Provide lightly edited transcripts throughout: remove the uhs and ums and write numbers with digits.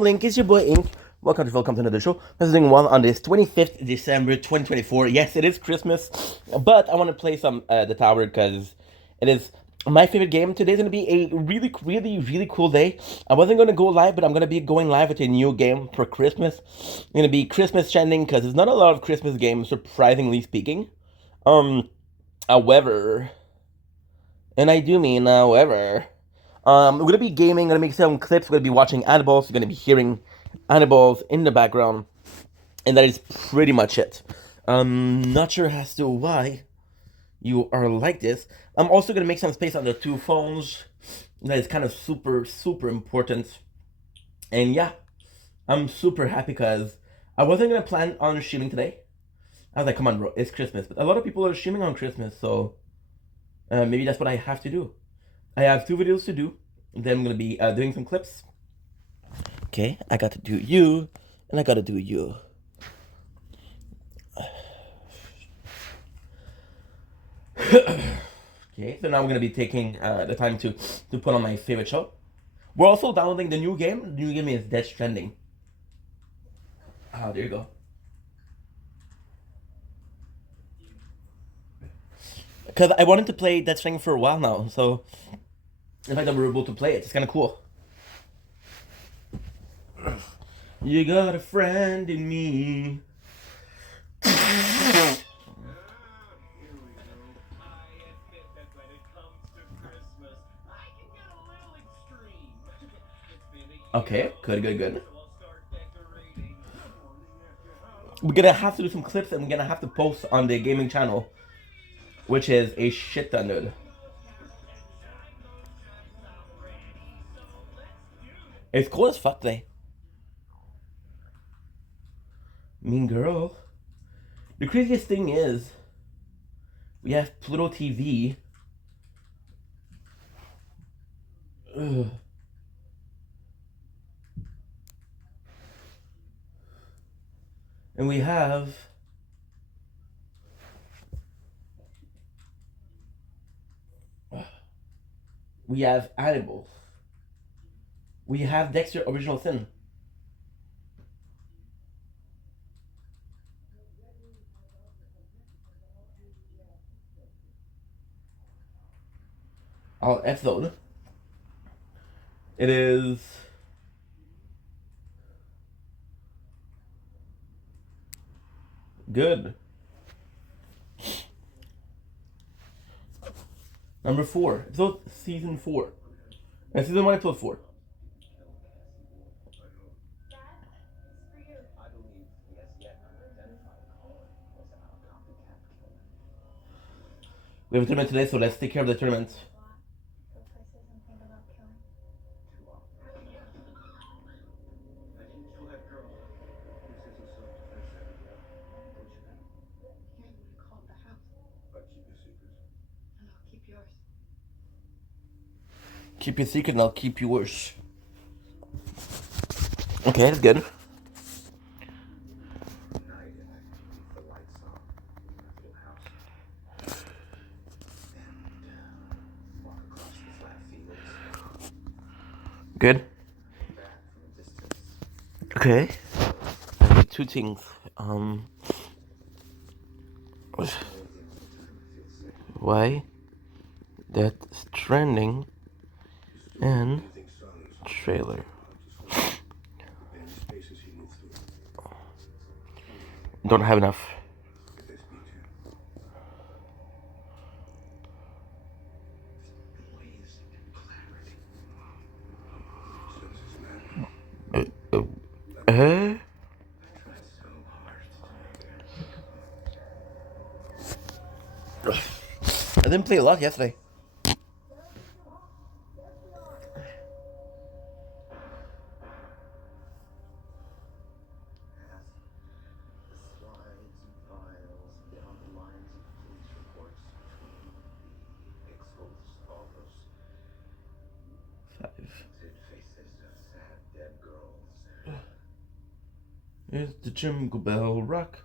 Link, it's your boy Ink. Welcome to another show. This is doing one on this 25th December 2024. Yes, it is Christmas, but I want to play some The Tower because it is my favorite game. Today's going to be a really cool day. I wasn't going to go live, but I'm going to be going live with a new game for Christmas. It's going to be Christmas trending because there's not a lot of Christmas games, surprisingly speaking. However, and I do mean however, we're gonna be gaming, gonna make some clips, we're gonna be watching animals, we're gonna be hearing animals in the background, and that is pretty much it. Not sure as to why you are like this. I'm also gonna make some space on the two phones. That is kind of super important. And yeah, I'm super happy because I wasn't gonna plan on streaming today. I was like, come on, bro, it's Christmas. But a lot of people are streaming on Christmas, so maybe that's what I have to do. I have two videos to do. Then I'm gonna be doing some clips. Okay, I got to do you, and I got to do you. Okay, so now we're gonna be taking the time to put on my favorite show. We're also downloading the new game. The new game is Death Stranding. Ah, there you go. Because I wanted to play Death Stranding for a while now, so in fact, I'm able to play it. It's kind of cool. You got a friend in me. Okay, good. We're gonna have to do some clips and we're gonna have to post on the gaming channel, which is a shit ton, dude. It's cool as fuck today. Mean Girl. The craziest thing is, we have Pluto TV. Ugh. And we have animals. We have Dexter Original Sin. Our episode. It is good. Number 4. Episode season 4. And season 1, episode 4. We have a tournament today, so let's take care of the tournament. Keep your secret and I'll keep yours. Okay, that's good. Good. Okay. I need two things. Why? That's trending and trailer. Don't have enough. Uh, I didn't play a lot yesterday. It's the Jingle Bell Rock.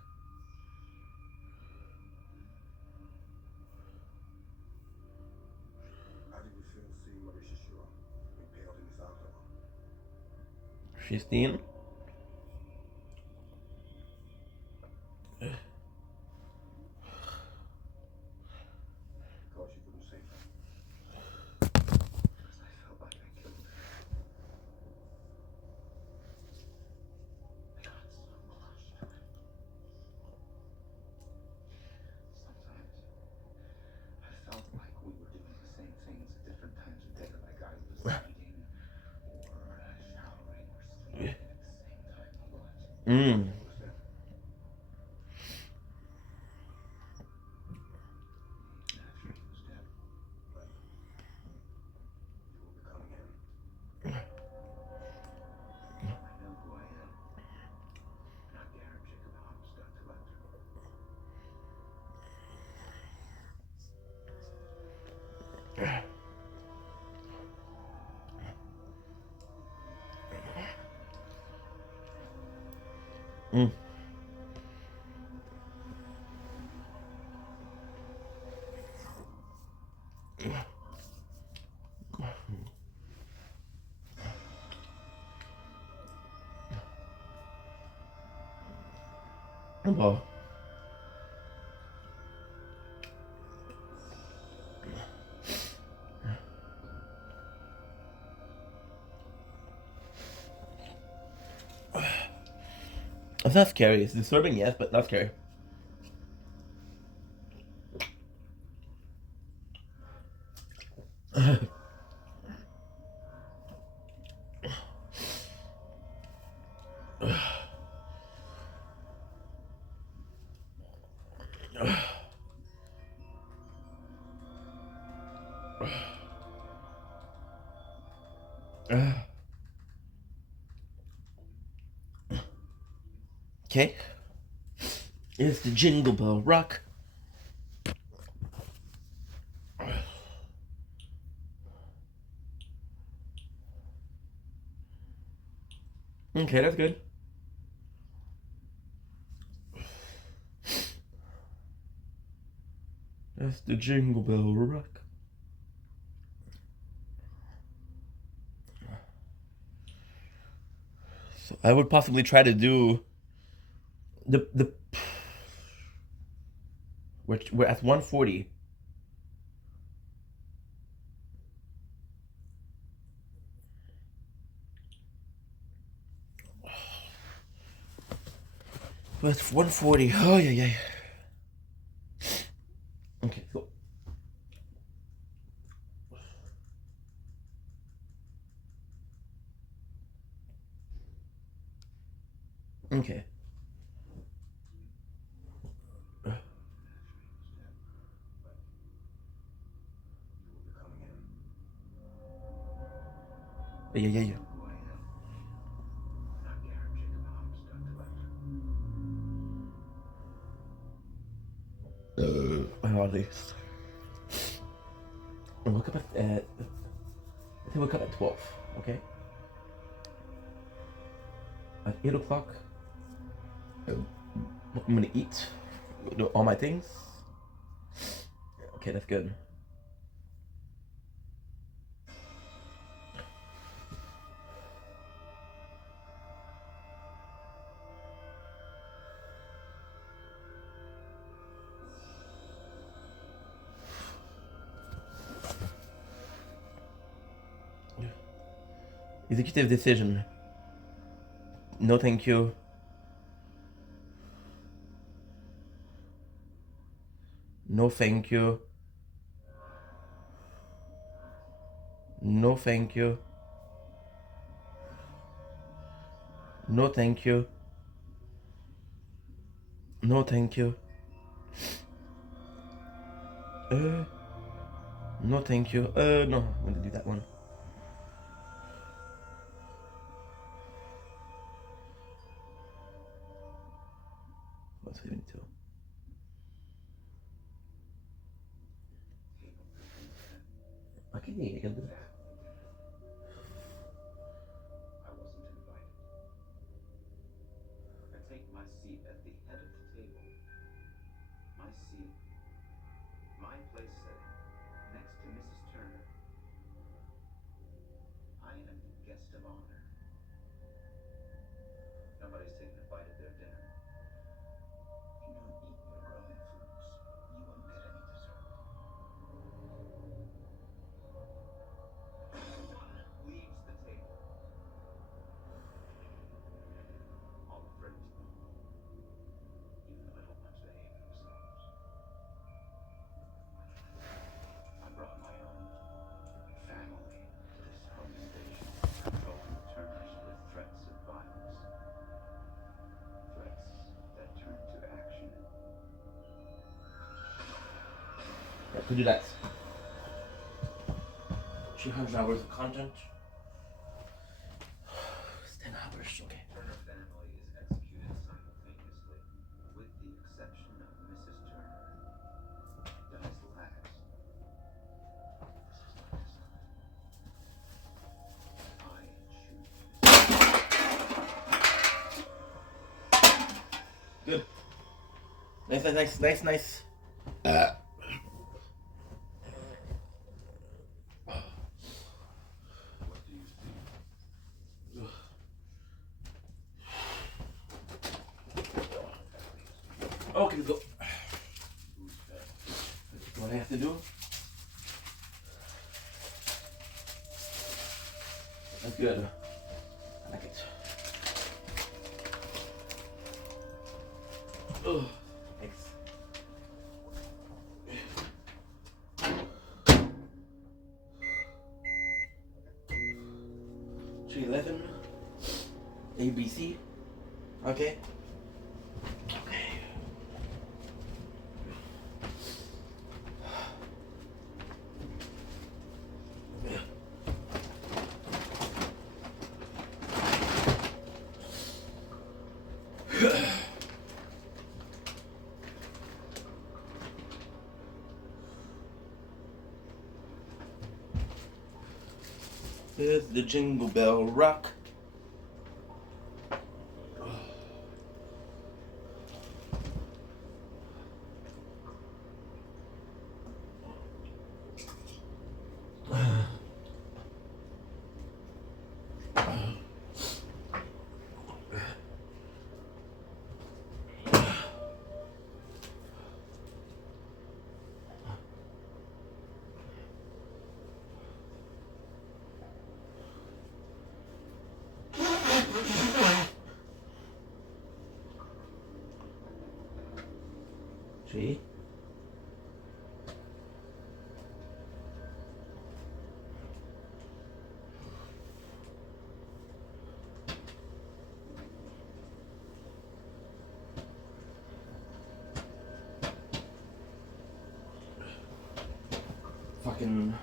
15. Mm. Mm. Well, it's not scary. It's disturbing, yes, but not scary. Okay. It's the Jingle Bell Rock. Okay, that's good. That's the Jingle Bell Rock. So I would possibly try to do the which we're at 140. That's 140. Oh yeah, yeah. Okay, go. Okay. Yeah, yeah, yeah. At least. I woke up at I think I woke up at 12. Okay. At 8 o'clock, I'm gonna eat, do all my things. Okay, that's good. Executive decision. No, thank you. No, thank you. No, thank you. No, thank you. No, thank you. Uh, no, thank you. No, I'm gonna do that one. What's 22? Okay, I can do that. could do that. 200 hours of content. It's 10 hours, okay. Turner family is executed simultaneously, with the exception of Mrs. Turner. Dies last. Good. Nice. What do you see? Okay, let's go. Who's that? What I have to do? That's good. I like it. Oh, thanks. Tree 11. ABC. Okay. Here's the Jingle Bell Rock. See? Fucking.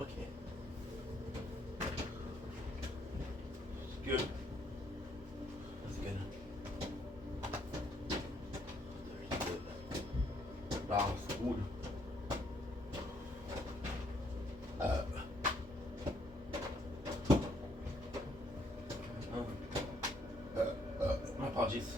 Okay. It's good. That's good. There's good. That's good. My apologies.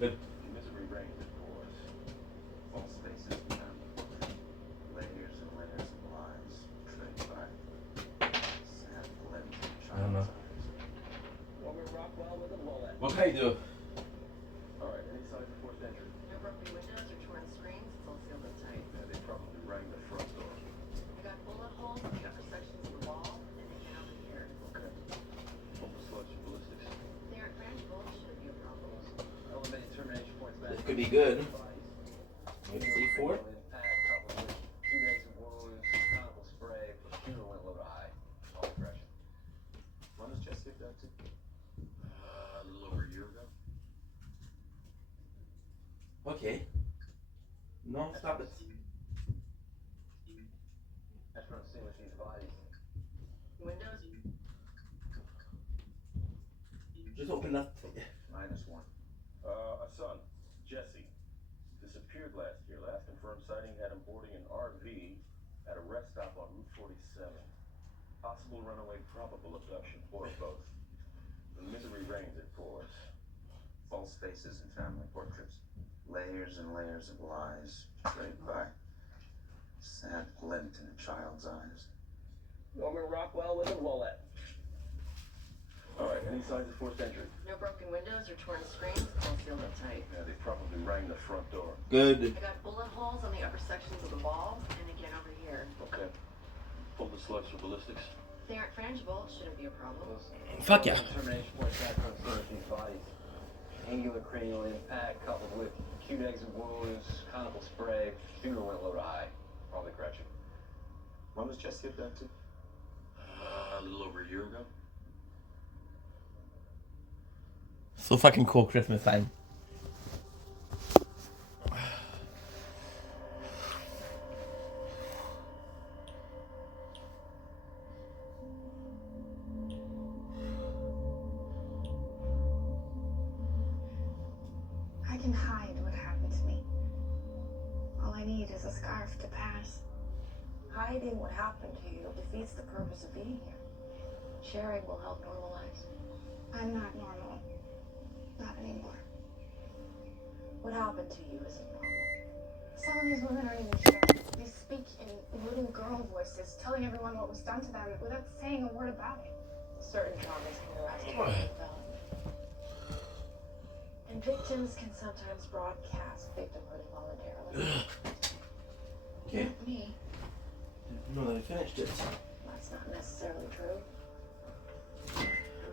Good. Misery reigns, of course. False faces and layers and layers of lies betrayed by sad glimpse of I don't know. child's eyes. Over Rockwell with a wallet. What can I do? Alright, any signs of forced entry? No broken windows or torn screens. It's all sealed up tight. Yeah, they probably rang the front door. I got bullet holes in the upper sections of the wall and they can over here. Okay. Almost sludge and ballistics. They aren't frangible. Shouldn't be a problem. Elevated termination points back. This could be good. Bodies. C4. Impact, coupled with 2 days of wounds, conical spray, plus purulent low to high. All aggression. When was Jesse abducted? A little over a year ago. Okay. No, stop it. That's from distinguishing bodies. Windows? Just open that. -1. A son, Jesse, disappeared last year. Last confirmed sighting had him boarding an RV at a rest stop on Route 47. Possible runaway, probable abduction, or both. The misery reigns, of course. False faces and family portraits. Layers and layers of lies sprayed by. Sad glint in a child's eyes. Norman Rockwell with a wallet. Alright, any signs of forced entry? No broken windows or torn screens. All sealed up tight. Yeah, they probably rang the front door. Good. I got bullet holes on the upper sections of the wall and again over here. Okay. Pull the slugs for ballistics. They aren't frangible. It shouldn't be a problem. Fuck yeah. Termination points back on some of these bodies. Angular cranial impact coupled with acute exit wounds, conical spray. Finger went low to high. Probably Gretchen. When was Jesse abducted? A little over a year ago. So fucking cool Christmas time. I can hide what happened to me. All I need is a scarf to pass. Hiding what happened to you defeats the purpose of being here. Sharing will help normalize. I'm not normal. Not anymore. What happened to you isn't normal. Some of these women aren't even sure. They speak in little girl voices, telling everyone what was done to them without saying a word about it. Certain traumas can last longer than development. And victims can sometimes broadcast victimhood involuntarily. Okay. Not me. No, that I finished it. That's not necessarily true.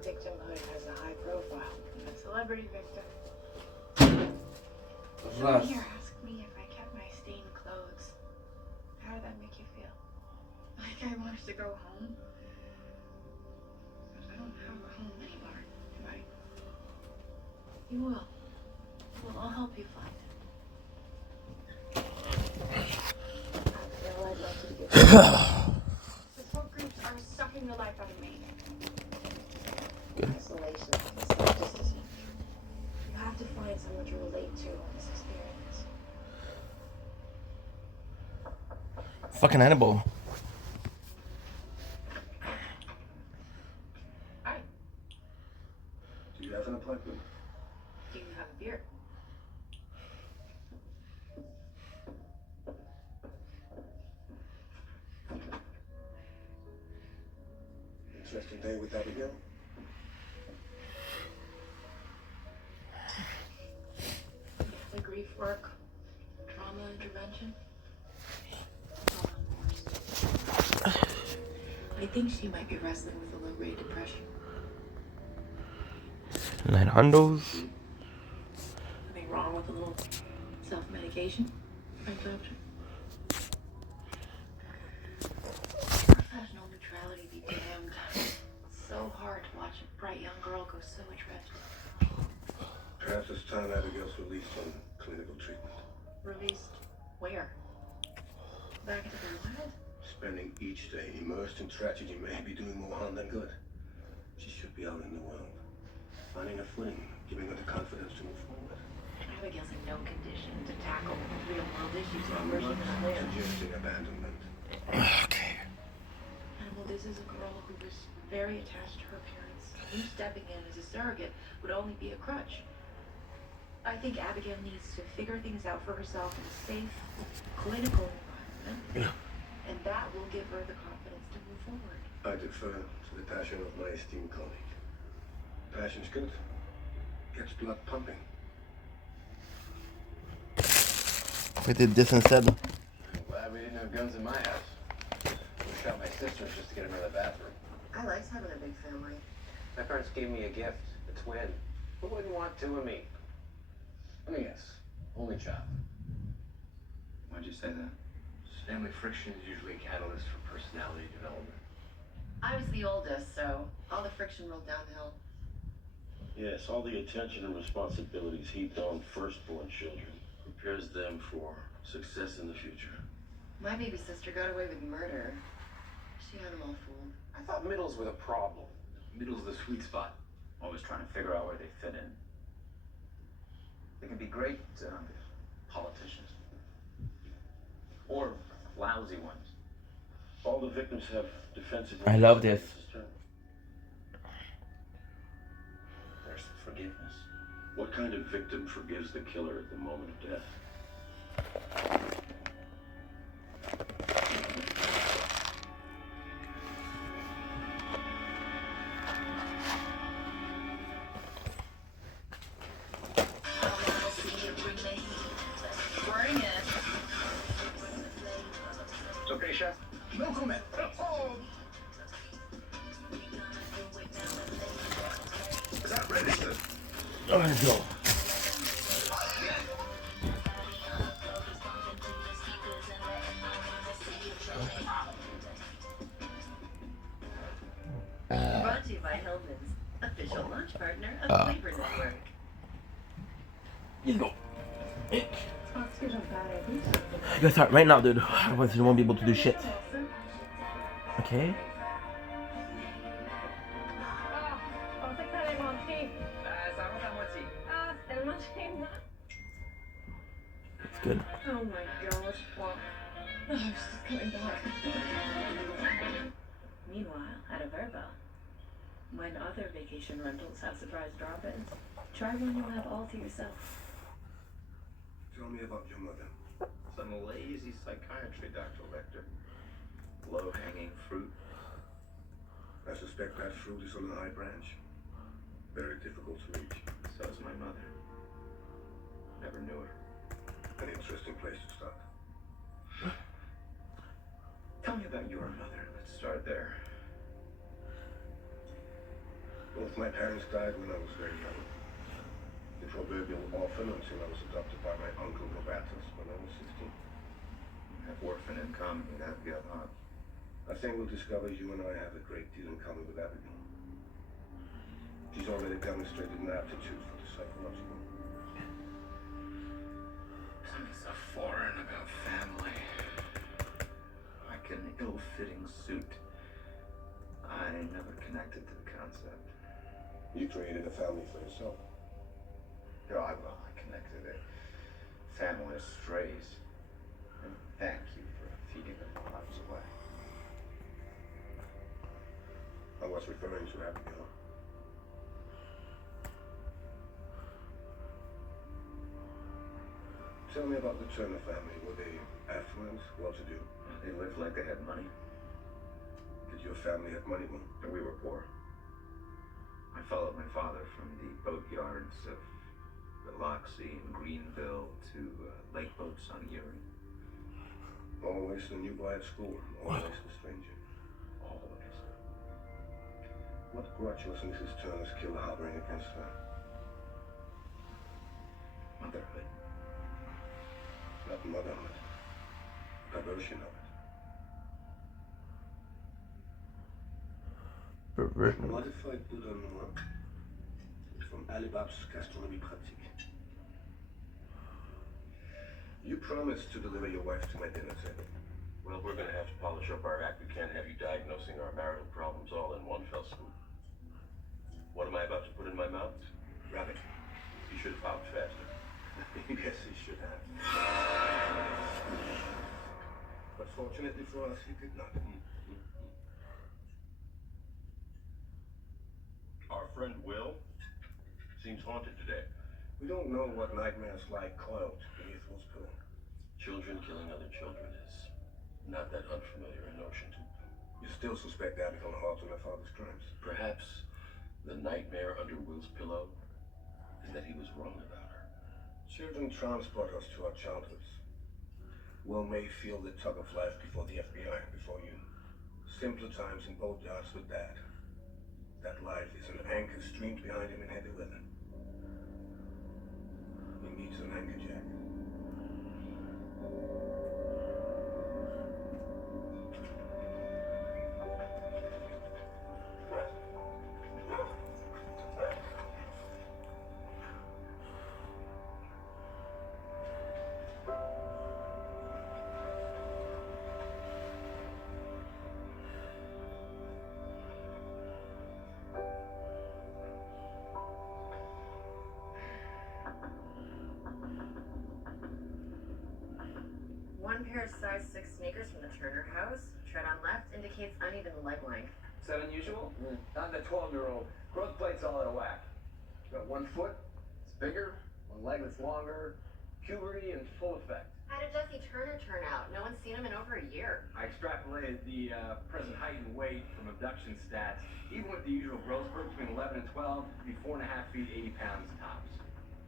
Victimhood has a high profile. I'm a celebrity victim. Russ. Someone here asked me if I kept my stained clothes. How did that make you feel? Like I wanted to go home? But I don't have a home anymore, do I? You will. Well, I'll help you find it. Abigail, I'd love to give Support groups are sucking the life out of me. isolation is self-distance. You have to find someone to relate to in this experience. Fucking Hannibal. Alright, Do you have an appointment? do you have a beer? Interesting day with Abigail. The grief work, trauma intervention. I think she might be wrestling with a low-grade depression. 900s. Nothing wrong with a little self-medication, right, doctor? Professional neutrality be damned. It's so hard to watch a bright young girl go so adrift. Perhaps it's time Abigail's released on clinical treatment. Released where? Back into the wild? Spending each day immersed in tragedy may be doing more harm than good. She should be out in the world, finding a footing, giving her the confidence to move forward. Abigail's in no condition to tackle real-world issues I'm where she not can live. suggesting abandonment. Okay. Animal, this is a girl who was very attached to her parents. You stepping in as a surrogate would only be a crutch. I think Abigail needs to figure things out for herself in a safe, clinical environment. And that will give her the confidence to move forward. I defer to the passion of my esteemed colleague. Passion's good. Gets blood pumping. We did this instead. I'm glad we didn't have guns in my house. We shot my sisters just to get another bathroom. I liked having a big family. My parents gave me a gift, a twin. Who wouldn't want two of me? Let me guess. Only child. Why'd you say that? Family friction is usually a catalyst for personality development. I was the oldest, so all the friction rolled downhill. Yes, all the attention and responsibilities heaped on firstborn children prepares them for success in the future. My baby sister got away with murder. She had them all fooled. I thought middles were the problem. Middle's the sweet spot. Always trying to figure out where they fit in. They can be great politicians. Or lousy ones. All the victims have defensive. I love this. There's forgiveness. What kind of victim forgives the killer at the moment of death? Bring it. It's okay, Chef? No comment. Oh, Is that registered? Oh, let's go. Brought to you by Hellman's, official launch partner of Flavor Network. Let's go. Oscars are bad ideas. You gotta start right now, dude. Otherwise you won't be able to do shit. Okay. It's good. Oh my gosh, fuck. Oh, she's coming back. Meanwhile, at a Verbo, when other vacation rentals have surprise drop-ins, try one you'll have all to yourself. Tell me about your mother. Some lazy psychiatry, Dr. Lecter. Low-hanging fruit. I suspect that fruit is on a high branch. Very difficult to reach. So is my mother. Never knew her. An interesting place to start. Tell me about your mother. Let's start there. Both my parents died when I was very young. The proverbial orphan until I was adopted by my uncle Robertus when I was 16. Have orphan in common with Abigail Hart. I think we'll discover you and I have a great deal in common with Abigail. She's already demonstrated an aptitude for the psychological. Something so foreign about family. Like an ill-fitting suit. I never connected to the concept. You created a family for yourself. No, I connected it. Family strays. And thank you for feeding them while I was away. I was referring to Abigail. Tell me about the Turner family. Were they affluent, well-to-do? They lived like they had money, Did your family have money? and we were poor. I followed my father from the boatyards of Biloxi and Greenville to lake boats on Erie. Always the new boy at school, always the stranger. Always. What grudge was Mrs. Turner's killer harboring against her? Motherhood. Not motherhood. Perversion of it. Perversion. Modified Buddha Noir from Alibab's Gastronomie Pratique. You promised to deliver your wife to my dinner table. Well, we're gonna have to polish up our act. We can't have you diagnosing our marital problems all in one fell swoop. What am I about to put in my mouth? Rabbit. You should have popped faster. Yes, he should have. But fortunately for us, he did not. Our friend Will seems haunted today. We don't know what nightmares lie coiled beneath Will's pillow. Children killing other children is not that unfamiliar a notion. You still suspect Abigail Hart on her father's crimes. Perhaps the nightmare under Will's pillow is that he was wrong about her. Children transport us to our childhoods. Will may feel the tug of life before the FBI, before you. Simpler times in boat yards with Dad. That life is an anchor streamed behind him in heavy weather. He needs an anchor jack. One pair of size 6 sneakers from the Turner house. Tread on left indicates uneven leg length. Is that unusual? Not in a 12-year-old. Growth plate's all out of whack. Got 1 foot. It's bigger, one leg that's longer, puberty in full effect. How did Jesse Turner turn out? No one's seen him in over a year. I extrapolated the present height and weight from abduction stats. Even with the usual growth spurt between 11 and 12, it'd be 4.5 feet, 80 pounds tops.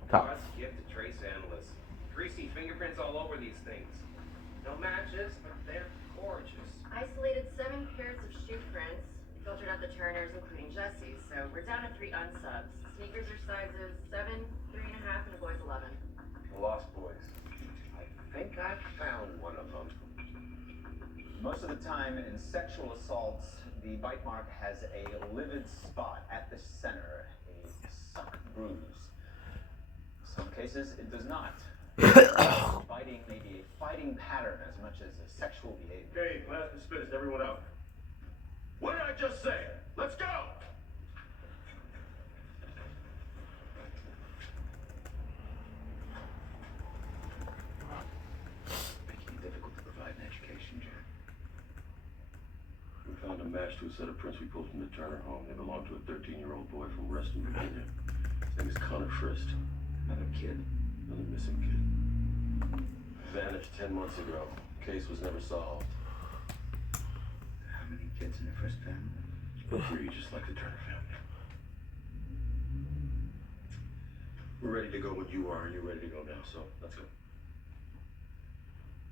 God's gift to trace analysts. Greasy fingerprints all over these things. No matches, but they're gorgeous. Isolated 7 pairs of shoe prints, filtered out the Turners, including Jesse's. So we're down to 3 unsubs. Sneakers are sizes 7, 3.5, and the boys 11. The Lost Boys. I think I found one of them. Most of the time in sexual assaults, the bite mark has a livid spot at the center, a suck bruise. In some cases, it does not. Biting may be a fighting pattern as much as a sexual behavior. Okay, class dismissed. Everyone out. What did I just say? Let's go! Making it difficult to provide an education, Jack. We found a match to a set of prints we pulled from the Turner home. They belonged to a 13-year-old boy from Reston, Virginia. His name is Connor Frist. Another kid. Another missing kid. Vanished 10 months ago. Case was never solved. How many kids in the first family? 3, just like the Turner family. We're ready to go when you are, and you're ready to go now, so let's go.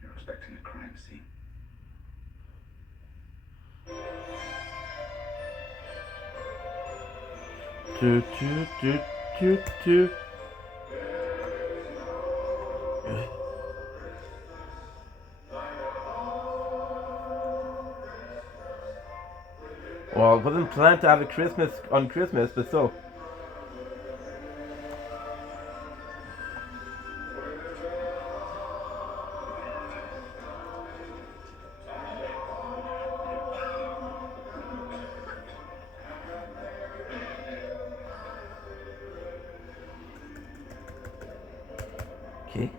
You're expecting a crime scene. Do, do, do, do, do. Well, it wasn't planned to have a Christmas on Christmas, but still. Okay.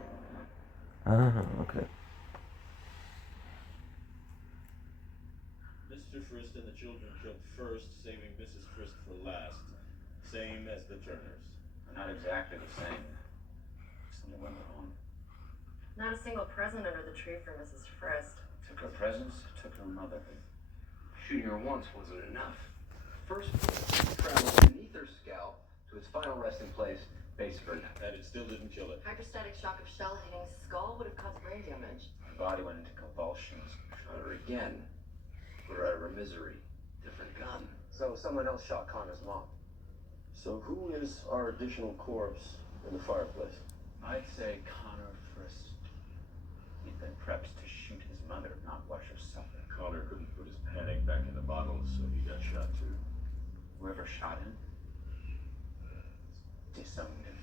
Okay. Mr. Frist and the children killed first, saving Mrs. Frist for last. Same as the Turners. Not exactly the same. Something went wrong. Not a single present under the tree for Mrs. Frist. Took her presents, took her mother. Shooting her once wasn't enough. First traveled beneath her scalp to its final resting place, Batesford. And it still didn't kill it. Hydrostatic shock of shell hitting skull would have caused brain damage. Her body went into convulsions. Shot her again. Put her out of her misery. Different gun. So someone else shot Connor's mom. So who is our additional corpse in the fireplace? I'd say Connor Frist. He'd been prepped to shoot his mother, not watch her suffer. Connor couldn't put his panic back in the bottle, so he got shot too. Whoever shot him disowned him.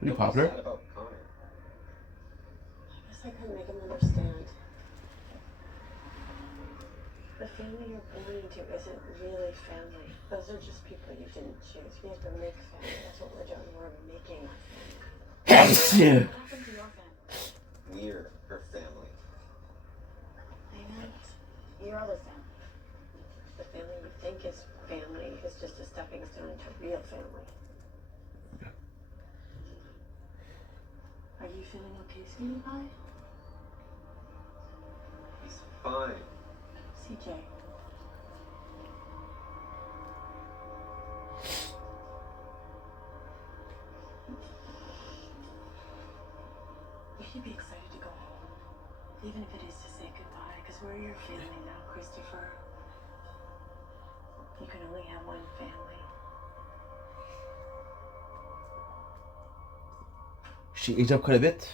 Pretty popular. What's sad about Connor? I guess I couldn't make him understand. The family you're born into isn't really family. Those are just people you didn't choose. We have to make family. That's what we're doing. We're making a family. Yeah. What happened to your family? We're her family. I meant your other family. The family you think is family is just a stepping stone to real family. Are you feeling okay, sweetie pie? He's fine. CJ. You should be excited to go home. Even if it is to say goodbye, because we're your family now, Christopher. You can only have one family. She aged up quite a bit.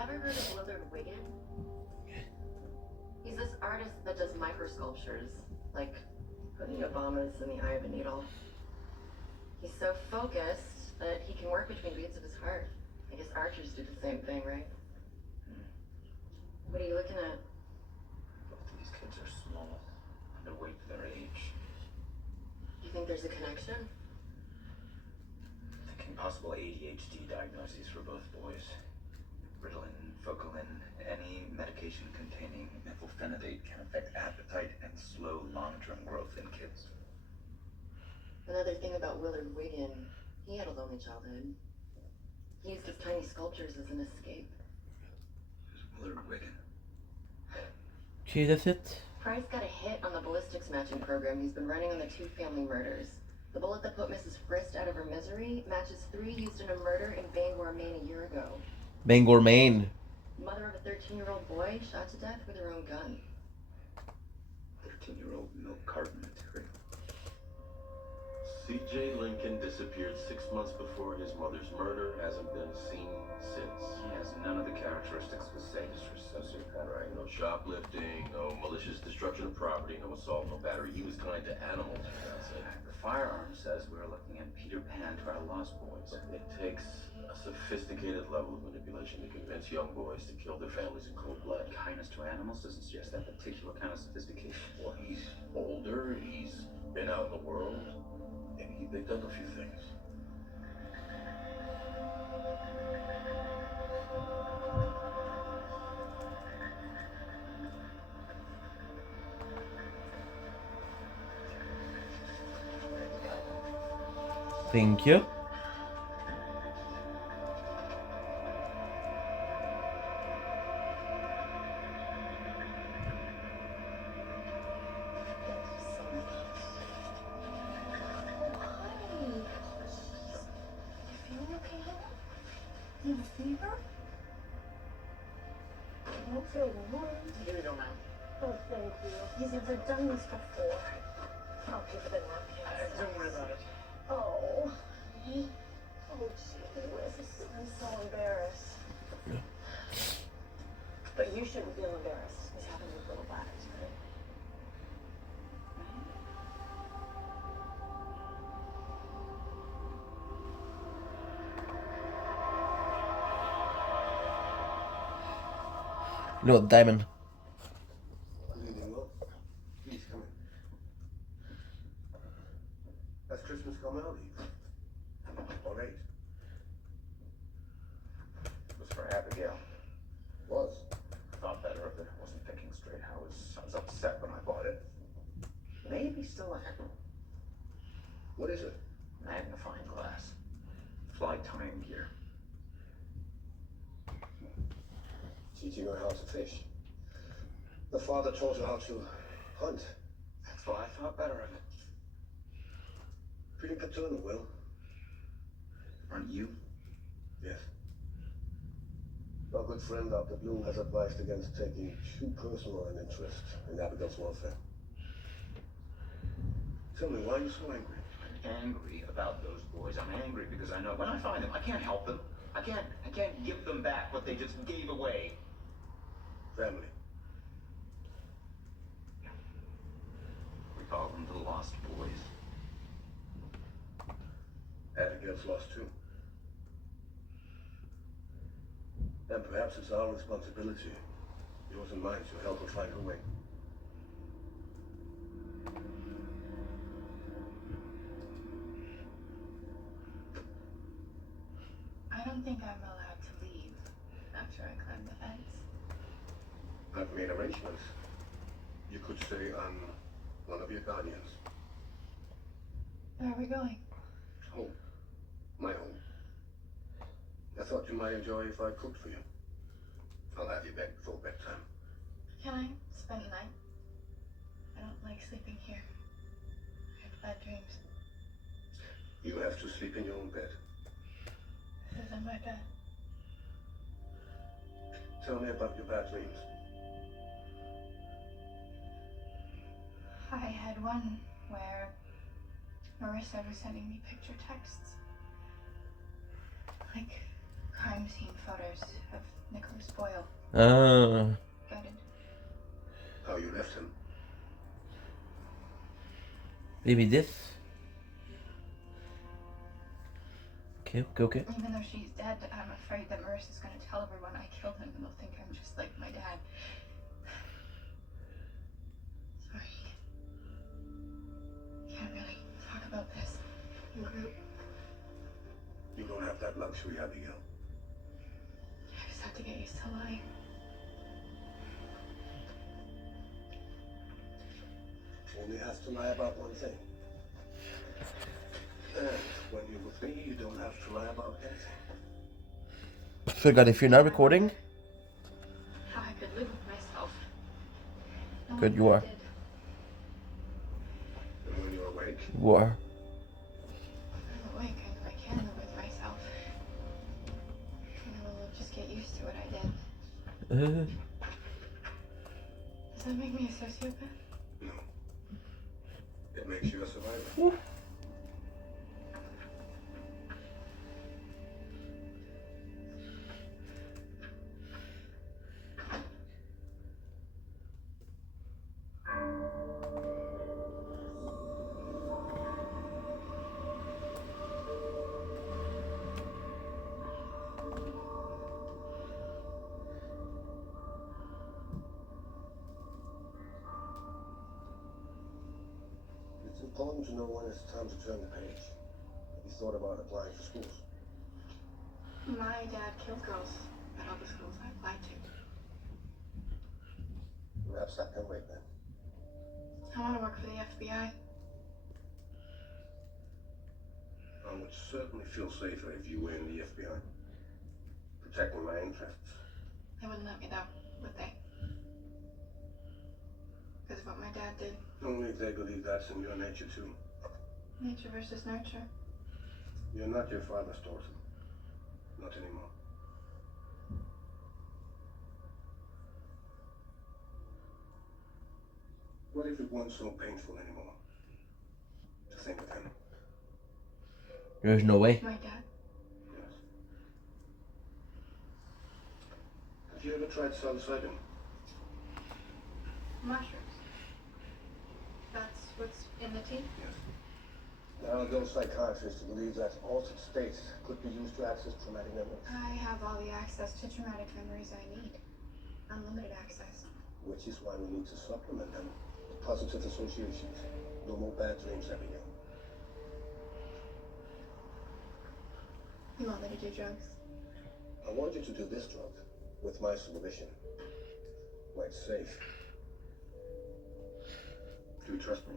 Ever heard of Willard Wiggin? He's this artist that does microsculptures, like putting Obamas in the eye of a needle. He's so focused that he can work between beats of his heart. I guess archers do the same thing, right? What are you looking at? Both of these kids are small. medication containing methylphenidate can affect appetite and slow long-term growth in kids. Another thing about Willard Wiggin, he had a lonely childhood. He used his tiny sculptures as an escape. Who's Willard Wiggin? Okay, that's it. Price got a hit on the ballistics matching program he's been running on the 2 family murders. The bullet that put Mrs. Frist out of her misery matches 3 used in a murder in Bangor, Maine a year ago. Bangor, Maine. Mother of a 13-year-old boy shot to death with her own gun. 13-year-old milk carton material. C.J. Lincoln disappeared 6 months before his mother's murder, hasn't been seen since. He has none of the characteristics of a sadist or sociopath, right? No shoplifting, no malicious destruction of property, no assault, no battery. He was kind to animals, for God's sake. The firearm says we're looking at Peter Pan to our lost boys. It takes a sophisticated level of manipulation to convince young boys to kill their families in cold blood. Kindness to animals doesn't suggest that particular kind of sophistication. Well, he's older, he's been out in the world, and he picked up a few things. Thank you. You have a fever? I don't feel warm. Here you go, ma'am. Oh, thank you. He's never done this before. I'll give it a napkin. Don't worry about it. Oh. Oh, gee whiz. I'm so embarrassed. But you shouldn't feel embarrassed. He's having his little batters, right? You know what, Diamond? Good evening, Will. Please come in. Has Christmas come early? Or late? It was for Abigail. Was. Thought better of it. Wasn't thinking straight. I was upset when I bought it. Maybe still am. What is it? Magnifying glass. Fly tying gear. Teaching her how to fish. The father taught her how to hunt. That's why I thought better of it. Pretty paternal, Will. Aren't you? Yes. Our good friend Dr. Bloom has advised against taking too personal an interest in Abigail's welfare. Tell me, why are you so angry? I'm angry about those boys. I'm angry because I know when I find them, I can't help them. I can't give them back what they just gave away. Family. We call them the Lost Boys. Abigail's lost too. And perhaps it's our responsibility, yours and mine, to help her find her way. I don't think I'm allowed to leave after I climb the fence. I've made arrangements. You could stay on one of your guardians. Where are we going? Home. My home. I thought you might enjoy if I cooked for you. I'll have you back before bedtime. Can I spend the night? I don't like sleeping here. I have bad dreams. You have to sleep in your own bed. This isn't my bed. Tell me about your bad dreams. I had one where Marissa was sending me picture texts. Like crime scene photos of Nicholas Boyle. Gutted. How you left him. Maybe this. Okay. Even though she's dead, I'm afraid that Marissa's gonna tell everyone I killed him and they'll think I'm just like my dad. Sorry. Can't really talk about this in group. You don't have that luxury, Abigail. I just have to get used to lying. only have to lie about one thing. And when you're with me, you don't have to lie about anything. Forgot if you're not recording. How I could live with myself. Good, you are. And when you're awake, You are. I'm awake. I can live with myself. And I will just get used to what I did. Does that make me a sociopath? no. It makes you a survivor. It's important to know when it's time to turn the page. Have you thought about applying for schools? My dad killed girls at all the schools I applied to. Perhaps that can wait then. I want to work for the FBI. I would certainly feel safer if you were in the FBI. Protecting my interests. They wouldn't let me though, would they? Because of what my dad did. Only if they believe that's in your nature too. Nature versus nurture. You're not your father's daughter. Not anymore. What if it weren't so painful anymore? To think of him. There's no way. My dad. Yes. Have you ever tried psilocybin? Mushrooms. That's what's in the tea? Yes. There are those psychiatrists who believe that altered states could be used to access traumatic memories. I have all the access to traumatic memories I need. Unlimited access. Which is why we need to supplement them with positive associations. No more bad dreams every day. You want me to do drugs? I want you to do this drug with my supervision. Where it's safe. Do you trust me?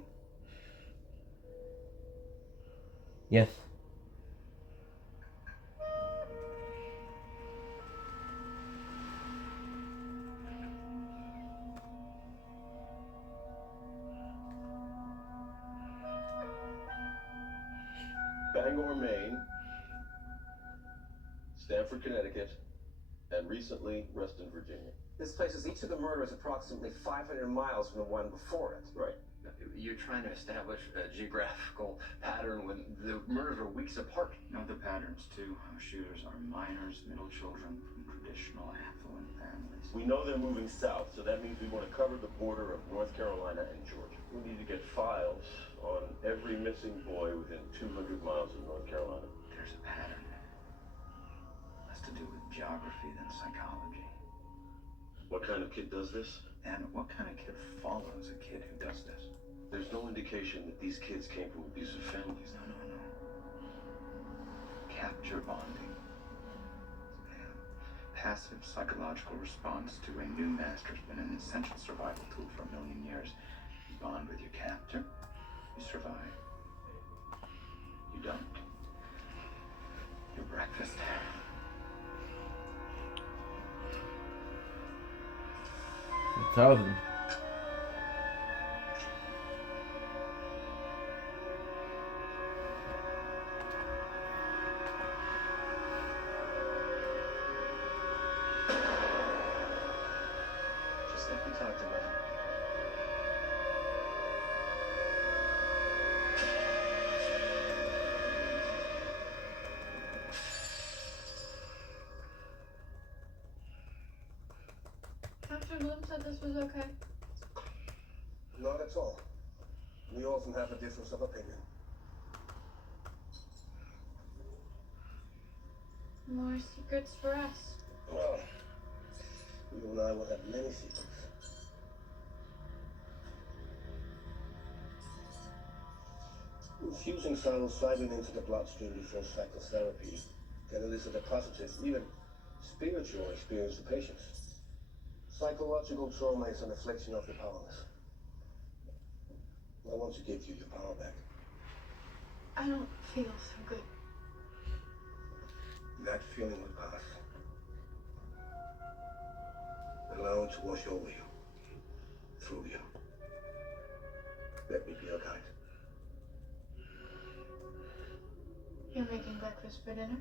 Yes. Bangor, Maine, Stamford, Connecticut, and recently Reston, Virginia. This places each of the murders approximately 500 miles from the one before it. Right. You're trying to establish a geographical pattern when the murders are weeks apart. Know the patterns, too. Shooters are minors, middle children from traditional affluent families. We know they're moving south, so that means we want to cover the border of North Carolina and Georgia. We need to get files on every missing boy within 200 miles of North Carolina. There's a pattern. Less to do with geography than psychology. What kind of kid does this? And what kind of kid follows a kid who does this? There's no indication that these kids came from abusive families. No. Capture bonding. Passive psychological response to a new master has been an essential survival tool for a million years. You bond with your captor, you survive. You don't. Your breakfast. 1,000. Just like we talked about. Dr. Bloom said this was okay. Not at all. We often have a difference of opinion. More secrets for us. Well, you and I will have many secrets. Infusing psilocybin into the bloodstream before psychotherapy can elicit a positive, even spiritual experience for patients. Psychological trauma is an affliction of the powerless. I want to give you your power back. I don't feel so good. That feeling will pass. Allow it to wash over you. Through you. Let me be your guide. You're making breakfast for dinner?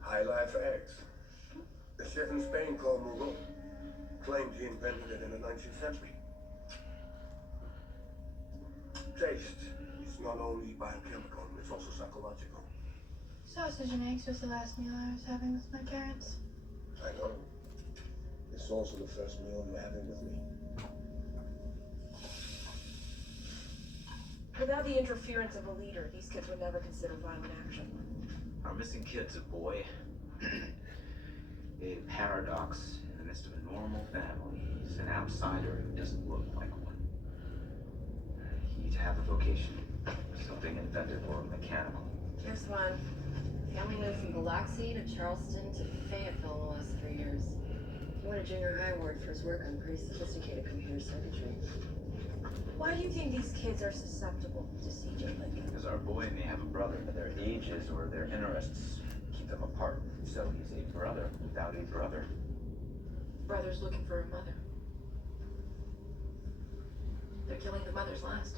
High life eggs. The chef in Spain called Mouron claimed he invented it in the 19th century. Taste is not only biochemical, it's also psychological. Sausage and eggs was the last meal I was having with my parents. I know. It's also the first meal you're having with me. Without the interference of a leader, these kids would never consider violent action. Our missing kid's a boy. A paradox in the midst of a normal family. He's an outsider who doesn't look like one. He'd have a vocation, something inventive or mechanical. Here's one. Family moved from Biloxi to Charleston to Fayetteville in the last 3 years. He won a junior high award for his work on pretty sophisticated computer circuitry. Why do you think these kids are susceptible to C.J. Lincoln? Because our boy may have a brother, but their ages or their interests keep them apart. So he's a brother without a brother. Brother's looking for a mother. They're killing the mothers last.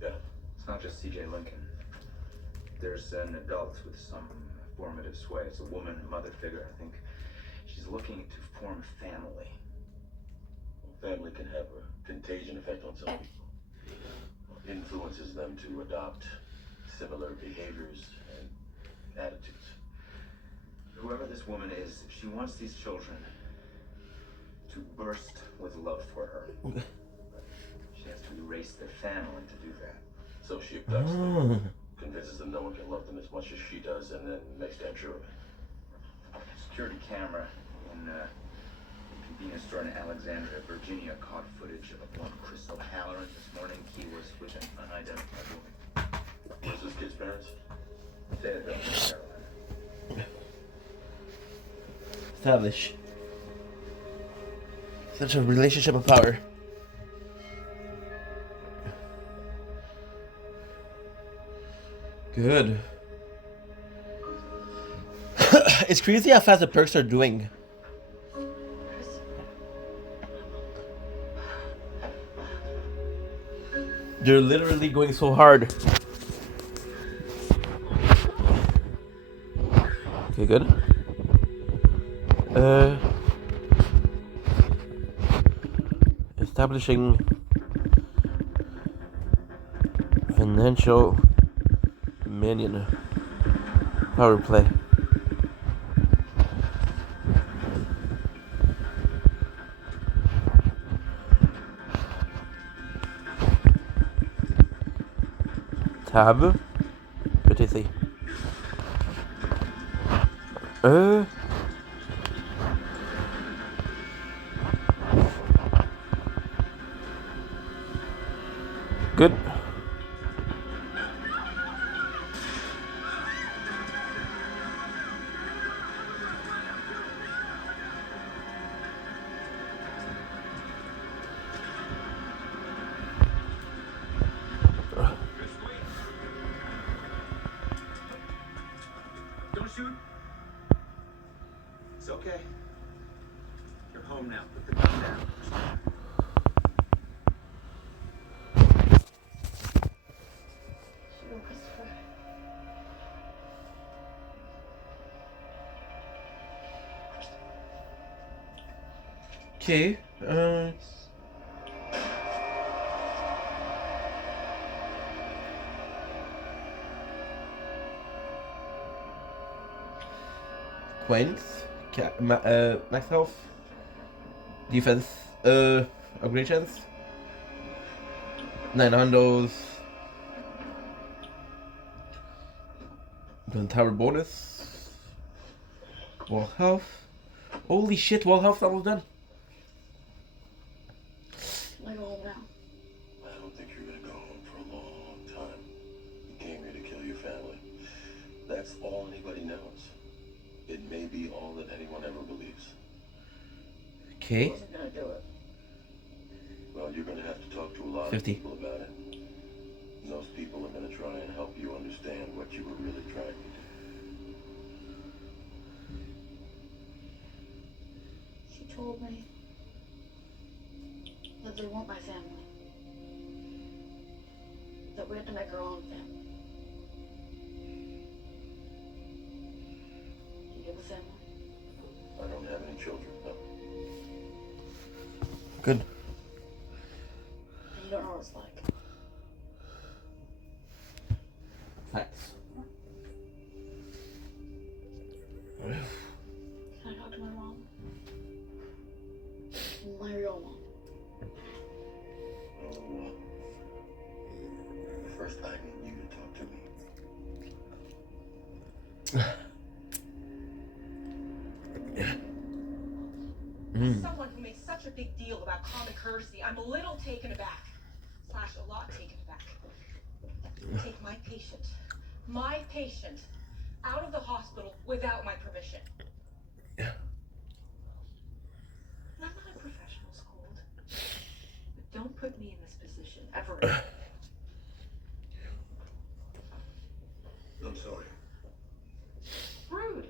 Yeah. It's not just C.J. Lincoln. There's an adult with some formative sway. It's a woman, a mother figure, I think. She's looking to form a family. Family can have a contagion effect on some people. Influences them to adopt similar behaviors and attitudes. Whoever this woman is, she wants these children to burst with love for her. She has to erase their family to do that. So she abducts them, convinces them no one can love them as much as she does, and then makes damn sure of it. Security camera in a convenience store in Alexandria, Virginia, caught footage of one Chris O'Halloran this morning. He was with an unidentified woman. Where's this kid's parents? Fayetteville, North Carolina. Establish such a relationship of power. Good. It's crazy how fast the perks are doing. They're literally going so hard. Okay, good. Establishing financial dominion. Power play. Tab. BTC. Good. Don't shoot. It's okay. You're home now. Put the gun down. Shoot him, Christopher. Okay. Queens, max health, defense, upgradations, 900s, the tower bonus, wall health. Holy shit, wall health almost done. I go home now. I don't think you're gonna go home for a long time. You came here to kill your family. That's all anybody knows. may be all that anyone ever believes. Okay. I wasn't gonna do it. Well, you're gonna have to talk to a lot 50. of people about it. And those people are gonna try and help you understand what you were really trying to do. She told me that they weren't my family. That we had to make our own family. Do you have a family? I don't have any children, no. Good. And you don't know what it's like. Facts. Can I talk to my mom? My real mom. Oh, first I need you to talk to me. Someone who makes such a big deal about common courtesy, I'm a little taken aback. / a lot taken aback. Take my patient, out of the hospital without my permission. I'm not a professional, Scold. But don't put me in this position, ever again. I'm sorry. Rude.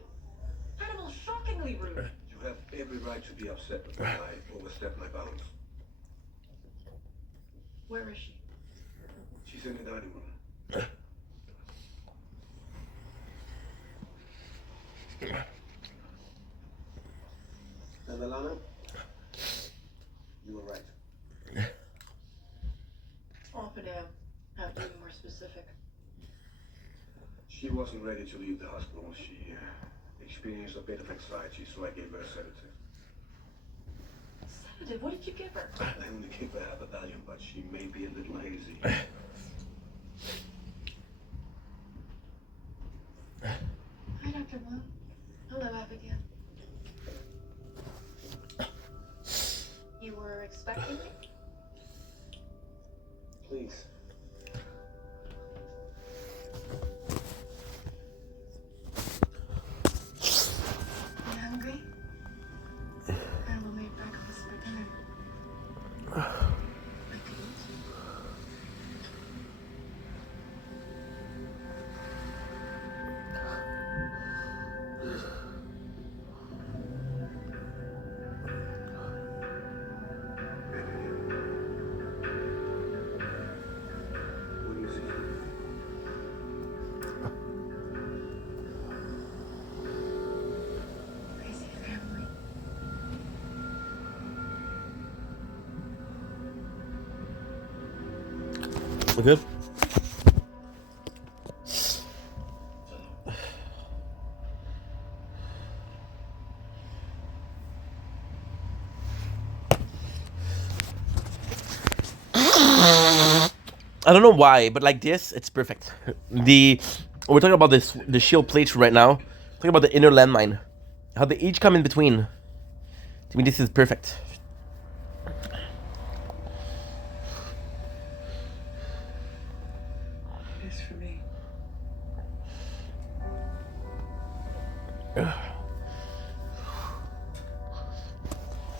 Animal, shockingly rude. You have every right to be upset with me. I overstepped my bounds. Where is she? She's in the dining room. And Alana, you were right. Often have to be more specific. She wasn't ready to leave the hospital. She experienced a bit of anxiety, so I gave her a sedative. Sedative? What did you give her? I only gave her half a Valium, but she may be a little hazy. Hi, Dr. Blue. Hello, Abigail. You were expecting me? Please. You hungry? Grandma made breakfast for dinner. I could eat. What do you see? Crazy family. We're good. I don't know why, but like this, it's perfect. We're talking about the shield plates right now. Talking about the inner landmine, how they each come in between. To me, this is perfect. It is for me.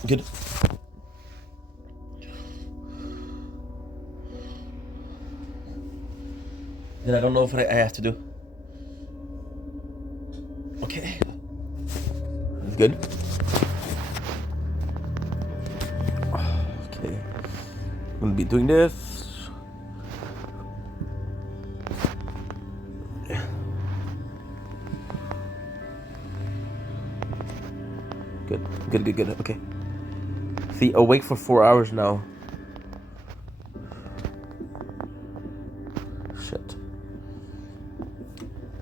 Good. Then I don't know if I have to do. Okay. That's good. Okay. I'm gonna be doing this. Good. Good, good, good. Okay. See, awake for 4 hours now. Shit.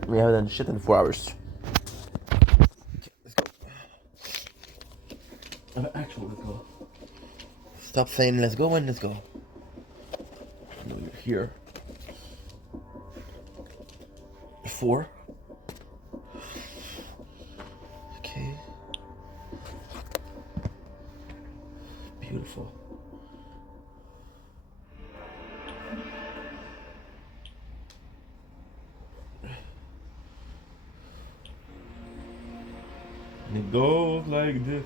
We haven't done shit in 4 hours. Okay, let's go. Actually, let's go. Stop saying let's go and let's go. No, you're here. 4. Okay. Beautiful. And it goes like this.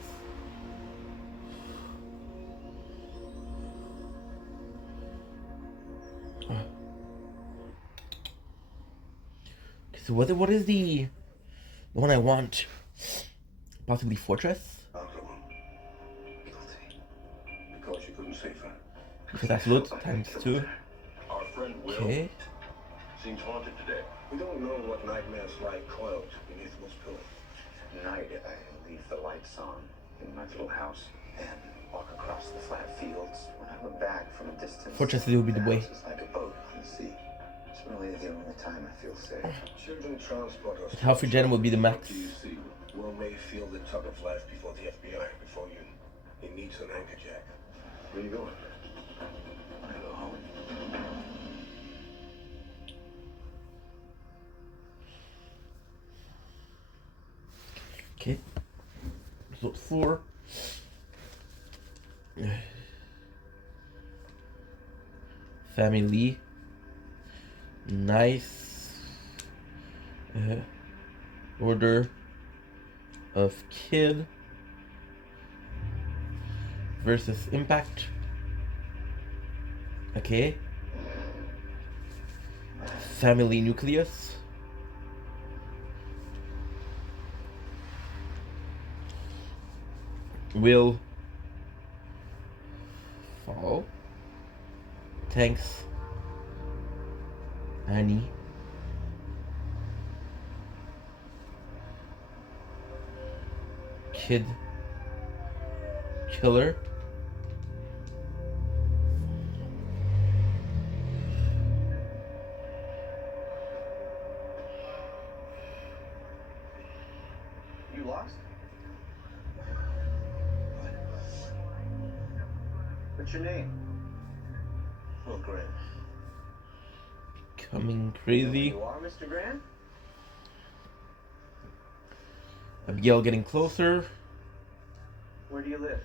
So what is the one I want? Possibly Fortress? Because you couldn't save her. Because absolute times 2. Our friend Will Okay. seems haunted today. We don't know what nightmares lie coiled beneath Will's pillow. At night, I leave the lights on in my little house and walk across the flat fields. When I look back from a distance, Fortress will be the way. house is like a boat on the sea. It's really the only time I feel safe. Children transport us. Half Regen will be the max. What do you see? Will may feel the tug of life before the FBI, before you. He needs an anchor, Jack. Where you going? I go home. Okay. Episode 4. Family. Nice. Order of Kid versus Impact. Okay. Family Nucleus. Will fall. Thanks, Annie. Kid Killer. You lost? What's your name? Will Grant. Coming crazy. You are Mr. Grant? Abigail getting closer. Where do you live?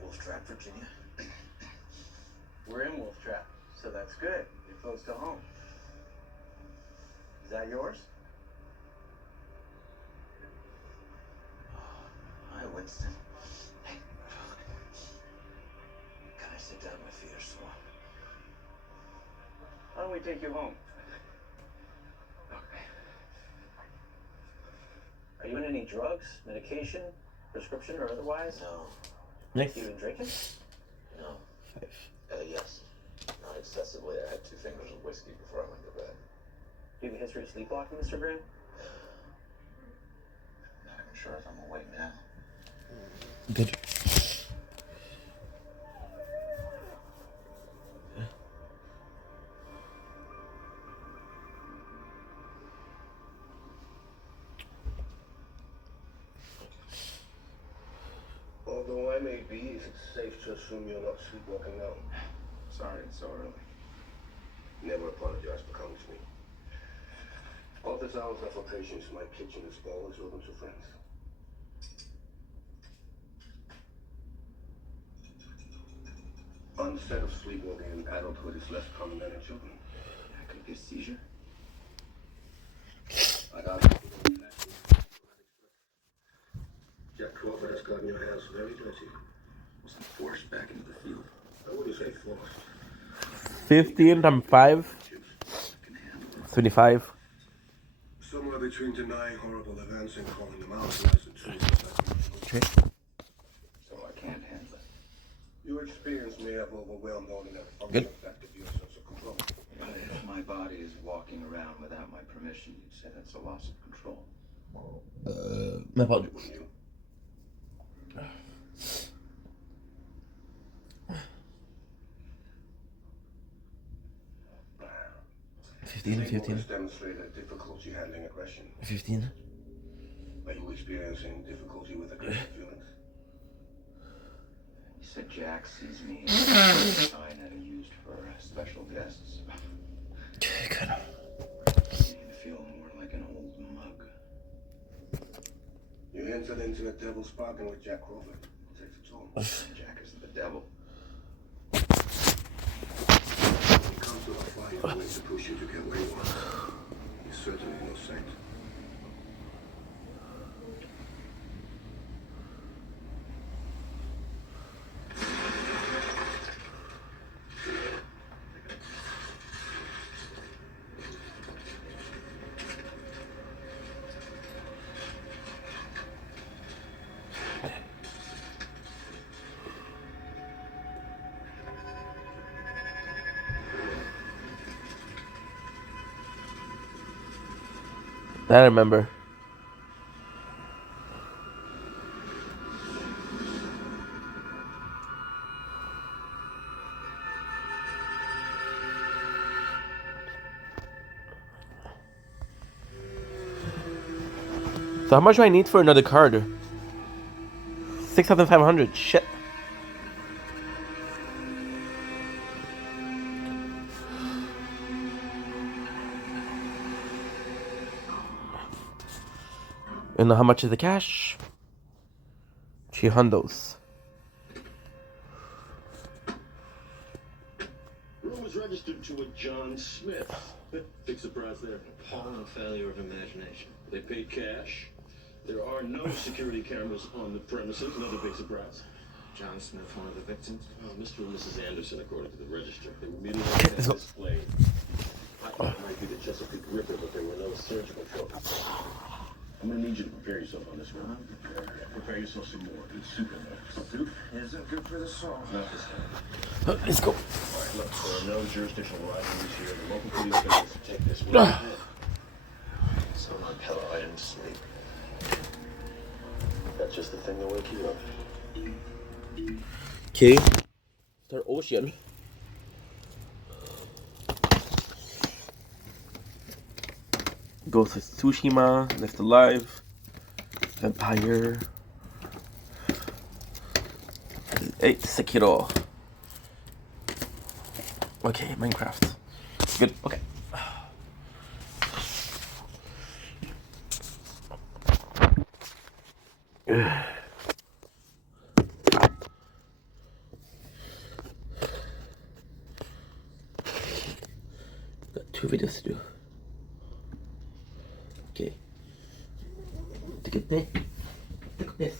Wolf Trap, Virginia. We're in Wolf Trap, so that's good. You're close to home. Is that yours? Hi, Winston. Hey, can I sit down? My feet are sore. Why don't we take you home? Okay. Are you on any drugs, medication, prescription, or otherwise? No. Next. You been drinking? No. 5. Yes. Not excessively. I had 2 fingers of whiskey before I went to bed. Do you have a history of sleepwalking, Mr. Grant? Not even sure if I'm awake now. Good. Although I may be, is it safe to assume you're not sleepwalking now? Sorry it's so early. Never apologize for coming to me. Office hours are for patients. My kitchen is always open to friends. Onset of sleepwalking in adulthood is less common than in children. I could be a seizure. I got it. Jack Crawford has gotten your hands very dirty. Wasn't forced back into the field. I wouldn't say forced. 15 times 5. 25. Somewhere between denying horrible events and calling them out lies the truth. Okay. So I can't handle it. Your experience may have overwhelmed ordinary Good. functional fact of your sense of control. But if my body is walking around without my permission, you'd say that's a loss of control. My apologies. Wouldn't you? 15. Sleepwalkers demonstrate a difficulty handling aggression. 15. Are you experiencing difficulty with aggressive feelings? You said Jack sees me as a sign that are used for special guests. Good. I begin to feel more like an old mug. You entered into the devil's bargain with Jack Crawford. It takes its toll. Jack isn't the devil. He comes to a fire way to push you to get where you want. He's certainly no saint. That I remember. So how much do I need for another card? 6,500. Shit. And how much is the cash? 300. Room was registered to a John Smith. Big surprise there. Appalling failure of imagination. They paid cash. There are no security cameras on the premises. Another big surprise. John Smith, one of the victims? Mr. and Mrs. Anderson, according to the register. They were mutilated and displayed. I thought it might be the Chesapeake Ripper, but there were no surgical trophies. I'm gonna need you to prepare yourself on this one. Prepare yourself some more. Good soup in there. Soup isn't good for the soul. Not this time. Let's go. All right, look, there are no jurisdictional rivalries here. The local police business to take this one. So on pillow, I didn't sleep. That's just the thing that wake you up. Okay. Star Ocean. Ghost of Tsushima, Left Alive, Vampire, 8 Sekiro. Okay, Minecraft. Good, okay. Got 2 videos to do. Okay. Take a pic. Take this.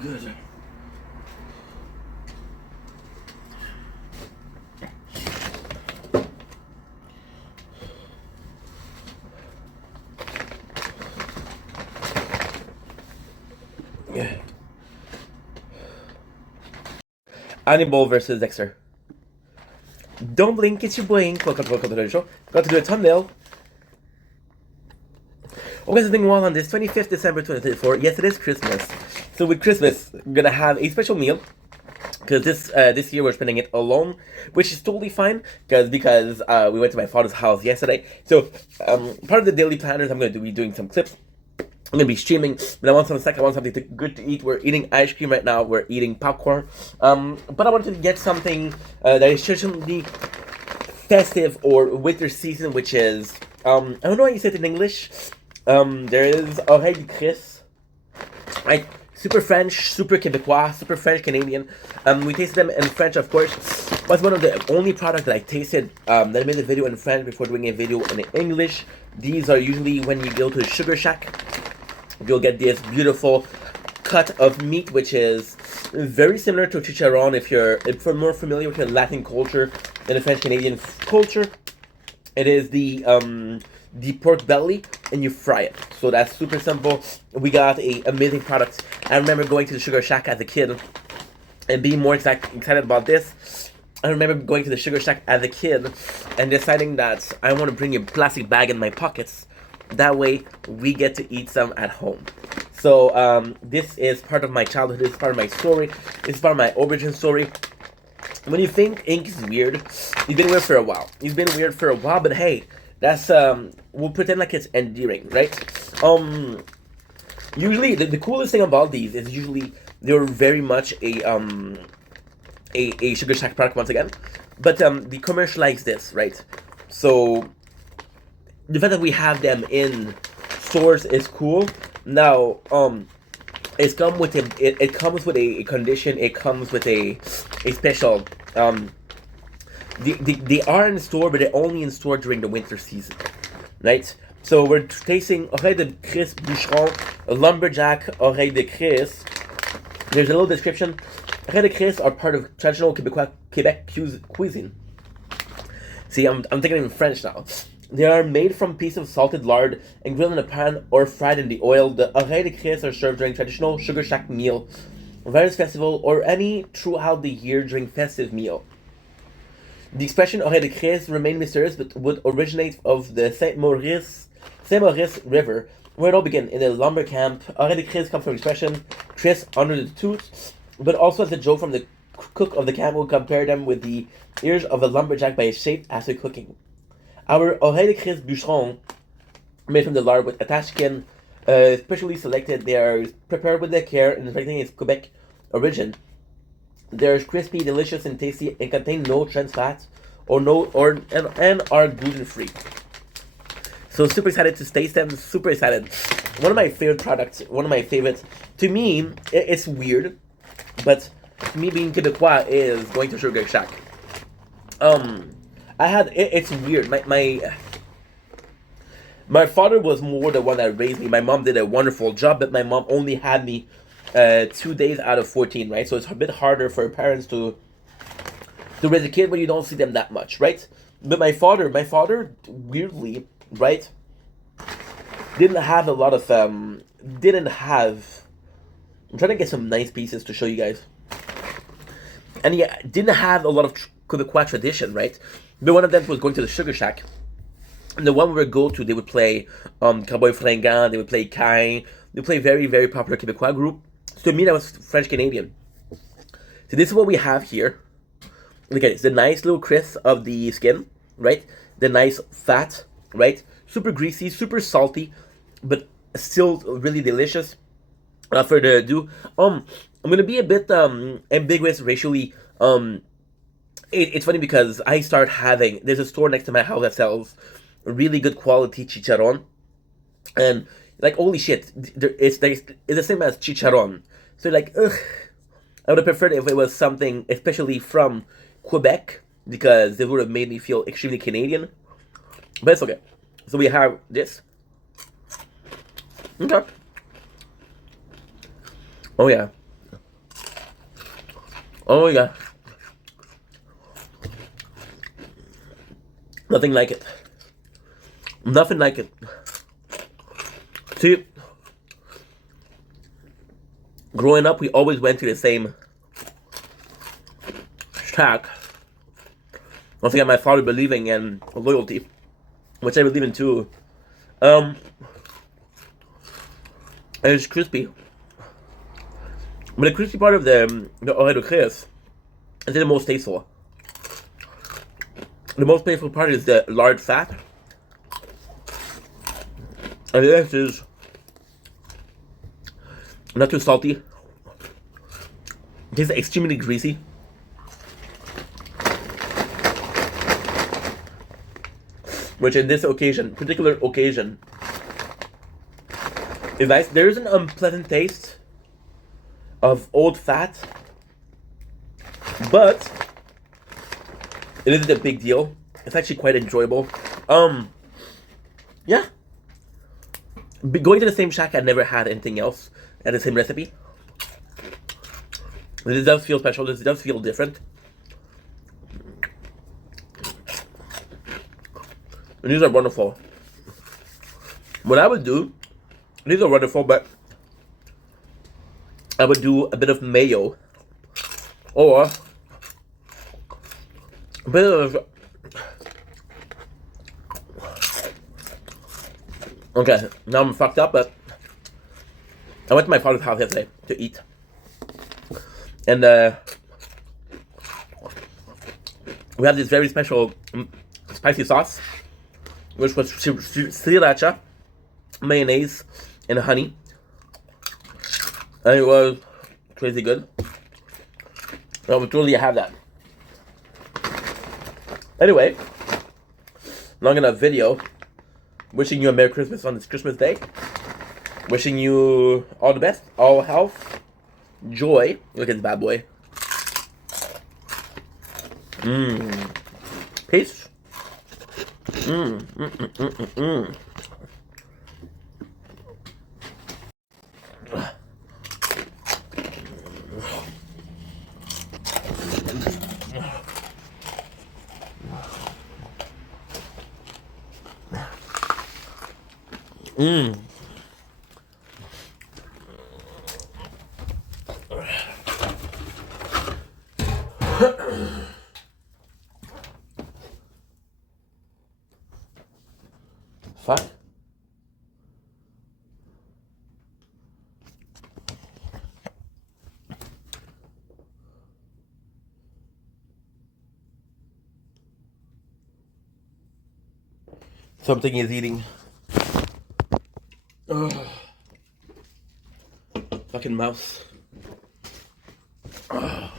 Good. Yeah. Hannibal versus Dexter. Don't blink, it's your blink. Welcome to the show. Got to do a thumbnail. Okay, something wrong on this 25th December 2024. Yes, it is Christmas. So with Christmas, we're gonna have a special meal. Because this year we're spending it alone, which is totally fine. Because we went to my father's house yesterday. So part of the daily planners, I'm gonna be doing some clips. I'm gonna be streaming, but I want something good to eat. We're eating ice cream right now. We're eating popcorn. But I wanted to get something that is certainly festive or winter season, which is I don't know how you say it in English. There is oreille de Chris. Right, super French, super Québécois, super French Canadian. We tasted them in French, of course. But one of the only products that I tasted that I made a video in French before doing a video in English. These are usually when you go to the Sugar Shack. You'll get this beautiful cut of meat, which is very similar to chicharron if you're more familiar with the Latin culture than the French Canadian culture. It is the pork belly, and you fry it. So that's super simple. We got a amazing product. I remember going to the Sugar Shack as a kid and being more excited about this. I remember going to the Sugar Shack as a kid and deciding that I want to bring a plastic bag in my pockets. That way, we get to eat some at home. So, this is part of my childhood. This is part of my story. This is part of my origin story. When you think ink is weird, you've been weird for a while. You've been weird for a while, but hey, that's, we'll pretend like it's endearing, right? Usually, the coolest thing about these is usually they're very much a Sugar Shack product once again. But, they commercialize this, right? So, the fact that we have them in stores is cool. Now, it comes with a condition. It comes with a special. They are in store, but they're only in store during the winter season, right? So we're tasting Oreille de Chris Bûcheron, Lumberjack Oreille de Chris. There's a little description. Oreille de Chris are part of traditional Quebec cuisine. See, I'm thinking in French now. They are made from pieces of salted lard and grilled in a pan or fried in the oil. The oreilles de Chris are served during traditional Sugar Shack meal, various festival, or any throughout the year during festive meal. The expression oreilles de Chris remain mysterious, but would originate of the Saint Maurice River, where it all began, in the lumber camp. Oreilles de Chris come from the expression Chris under the tooth, but also as a joke from the cook of the camp who compared them with the ears of a lumberjack by its shape after cooking. Our Oreille de Chris Bûcheron, made from the lard with attached skin, specially selected. They are prepared with care and reflecting its Quebec origin. They're crispy, delicious, and tasty, and contain no trans fat and are gluten free. So super excited to taste them. Super excited. One of my favorite products. One of my favorites. To me, it's weird, but to me, being Quebecois is going to Sugar Shack. It's weird. My father was more the one that raised me. My mom did a wonderful job, but my mom only had me 2 days out of 14, right? So it's a bit harder for parents to raise a kid when you don't see them that much, right? But my father weirdly, right, didn't have a lot of I'm trying to get some nice pieces to show you guys. And he didn't have a lot of Quebecois tradition, right? But one of them was going to the Sugar Shack. And the one we would go to, they would play Cowboy Fringant, they would play Cain, they would play very, very popular Quebecois group. So to me, that was French-Canadian. So this is what we have here. Look at it. It's the nice little crisp of the skin, right? The nice fat, right? Super greasy, super salty, but still really delicious. Without further ado, I'm going to be a bit ambiguous racially. It's funny because I start having, there's a store next to my house that sells really good quality chicharron, and like holy shit, it's the same as chicharron. So like, ugh, I would have preferred if it was something especially from Quebec, because it would have made me feel extremely Canadian. But it's okay. So we have this. Okay. Oh yeah. Oh yeah. Nothing like it. Nothing like it. See, growing up, we always went to the same shack. Once again, my father believing in loyalty, which I believe in too. And it's crispy. But the crispy part of the Oreille de Chris is the most tasteful. The most painful part is the lard fat. And this is not too salty. It is extremely greasy. Which in this particular occasion, is nice. There is an unpleasant taste of old fat, but it isn't a big deal. It's actually quite enjoyable. Yeah. Going to the same shack, I never had anything else at the same recipe. This does feel special. This does feel different. And these are wonderful. What I would do, these are wonderful, but I would do a bit of mayo, or bit of... Okay, now I'm fucked up, but I went to my father's house yesterday to eat. And we have this very special spicy sauce, which was sriracha, mayonnaise, and honey. And it was crazy good. I would totally have that. Anyway, long enough video. Wishing you a Merry Christmas on this Christmas Day. Wishing you all the best, all health, joy. Look at this bad boy. Peace. Fuck. Something is eating. Ugh. Fucking mouse. Ugh.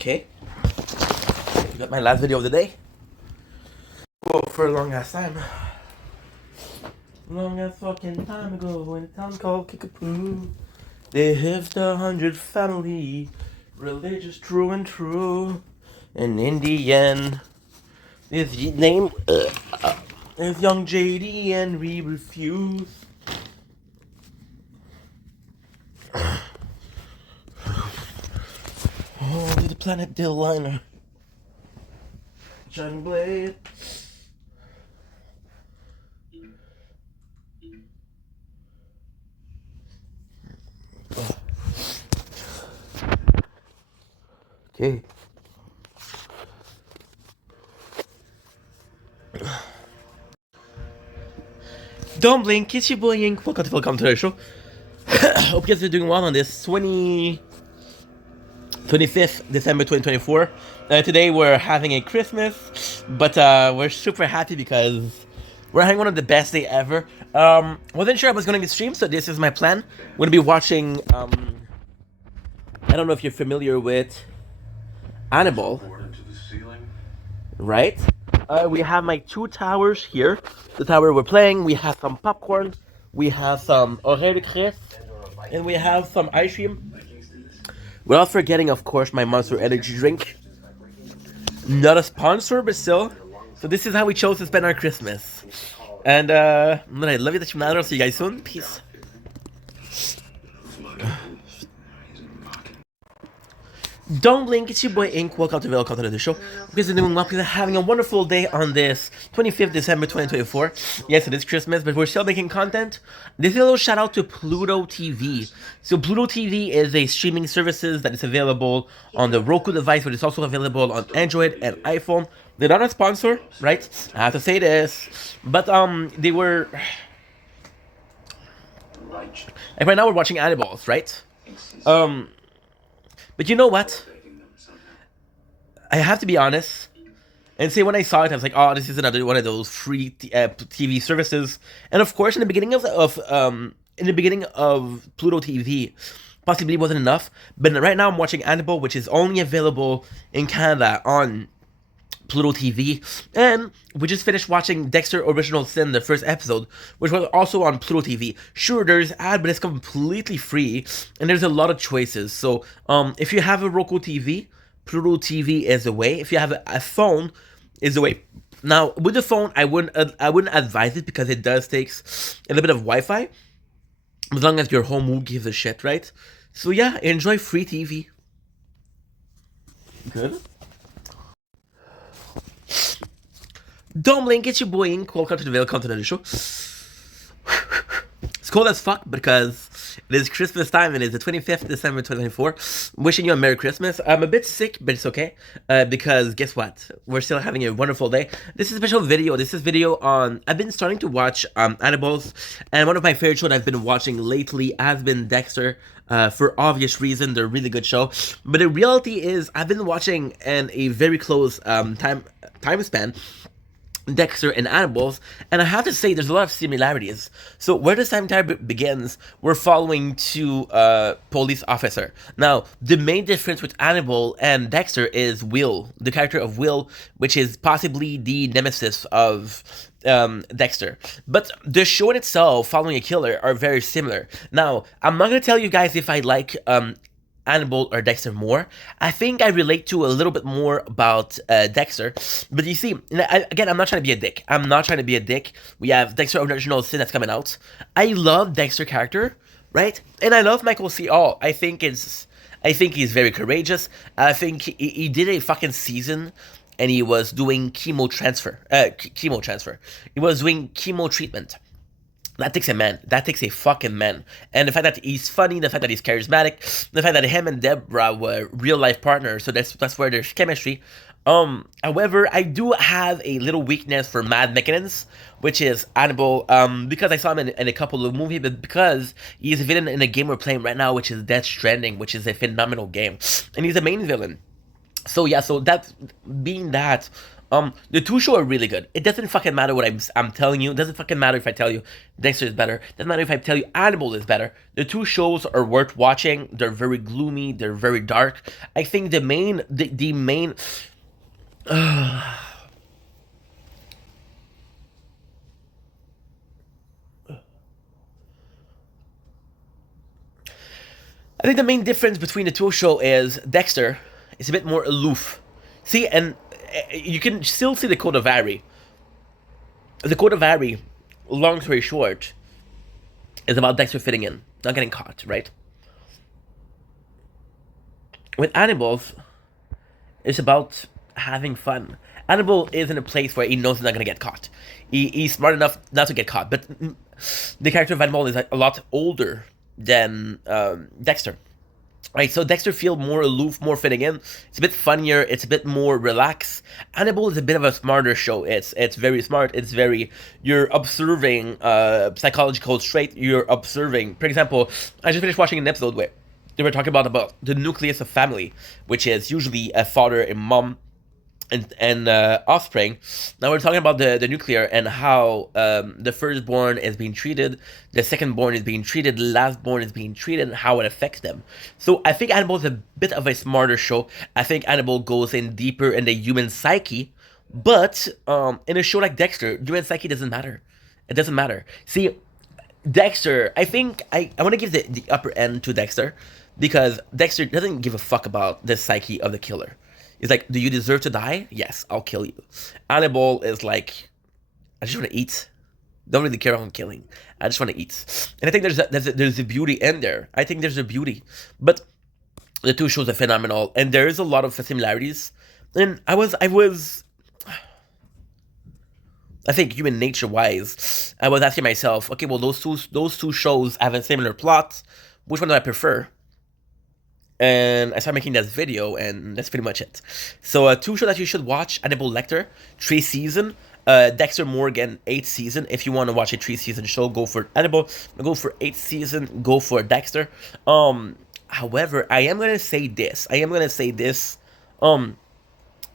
Okay, got my last video of the day. Whoa, for a long ass time. Long ass fucking time ago in a town called Kickapoo, they lived 100 family, religious true and true. And in the end, his name is Young JD and we refuse. Oh, to the planet Dill Liner. Shining Blade. Okay. Don't blink, it's your boy Ink. Welcome to the show. Hope you guys are doing well on this 25th December 2024. Today we're having a Christmas, but we're super happy because we're having one of the best day ever. Wasn't sure I was going to stream, so this is my plan. I'm going to be watching, I don't know if you're familiar with Annabelle, right? We have my two towers here. The tower we're playing, we have some popcorn, we have some Oreo de Crisp, and we have some ice cream. Without forgetting, of course, my Monster Energy drink. Not a sponsor, but still. So this is how we chose to spend our Christmas. And I love you, that you matter. I'll see you guys soon. Peace. Don't blink, it's your boy Ink. Welcome to the show. You guys are doing well. We're having a wonderful day on this 25th December 2024. Yes, it is Christmas, but we're still making content. This is a little shout out to Pluto TV. So Pluto TV is a streaming services that is available on the Roku device, but it's also available on Android and iPhone. They're not a sponsor, right? I have to say this, but they were. And right now we're watching Animals, right? But you know what? I have to be honest and say when I saw it, I was like, oh, this is another one of those free TV services. And of course, in the beginning of Pluto TV, possibly wasn't enough. But right now, I'm watching Hannibal, which is only available in Canada on Pluto TV, and we just finished watching Dexter Original Sin, the first episode, which was also on Pluto TV. Sure, there's ad, but it's completely free, and there's a lot of choices. So, if you have a Roku TV, Pluto TV is the way. If you have a phone, is the way. Now, with the phone, I wouldn't advise it because it does take a little bit of Wi-Fi, as long as your home who gives a shit, right? So yeah, enjoy free TV. Good. Don't blink, it's your boy Ink. Welcome to the Welcome to the show. It's cold as fuck because it is Christmas time and it's the 25th December 2024. Wishing you a Merry Christmas. I'm a bit sick, but it's okay. Because guess what? We're still having a wonderful day. This is a special video. This is video on... I've been starting to watch Animals, and one of my favorite shows I've been watching lately has been Dexter. For obvious reason, they're a really good show. But the reality is, I've been watching in a very close time span Dexter and Animals, and I have to say there's a lot of similarities. So where the time begins, we're following two police officer. Now, the main difference with Hannibal and Dexter is Will, the character of Will, which is possibly the nemesis of Dexter. But the show in itself, following a killer, are very similar. Now, I'm not going to tell you guys if I like Hannibal or Dexter more. I think I relate to a little bit more about Dexter. But you see, again, I'm not trying to be a dick. I'm not trying to be a dick. We have Dexter Original Sin that's coming out. I love Dexter character, right? And I love Michael C. Hall. I think he's very courageous. I think he did a fucking season and he was doing chemo transfer. He was doing chemo treatment. That takes a man. That takes a fucking man. And the fact that he's funny, the fact that he's charismatic, the fact that him and Deborah were real life partners, so that's where there's chemistry. However, I do have a little weakness for Mad Mikkelsen, which is Hannibal, because I saw him in a couple of movies, but because he's a villain in a game we're playing right now, which is Death Stranding, which is a phenomenal game. And he's the main villain. So yeah, so that being that, the two shows are really good. It doesn't fucking matter what I'm telling you. It doesn't fucking matter if I tell you Dexter is better. It doesn't matter if I tell you Hannibal is better. The two shows are worth watching. They're very gloomy. They're very dark. I think the main... I think the main difference between the two shows is Dexter is a bit more aloof. See, and you can still see the Code of Ari. The Code of Ari, long story short, is about Dexter fitting in, not getting caught, right? With Hannibals, it's about having fun. Hannibal is in a place where he knows he's not going to get caught. He's smart enough not to get caught, but the character of Hannibal is a lot older than Dexter. Right, so Dexter feels more aloof, more fitting in. It's a bit funnier. It's a bit more relaxed. Hannibal is a bit of a smarter show. It's very smart. It's very... You're observing psychological trait. You're observing... For example, I just finished watching an episode where they were talking about the nucleus of family, which is usually a father and mom and offspring. Now we're talking about the nuclear and how the firstborn is being treated, the secondborn is being treated, the lastborn is being treated, and how it affects them. So I think Hannibal is a bit of a smarter show. I think Hannibal goes in deeper in the human psyche, but in a show like Dexter, human psyche doesn't matter. It doesn't matter. See, Dexter, I think I want to give the upper end to Dexter, because Dexter doesn't give a fuck about the psyche of the killer. He's like, do you deserve to die? Yes, I'll kill you. Hannibal is like, I just want to eat. Don't really care about killing. I just want to eat. And I think there's a beauty in there. I think there's a beauty. But the two shows are phenomenal. And there is a lot of similarities. And I think human nature-wise, I was asking myself, okay, well, those two shows have a similar plot. Which one do I prefer? And I started making that video, and that's pretty much it. So, two shows that you should watch: Hannibal Lecter, 3 season. Dexter Morgan, 8 season. If you want to watch a 3 season show, go for Hannibal. Go for 8 season. Go for Dexter. However, I am gonna say this.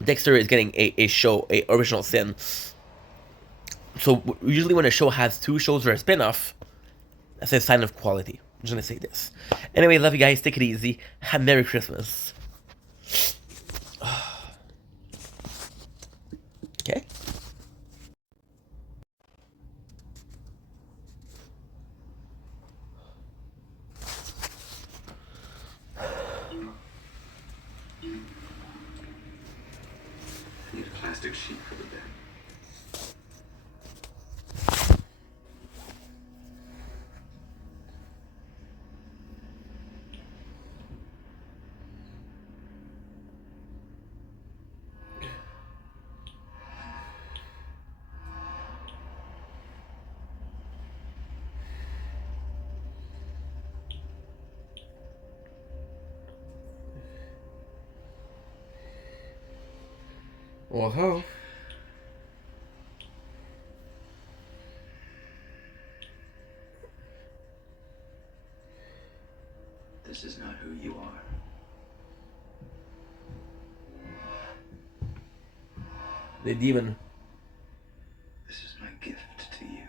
Dexter is getting a original sin. So usually when a show has 2 shows or a spin-off, that's a sign of quality. I'm just gonna say this. Anyway, love you guys. Take it easy. Have Merry Christmas. Okay. I need a plastic sheet for the bed. Whoa. This is not who you are. The demon. This is my gift to you.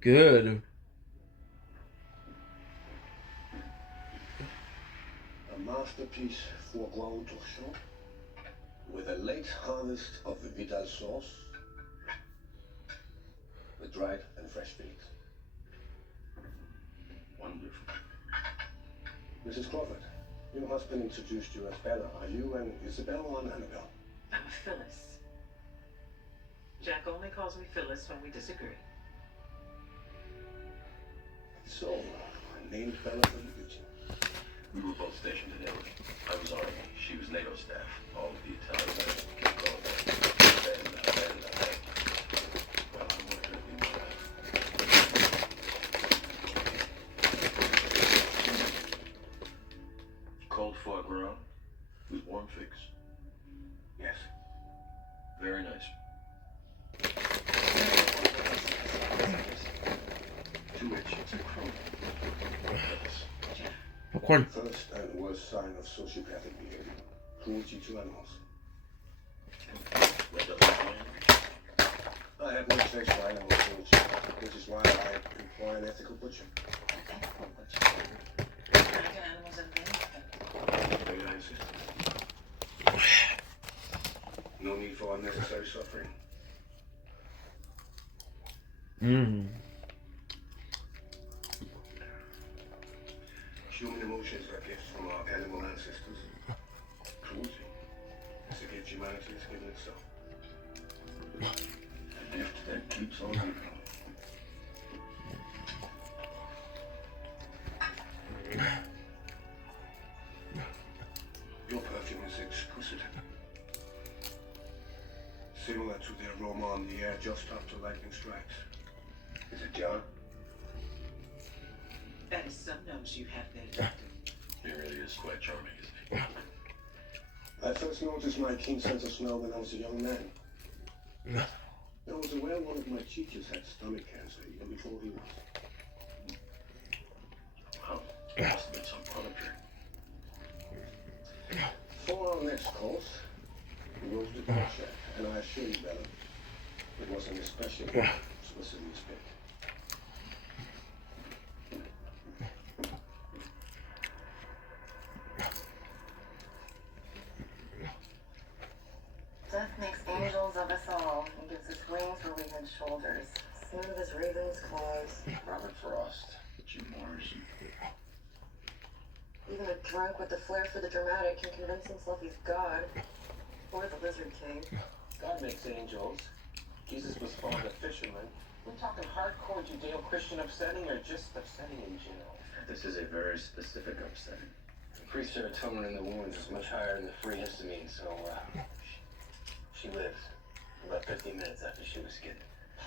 Good. A masterpiece foregone torchon with a late harvest of the Vidal sauce with dried and fresh meat. Wonderful. Mrs. Crawford, your husband introduced you as Bella. Are you an Isabel or an Annabelle? I'm a Phyllis. Jack only calls me Phyllis when we disagree. So, I named Bella for you, did you? We were both stationed in Italy. I was Army. She was NATO staff. All of the Italians kept calling her Bella. Well, I wanted her to be my wife. Cold foie gras with warm figs. Yes. Very nice. To which it's a crumb. Popcorn. First and worst sign of sociopathic behavior. Cruelty to animals. I have no taste for animal cruelty, which is why I employ an ethical butcher. Ethical butcher. What kind of animals are they? May I assist? No need for unnecessary suffering. Human emotions are gifts from our animal ancestors. Cruelty is a gift humanity has given itself. A gift that keeps on giving. Your perfume is exquisite. Similar to the aroma on the air just after lightning strikes. Is it John? That is some nose you have there. He really is quite charming, isn't he? I first noticed my keen sense of smell when I was a young man. I was aware one of my teachers had stomach cancer even before he was. Wow. Must have been some puppetry. For our next course, we roasted bullshit, and I assure you, Bella, it was an especially Switzerland's pick. Death makes angels of us all and gives us wings where we had shoulders. Smooth as ravens' claws. Robert Frost, Jim Morrison. Even a drunk with the flair for the dramatic can convince himself he's God. Or the Lizard King. God makes angels. Jesus was fond of fishermen. We're talking hardcore Judeo-Christian upsetting or just upsetting in general? This is a very specific upsetting. The free serotonin in the wounds was much higher than the free histamine, so she lived about 15 minutes after she was skinned.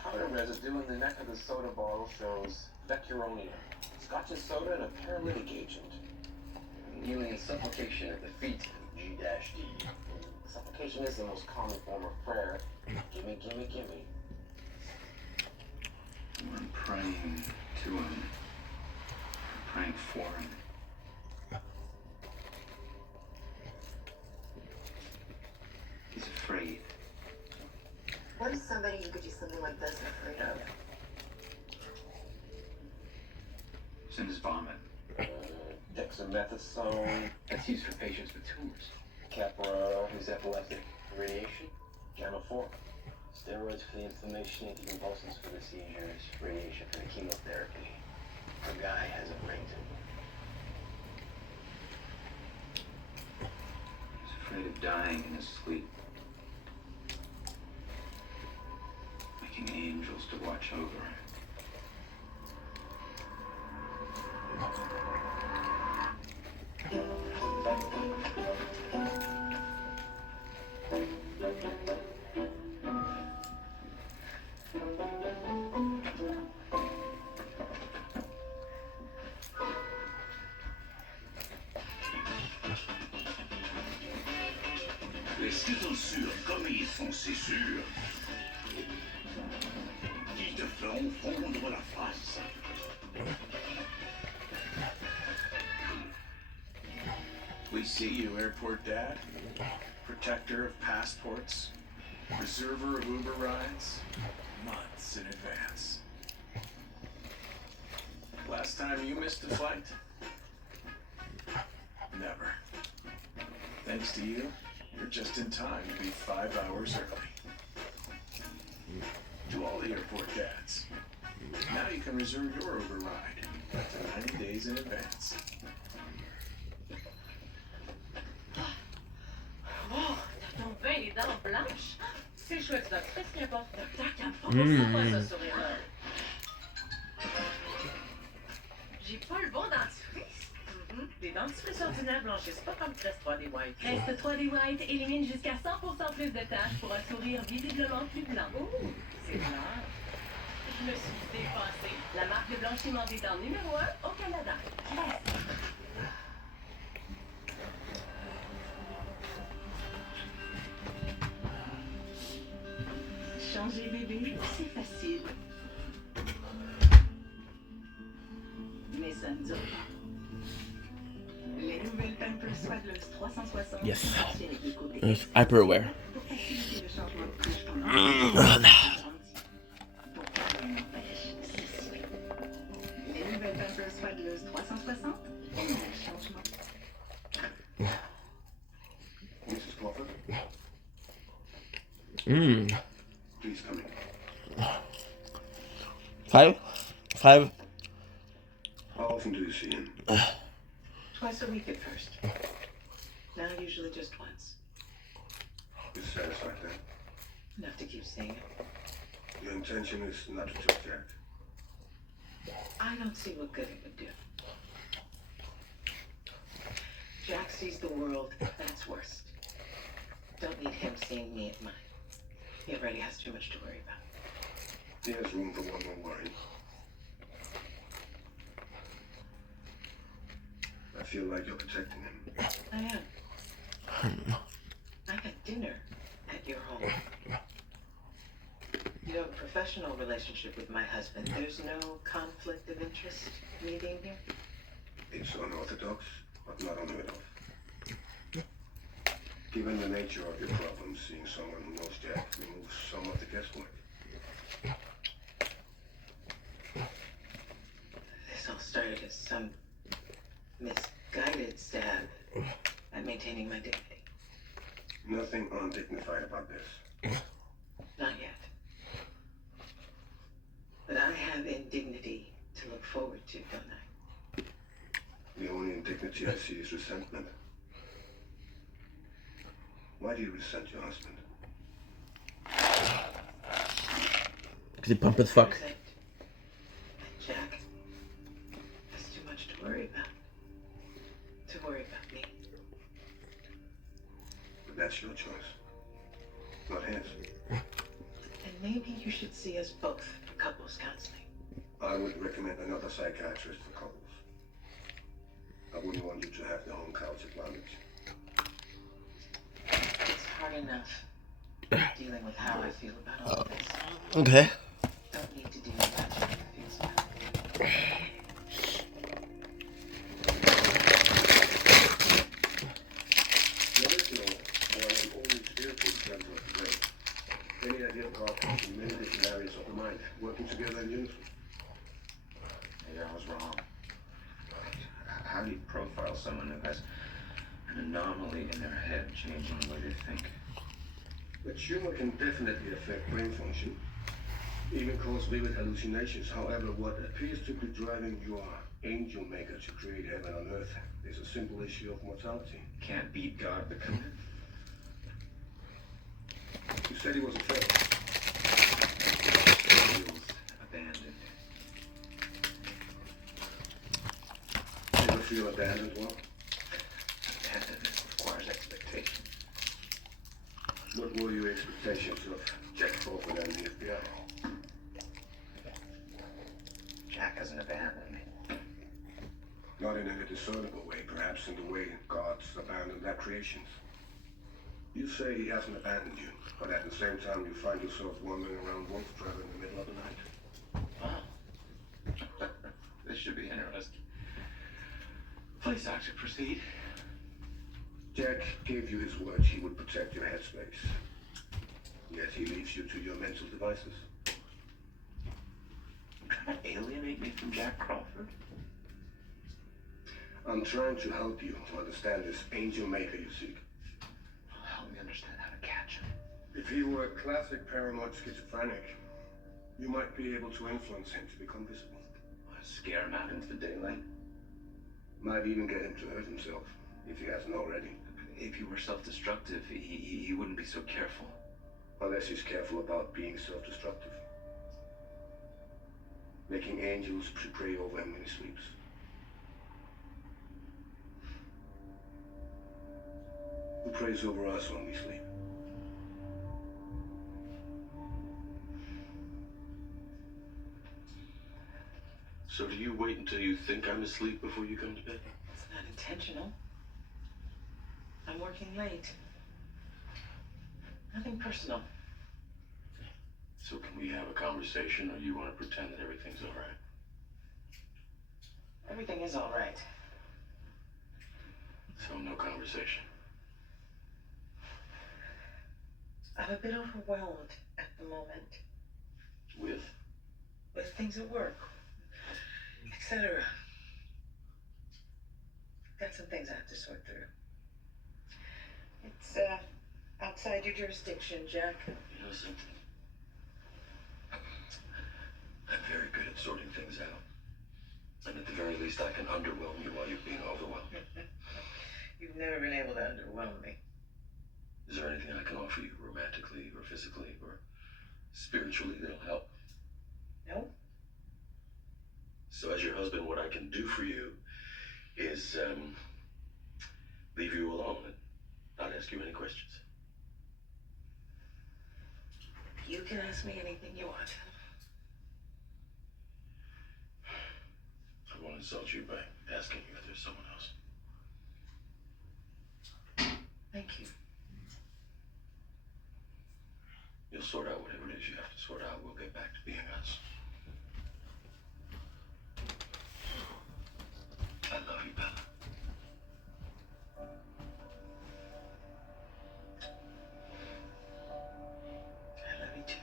Powder residue in the neck of the soda bottle shows vecuronium, scotch and soda, and a paralytic agent. Kneeling in supplication at the feet of G-D. Supplication is the most common form of prayer. Gimme, gimme, gimme. I'm praying to him. I'm praying for him. He's afraid. What is somebody who could do something like this afraid of? It's in his vomit. Dexamethasone, That's used for patients with tumors. Capra, Who's epileptic? Radiation? Gamma 4. Steroids for the inflammation, anticonvulsants for the seizures, radiation for the chemotherapy. The guy has a brain tumor. He's afraid of dying in his sleep. Making angels to watch over him. Restez sûr, comme ils sont, c'est sûr. Ils te feront fondre la face. We see you, airport dad. Protector of passports. Reserver of Uber rides. Months in advance. Last time you missed a flight? Never. Thanks to you, you're just in time to be 5 hours early. To all the airport dads. Now you can reserve your Uber ride up to 90 days in advance. Oh, t'as donc bien les dents blanches. C'est chouette, ça. Qu'est-ce qu'il apporte? Docteur, qui a pas ça sur les mains. J'ai pas le bon dentifrice. Les dentifrices ordinaires blanchissent pas comme Crest 3D White. Crest 3D White élimine jusqu'à 100% plus de taches pour un sourire visiblement plus blanc. Oh, c'est clair. Je me suis dépassée. La marque de blanchiment des dents numéro 1 au Canada. Crest. Changer bébé, c'est facile. Mais ça ne dure pas. Les nouvelles Pampers Swaddlers 360. Yes. contiennent des côtés It's hyper aware. pour faciliter le changement de couche pendant les nouvelles Pampers Swaddlers 360. Changement. Mrs. Crawford, please come in. 5? How often do you see him? Twice a week at first. Now usually just once. You're satisfied then? Enough to keep seeing him. Your intention is not to kill Jack. I don't see what good it would do. Jack sees the world, that's worst. Don't need him seeing me at mine. He already has too much to worry about. There's room for one more worry. I feel like you're protecting him. I am. I had dinner at your home. You have a professional relationship with my husband. There's no conflict of interest me being here? It's unorthodox, but not unheard of. Given the nature of your problem, seeing someone who knows Jack removes some of the guesswork. This all started as some misguided stab at maintaining my dignity. Nothing undignified about this. Not yet. But I have indignity to look forward to, don't I? The only indignity I see is resentment. Why do you resent your husband? Because he pump as fuck. Jack, there's too much to worry about. To worry about me. But that's your choice, not his. And maybe you should see us both for couples counseling. I would recommend another psychiatrist for couples. I wouldn't want you to have the home couch advantage. It's hard enough dealing with how I feel about all of this. Okay. Don't need to deal with how Jack feels about it. The original, while an only spiritual center of the brain, any idea of God in many different areas of the mind, working together in unison. Maybe I was wrong. How do you profile someone who has an anomaly in their head changing the way they think? The tumor can definitely affect brain function, even cause vivid hallucinations. However, what appears to be driving your angel maker to create heaven on earth is a simple issue of mortality. Can't beat God, but come in. You said he was a failure. Feels abandoned. You ever feel abandoned, well? Abandonment requires expectation. What were your expectations of Jack Faulkner and the FBI? Jack hasn't abandoned me. Not in any discernible way, perhaps in the way gods abandon their creations. You say he hasn't abandoned you, but at the same time you find yourself wandering around Wolf Trap in the middle of the night. Wow. This should be interesting. Please, Doctor, proceed. Jack gave you his word he would protect your headspace. Yet he leaves you to your mental devices. Trying to alienate me from Jack Crawford? I'm trying to help you to understand this angel maker you seek. Help me understand how to catch him. If he were a classic paranoid schizophrenic, you might be able to influence him to become visible. Scare him out into the daylight? Might even get him to hurt himself, if he hasn't already. If he were self-destructive, he wouldn't be so careful. Unless he's careful about being self-destructive. Making angels pray over him when he sleeps. Who prays over us when we sleep? So do you wait until you think I'm asleep before you come to bed? It's not intentional. I'm working late. Nothing personal. So can we have a conversation, or you want to pretend that everything's all right? Everything is all right. So no conversation. I'm a bit overwhelmed at the moment. With? With things at work, etc. Got some things I have to sort through. It's outside your jurisdiction, Jack. You know something? I'm very good at sorting things out. And at the very least, I can underwhelm you while you're being overwhelmed. You've never been able to underwhelm me. Is there anything I can offer you romantically or physically or spiritually that'll help? No. So as your husband, what I can do for you is leave you alone and not ask you any questions. You can ask me anything you want. I won't insult you by asking you if there's someone else. Thank you. You'll sort out whatever it is you have to sort out. We'll get back to being us. I love you, Bella. I love you too.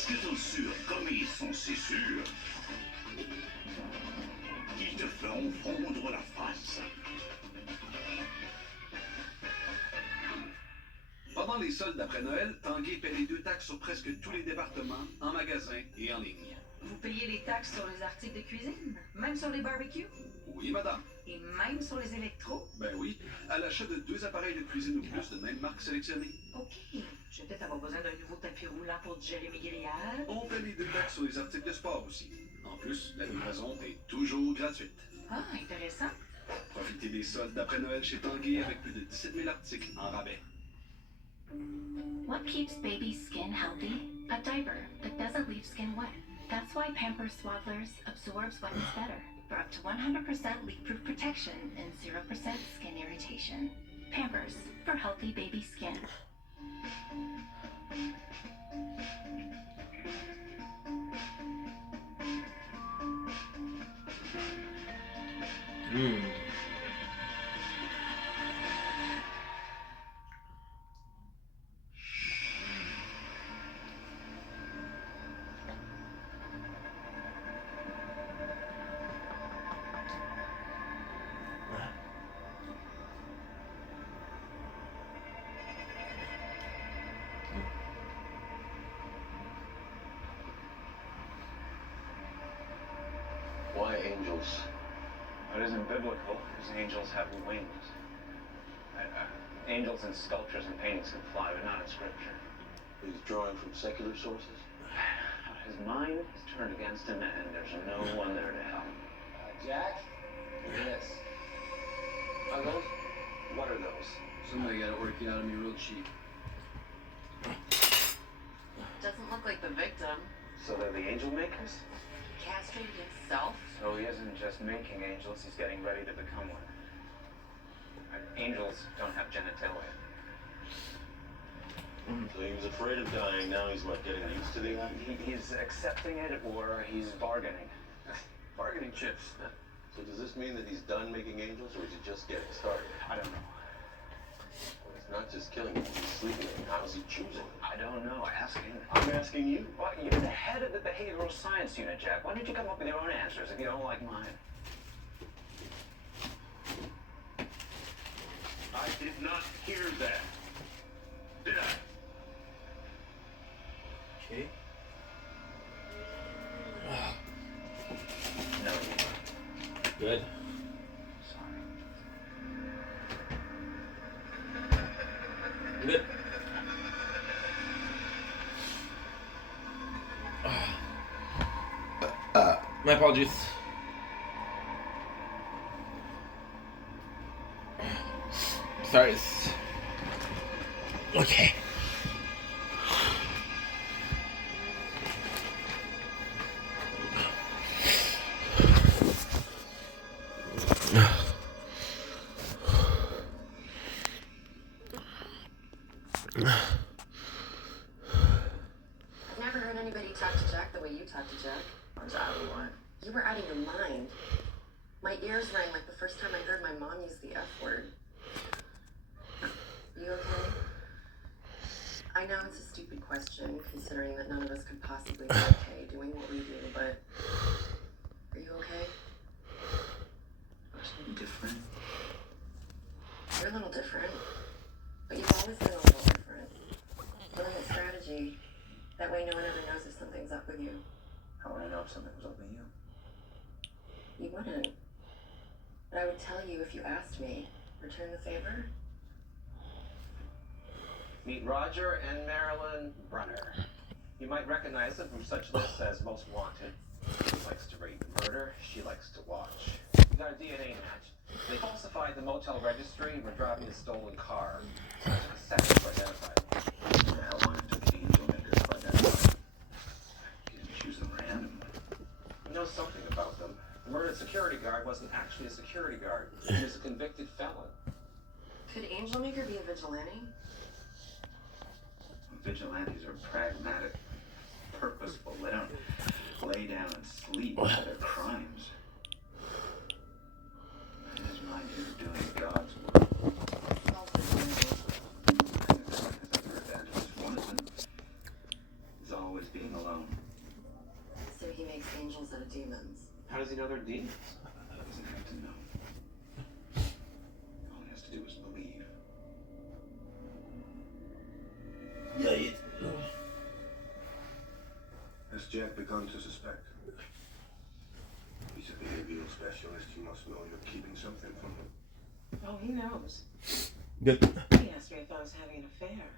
Est-ce qu'ils sont sûrs, comme ils sont si sûrs, qu'ils te feront fondre la face? Pendant les soldes d'après Noël, Tanguay paie les 2 taxes sur presque tous les départements, en magasin et en ligne. Vous payez les taxes sur les articles de cuisine, même sur les barbecues, Oui, madame. et même sur les électros. Ben oui, à l'achat de 2 appareils de cuisine ou plus de même marque sélectionnée. Ok, je vais peut-être avoir besoin d'un nouveau tapis roulant pour digérer mes grillades. On paie les 2 taxes sur les articles de sport aussi. En plus, la livraison est toujours gratuite. Ah, intéressant. Profitez des soldes d'après Noël chez Tanguay avec plus de 17 000 articles en rabais. What keeps baby's skin healthy? A diaper that doesn't leave skin wet. That's why Pampers Swaddlers absorbs wetness better for up to 100% leak-proof protection and 0% skin irritation. Pampers, for healthy baby skin. Why angels? It isn't biblical, because angels have wings. Angels in sculptures and paintings can fly, but not in scripture. He's drawing from secular sources? His mind is turned against him, and there's no one there to help. Jack? Yes. Are those? What are those? Somebody got to work it out of me real cheap. Doesn't look like the victim. So they're the angel makers? He castrated himself. So he isn't just making angels, he's getting ready to become one. Angels don't have genitalia. So he was afraid of dying, now he's what, getting used to the idea? He's accepting it, or he's bargaining. Bargaining chips. So does this mean that he's done making angels, or is he just getting started? I don't know. Well, he's not just killing them, he's sleeping them. How is he choosing? I don't know. Ask him. I'm asking you. Well, you're the head of the behavioral science unit, Jack. Why don't you come up with your own answers if you don't like mine? I did not hear that. Did I? Okay. No. Good. Sorry. Good. My apologies. Sorry. Okay. I've never heard anybody talk to Jack the way you talk to Jack. I was out of line. You were out of your mind. My ears rang like the first time I heard my mom use the F word. You okay? I know it's a stupid question, considering that none of us could possibly be okay doing what we do, but are you okay? I'm different. You're a little different, but you've always been a little different. Learn the strategy. That way no one ever knows if something's up with you. How would I know if something was up with you? You wouldn't. But I would tell you if you asked me. Return the favor? Meet Roger and Marilyn Brunner. You might recognize them from such lists as Most Wanted. He likes to rate murder, she likes to watch. We got a DNA match. They falsified the motel registry and were driving a stolen car. So it took a second to identify them. How long it took the angel makers to identify? You didn't choose them randomly. You know something about them. The murdered security guard wasn't actually a security guard. He was a convicted felon. Could Angel Maker be a vigilante? Vigilantes are pragmatic, purposeful. They don't lay down and sleep for their crimes. It is my duty doing God's work. One of them is always being alone. demons. How does he know they're demons? He doesn't have to know. All he has to do is believe. Yeah, Has Jack begun to suspect? He's a behavioral specialist. You must know you're keeping something from him. Oh, he knows. Good. He asked me if I was having an affair,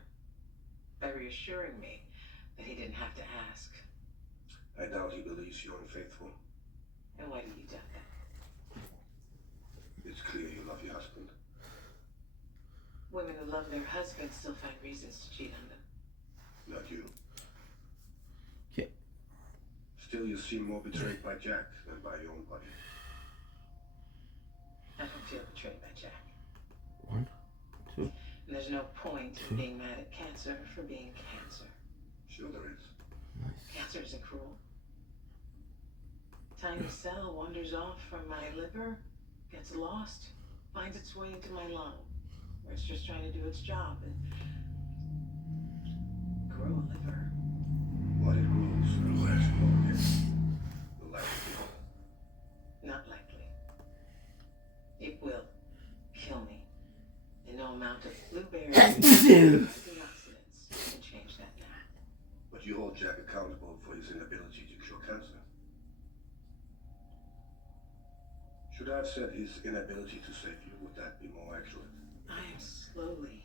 by reassuring me that he didn't have to ask. I doubt he believes you're unfaithful. And why do you doubt that? It's clear you love your husband. Women who love their husbands still find reasons to cheat on them. Not you. Okay. Still, you seem more betrayed by Jack than by your own body. I don't feel betrayed by Jack. 1, 2. And there's no point in being mad at cancer for being cancer. Sure there is. Cancer isn't cruel. Tiny cell wanders off from my liver, gets lost, finds its way into my lung, where it's just trying to do its job and grow a liver. What it grows and less more again. The life of Not likely. It will kill me. And no amount of blueberries and antioxidants can change that now. But you hold Jack accountable for his inability to cure cancer. Should I have said his inability to save you? Would that be more accurate? I am slowly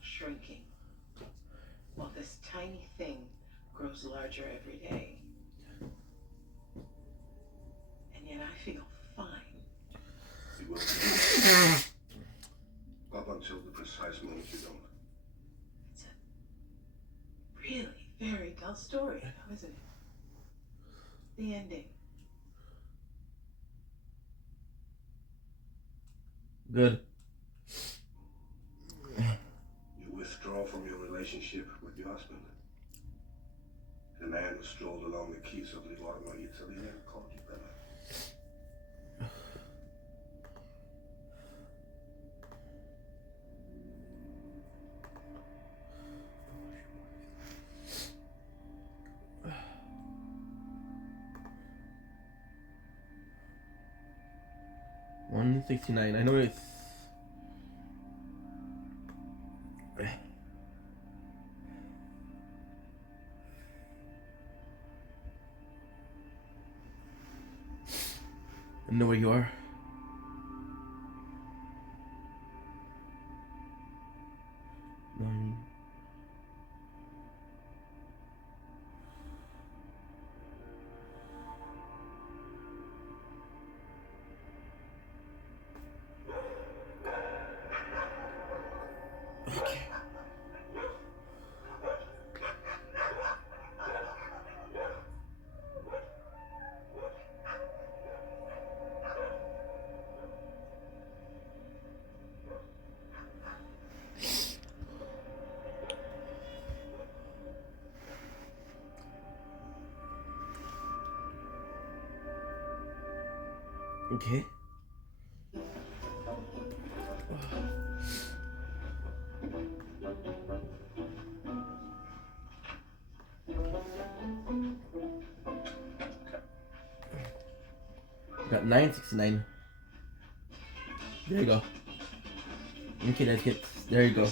shrinking while this tiny thing grows larger every day. And yet I feel fine. You will. Up until the precise moment you don't. It's a really very dull story, though, isn't it? The ending. Good. You withdraw from your relationship with your husband. The man who strolled along the quays of Livorno, Italy, and called you Bella. $169. I know it's. I know where you are. Nine. Okay. Okay. Got $9.69. There you go. Okay, let's get. There you go.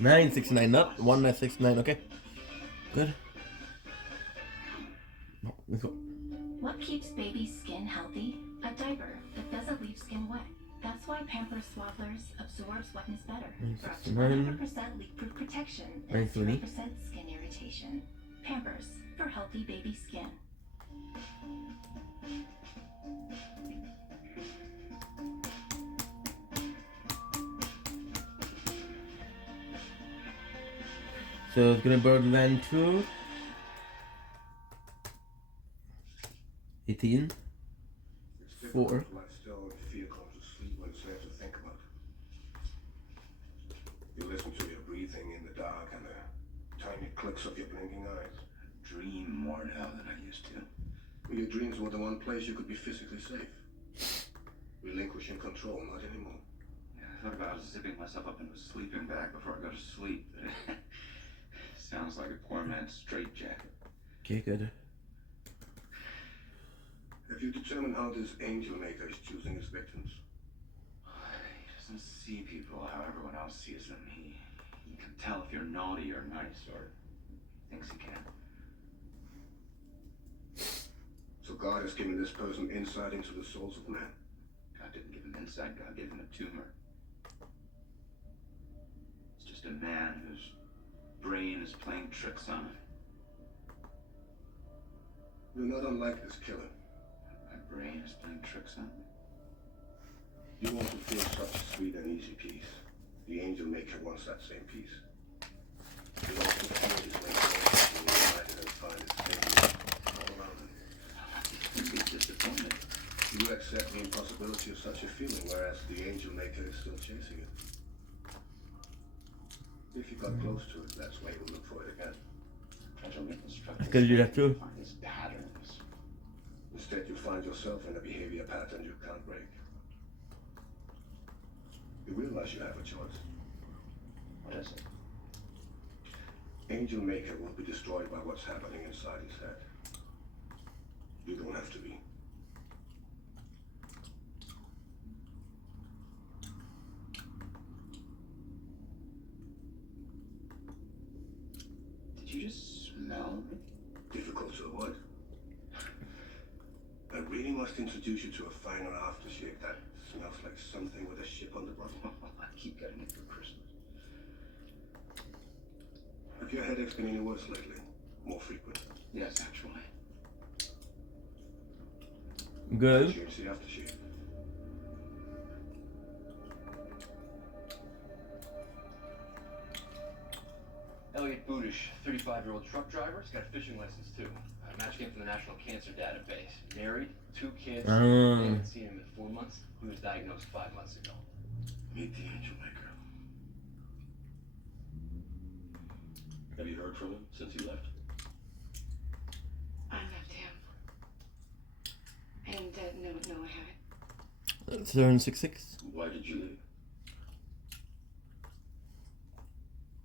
$9.69, not $1.69. Okay, good. No, let's go. What keeps baby's skin healthy? A diaper that doesn't leave skin wet. That's why Pampers Swaddlers absorbs wetness better. For up to 100% leak-proof protection and 0% skin irritation. Pampers for healthy baby skin. So it's gonna Borderland 2. 18. 4. Lie still and fear comes to sleep when it's there to think about. You listen to your breathing in the dark and the tiny clicks of your blinking eyes. Dream more now than I used to. Your dreams were the one place you could be physically safe. Relinquishing control, not anymore. Yeah, I thought about zipping myself up into a sleeping bag before I go to sleep. Sounds like a poor man's straitjacket. Okay, good. Have you determined how this angel maker is choosing his victims? He doesn't see people how everyone else sees them. He can tell if you're naughty or nice, or thinks he can. So God has given this person insight into the souls of men. God didn't give him insight, God gave him a tumor. It's just a man whose brain is playing tricks on him. You're not unlike this killer. My brain is playing tricks on me. You want to feel such sweet and easy peace. The angel maker wants that same peace. He wants to feel his way and united and find his safety all around him. He's disappointed. You accept the impossibility of such a feeling, whereas the angel maker is still chasing it. If you got close to it, that's why you will look for it again. Try to reconstruct I could do that too. find his patterns. Instead, you find yourself in a behavior pattern you can't break. You realize you have a choice. What is it? Angel Maker will be destroyed by what's happening inside his head. You don't have to be. Did you just smell me? Difficult to avoid. I really must introduce you to a final aftershave that smells like something with a ship on the bottom. I keep getting it for Christmas. Have your headaches been any worse lately? More frequent? Yes, actually. Good. Change the aftershave. Elliot Budish, 35-year-old truck driver. He's got a fishing license too. Match came from the National Cancer Database. Married, 2 kids. They haven't seen him in 4 months. He was diagnosed 5 months ago. Meet the Angel Maker. Have you heard from him since he left? I left him. And no, I haven't. 766. Why did you leave?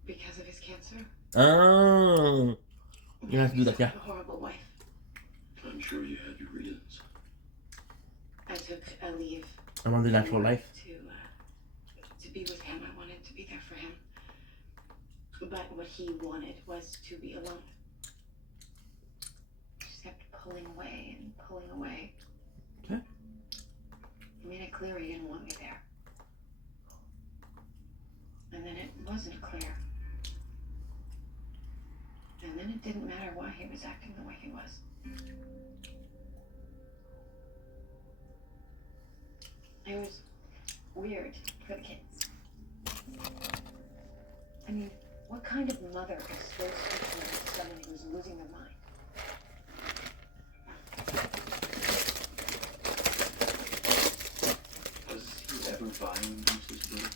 Because of his cancer. Oh. You have to do that, yeah. I'm a horrible wife. I'm sure you had your reasons. I took a leave. I'm on the natural life. To be with him. I wanted to be there for him. But what he wanted was to be alone. He just kept pulling away and pulling away. Okay. He made it clear he didn't want me there. And then it wasn't clear. And then it didn't matter why he was acting the way he was. It was weird for the kids. I mean, what kind of mother is supposed to be with someone who's losing their mind? Was he ever vying Mrs. Bush?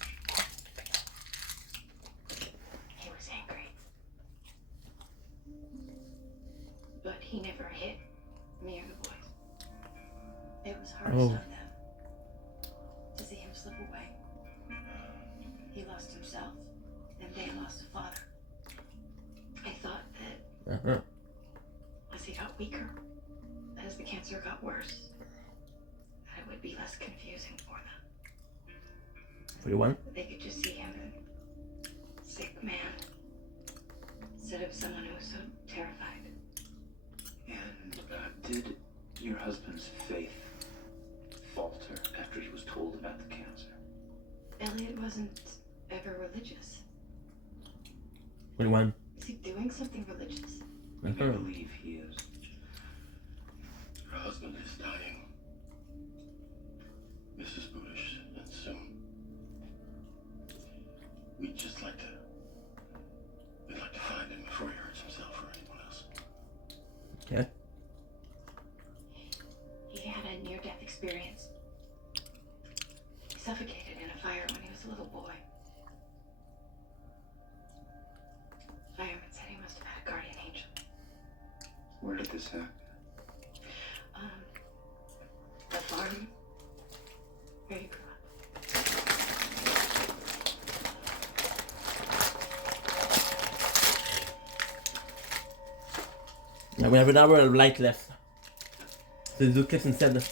He was angry. But he never hit me or the boys. It was hardest on them to see him slip away. He lost himself, and they lost a father. I thought that as he got weaker, as the cancer got worse, that it would be less confusing for them. 41. They could just see him as a sick man instead of someone who was so terrified. And did your husband's faith falter after he was told about the cancer? Elliot wasn't ever religious. 41. Is he doing something religious? I believe he is. Her husband is dying. Mrs. Budish, and soon. We'd like to find him before he hurts himself or anyone else. Okay. He had a near-death experience. He suffocated in a fire when he was a little boy. Firemen said he must have had a guardian angel. Where did this happen? The farm where he grew up. Yeah, we have an hour of light left. So let's do clips instead.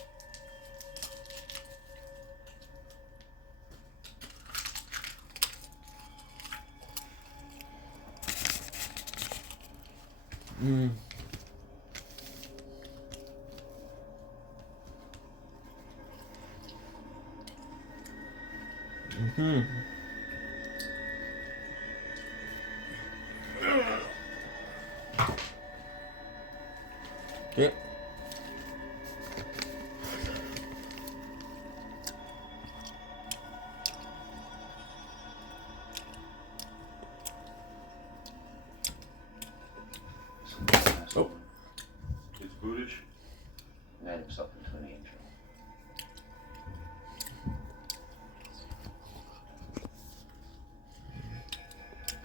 Okay. Oh. It's Budish. Made himself into an angel.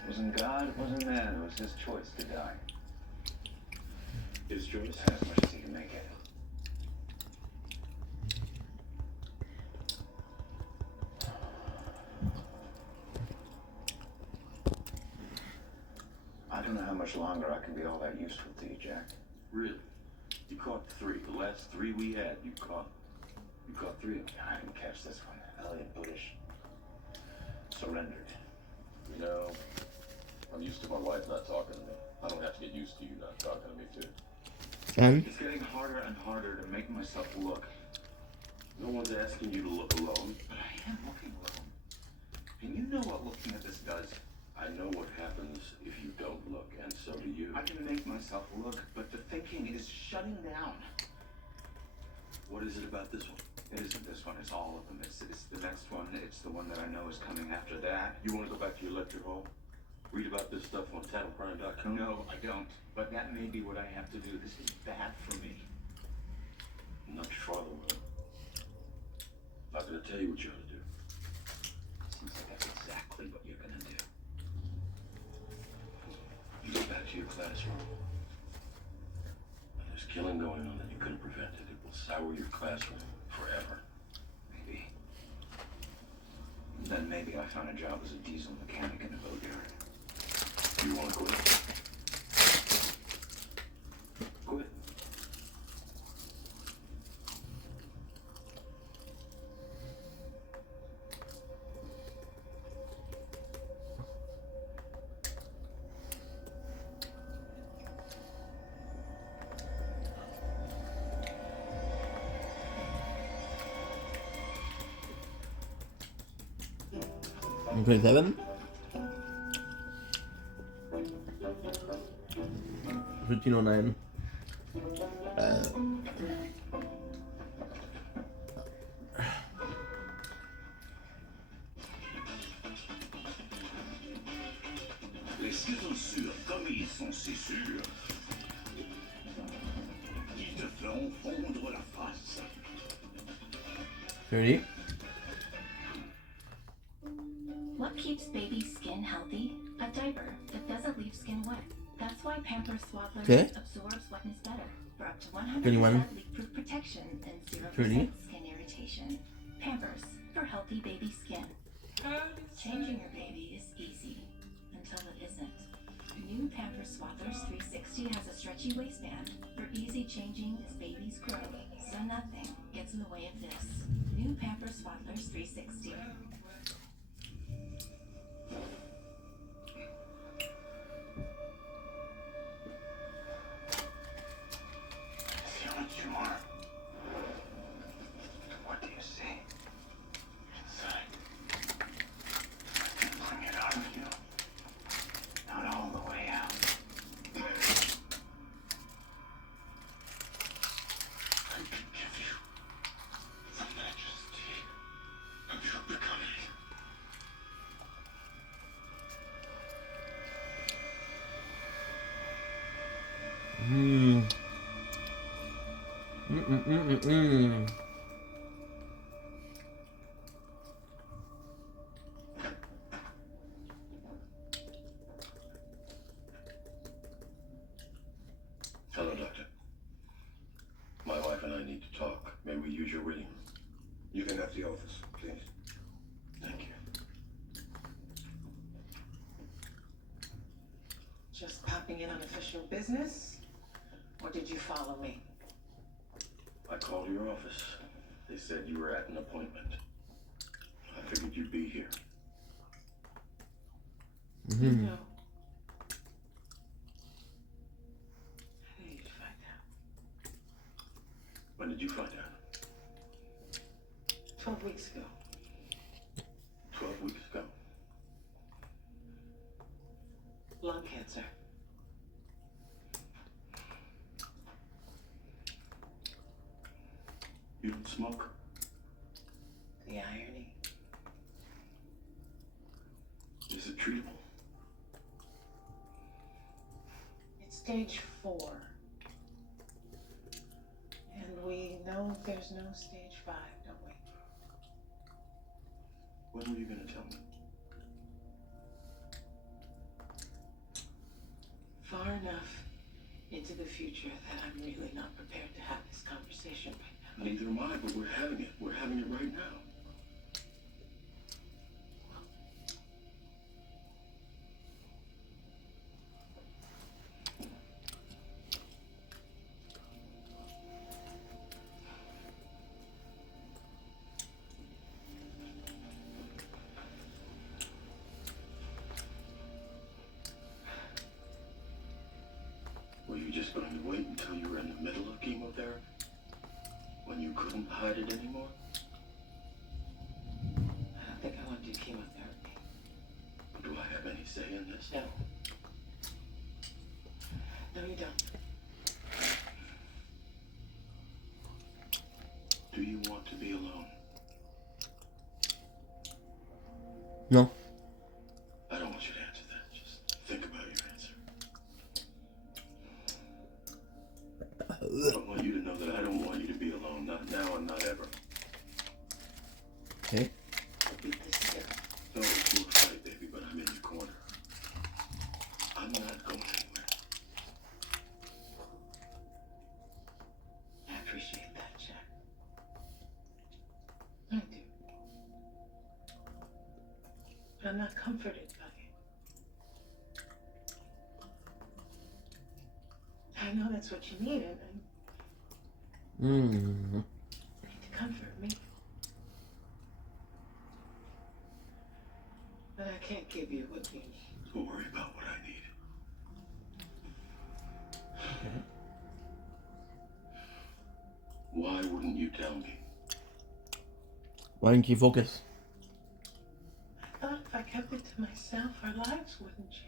It wasn't God, it wasn't man, it was his choice to die. His choice? As much as he can make it. I don't know how much longer I can be all that useful to you, Jack. Really? You caught 3. The last 3 we had, you caught. You caught 3 of them. I didn't catch this one. Elliot Budish surrendered. You know, I'm used to my wife not talking to me. I don't have to get used to you not talking to me, too. And? It's getting harder and harder to make myself look. No one's asking you to look alone. But I am looking alone. And you know what looking at this does. I know what happens if you don't look, and so do you. I can make myself look, but the thinking is shutting down. What is it about this one? It isn't this one, it's all of them. It's the next one, it's the one that I know is coming after that. You want to go back to your lecture hall? Read about this stuff on TattlePrime.com? No, I don't. But that may be what I have to do. This is bad for me. Not your father will. I'm going to tell you what you ought to do. Seems like that's exactly what you're gonna do. You go back to your classroom. There's killing going on that you could have prevented. It will sour your classroom forever. Maybe. Then maybe I found a job as a diesel mechanic in a boatyard. You want to quit? Quit. I'm 27. 1509. Les saisons sûres, comme ils sont si sûrs, ils te feront fondre la face. 30. What keeps baby's skin healthy? A diaper that doesn't leave skin wet. That's why Pampers Swaddlers Okay. absorbs wetness better for up to 100% 21. leak-proof protection and 0% 30. skin irritation. Pampers for healthy baby skin. Changing your baby is easy until it isn't. New Pampers Swaddlers 360 has a stretchy waistband for easy changing as babies grow, so nothing gets in the way of this. New Pampers Swaddlers 360. See what you are. What do you see? Inside. I can bring it out of you. Not all the way out. I can give you the majesty of your becoming. Hello, Doctor. My wife and I need to talk. May we use your waiting room? You can have the office, please. Thank you. Just popping in on official business? Or Or did you follow me? I called your office. They said you were at an appointment. I figured you'd be here. Mm-hmm. No. How did you find out? When did you find out? 12 weeks ago. 12 weeks ago. Lung cancer. You don't smoke? The irony. Is it treatable? It's stage 4. And we know there's no stage 5, don't we? When were you gonna tell me? Far enough into the future that I'm really not prepared to have this conversation right now. Neither am I, but we're having it. We're having it right now. Were you just going to wait until you were in the middle of chemotherapy? When you couldn't hide it anymore? I don't think I want to do chemotherapy. Do I have any say in this? No. No, you don't. Do you want to be alone? No. I don't want you to answer that. Just think about your answer. I want you to know that I don't want you to be alone. Not now and not ever. Okay. No, it's your fight, baby, but I'm in your corner. I'm not going anywhere. I appreciate that, Jack. I do. But I'm not comforted by it. I know that's what you need, and Mm-hmm. you need to comfort me. But I can't give you what you need. Don't worry about what I need. Why wouldn't you tell me? Why didn't you focus? I thought if I kept it to myself, our lives wouldn't change.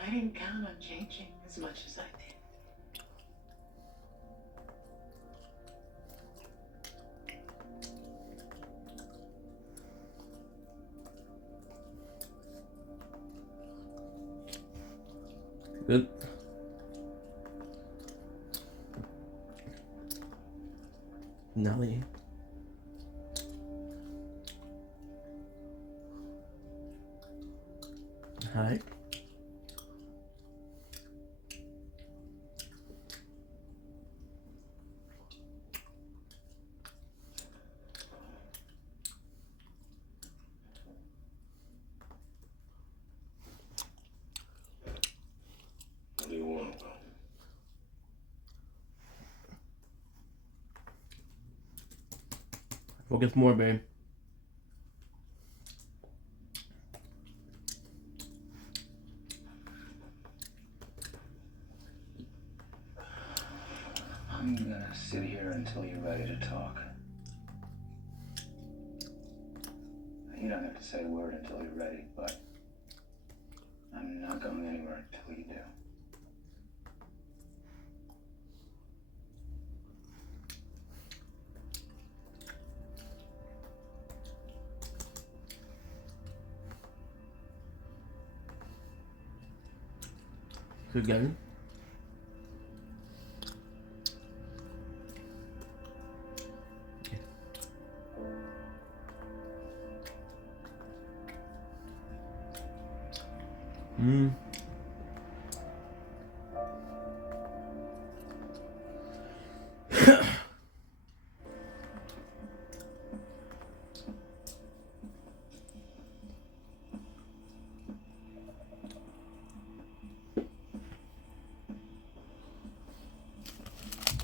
I didn't count on changing as much as I did. Good. Nelly. Hi. What do you want? Focus more, babe. I'm gonna sit here until you're ready to talk. You don't have to say a word until you're ready, but I'm not going anywhere until you do. Good game. Hmm.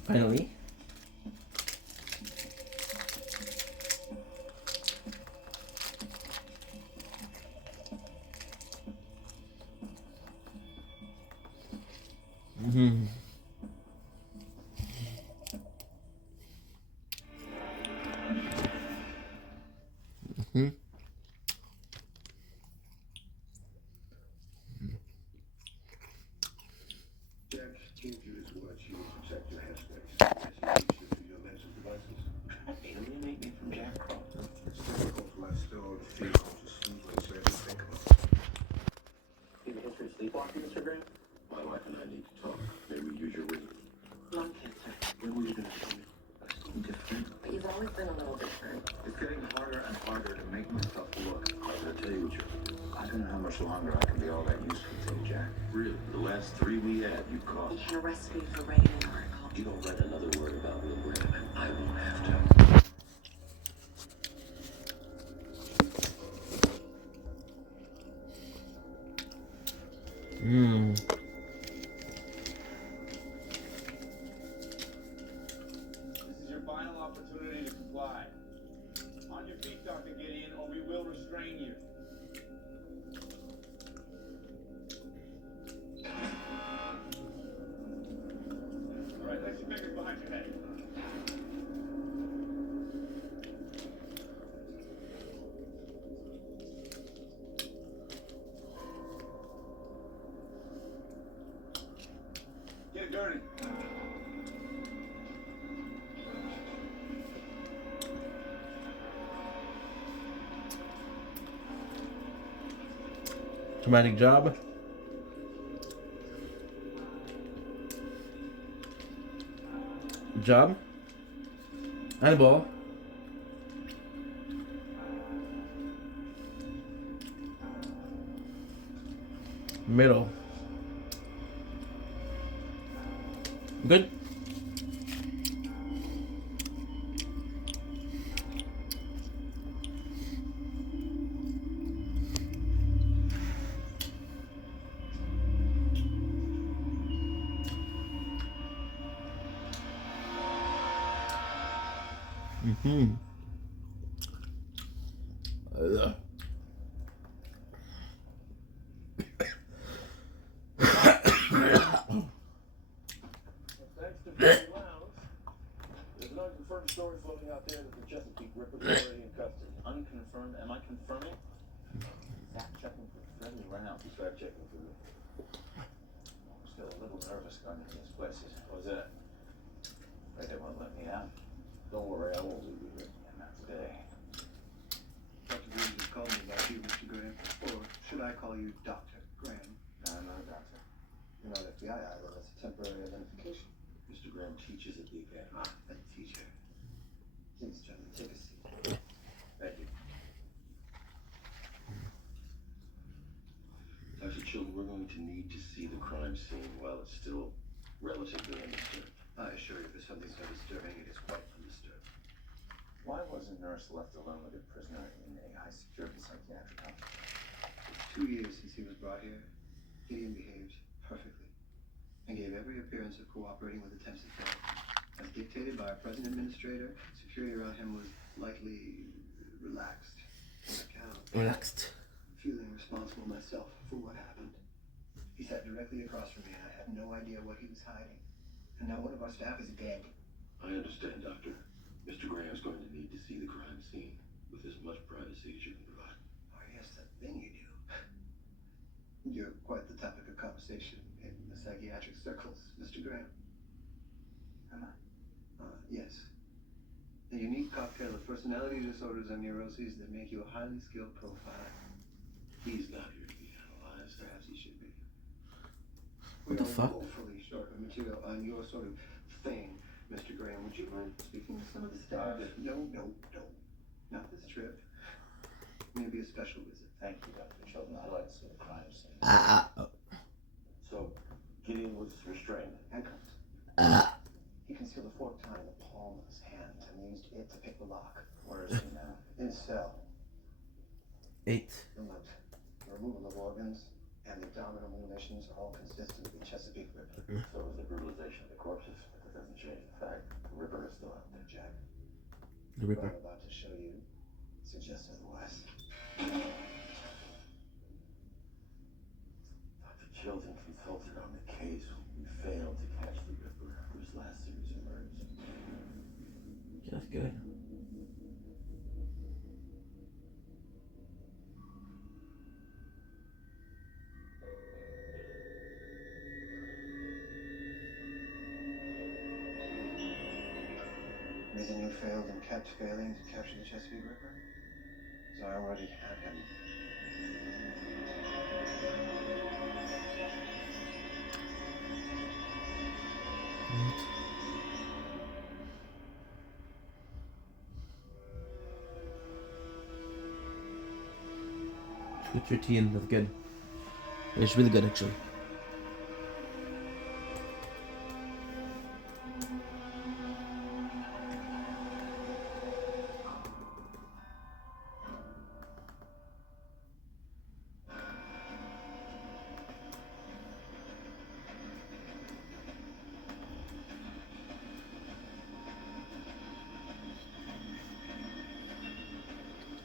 Finally. Mm-hmm. Mm-hmm. Jack gave you his word she will protect your headspace as he teaches you through your mental devices. Alienate me from Jack Crawford. It's difficult to install the fear to sleep when it's to think about. You have a history of sleepwalking, Mr. Grant? My wife and I need to talk. May we use your wisdom? Lung cancer. When were you going to tell me? Different. He's always been a little different. It's getting harder and harder to make myself look. I'm going to tell you what you're going to do. I don't know how much longer I can be all that useful to you, Jack. Really? The last 3 we had, you caught. He can arrest me for writing an article. You don't write another word about Will Graham, and I won't have to. Hmm. This is your final opportunity to comply. On your feet, Dr. Gideon, or we will restrain you. All right, place your fingers behind your head. Get dirty. Traumatic job. Job. Hannibal. Middle. Good. Mm-hmm. Thanks to Freddie Lowndes, there's an unconfirmed story floating out there that the Chesapeake Ripper is already in custody. Unconfirmed. Am I confirming? Fact checking for Freddie Lowndes. He's fact checking for me. I'm still a little nervous going into these places. What's that? Afraid they won't let me out. Don't worry, I won't leave you here. And not today. Dr. Graham just called me about you, Mr. Graham. Or should I call you Dr. Graham? No, I'm not a doctor. You're not FBI either. That's a temporary identification. Mr. Graham teaches at the academy. A teacher. Please, gentlemen, take a seat. Thank you. Dr. Chilton, we're going to need to see the crime scene while it's still relatively undisturbed. I assure you, if there's something so disturbing, it is quite undisturbed. Why was a nurse left alone with a prisoner in a high-security psychiatric hospital? It's 2 years since he was brought here. Gideon behaved perfectly and gave every appearance of cooperating with attempts at therapy. As dictated by our present administrator, security around him was likely relaxed. On account. Relaxed. Feeling responsible myself for what happened. He sat directly across from me and I had no idea what he was hiding. And now one of our staff is dead. I understand, Doctor. Mr. Graham's going to need to see the crime scene with as much privacy as you can provide. Oh, yes, that thing you do. You're quite the topic of conversation in the psychiatric circles, Mr. Graham. Am I? Yes. A unique cocktail of personality disorders and neuroses that make you a highly skilled profiler. He's not here to be analyzed. Perhaps he should be. What the fuck? We're woefully short of material on your sort of thing, Mr. Graham. Would you mind speaking to some of the staff? No. Not this trip. Maybe a special visit. Thank you, Dr. Chilton. I'd like to see the crime scene. So, Gideon was restrained. Handcuffed. He concealed a forked tie in the palm of his hand and used it to pick the lock. Where is he now? In his cell. 8. Remote. The removal of organs and the abdominal mutilations are all consistent with the Chesapeake Ripper. So was the brutalization of the corpses. At the doesn't change the fact the Ripper is still out there, Jack. The Ripper. What I'm about to show you suggests otherwise. Dr. Chilton consulted on the case. We failed to catch the Ripper after his last series of murders. That's good. Reason you failed and kept failing to capture the Chesapeake Ripper? Because I already had him. Switch your team, that's good. It's really good actually.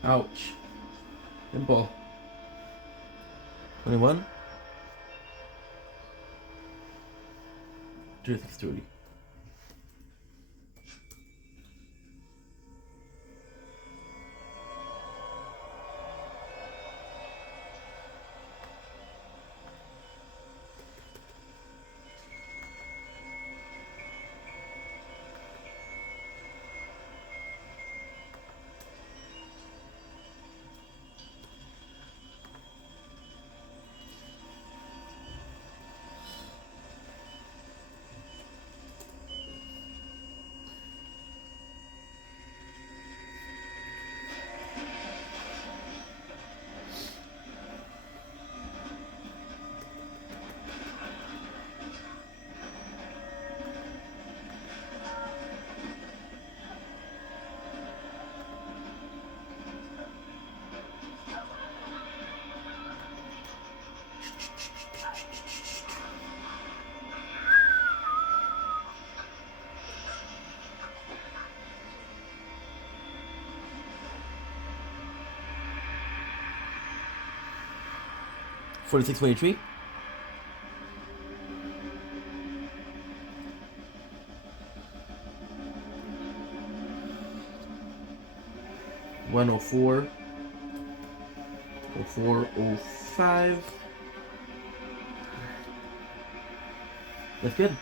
Ouch. Simple. 21. 3630. $46.23. $104. 0405. That's good.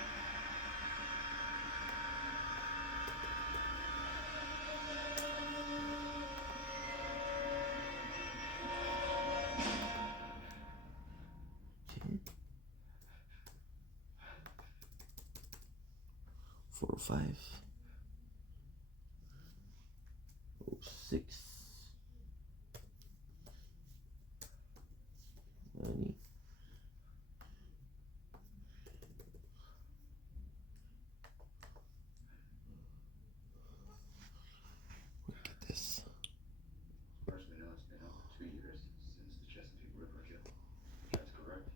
Okay. 405. 06. 90. Look at this. First, we know it's been over 2 years since the Chesapeake Ripper kill. That's correct.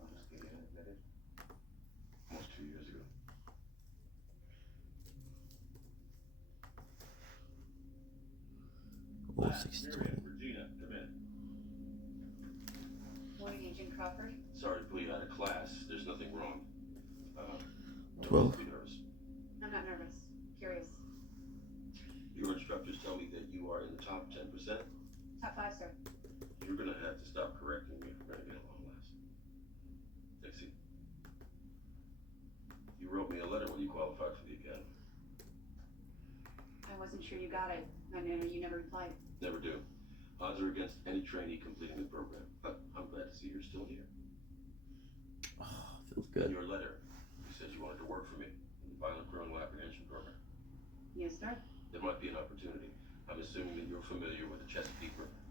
Honestly, get admitted almost 2 years ago. Oh, 620. Regina, come in. Morning, Agent Crawford. Sorry to pull you out of class. There's nothing wrong. 12. Be nervous. I'm not nervous. Curious. Your instructors tell me that you are in the top 10%. Top 5, sir. You're gonna have to stop correcting me if we're gonna get along last. Dixie, you wrote me a letter when you qualified for the academy. I wasn't sure you got it. I know you never replied. Never do. Odds are against any trainee completing the program. But I'm glad to see you're still here. Oh, feels good. In your letter, you said you wanted to work for me in the Violent Criminal Apprehension Program. Yes, sir. There might be an opportunity. I'm assuming that you're familiar with the Chesapeake Ripper.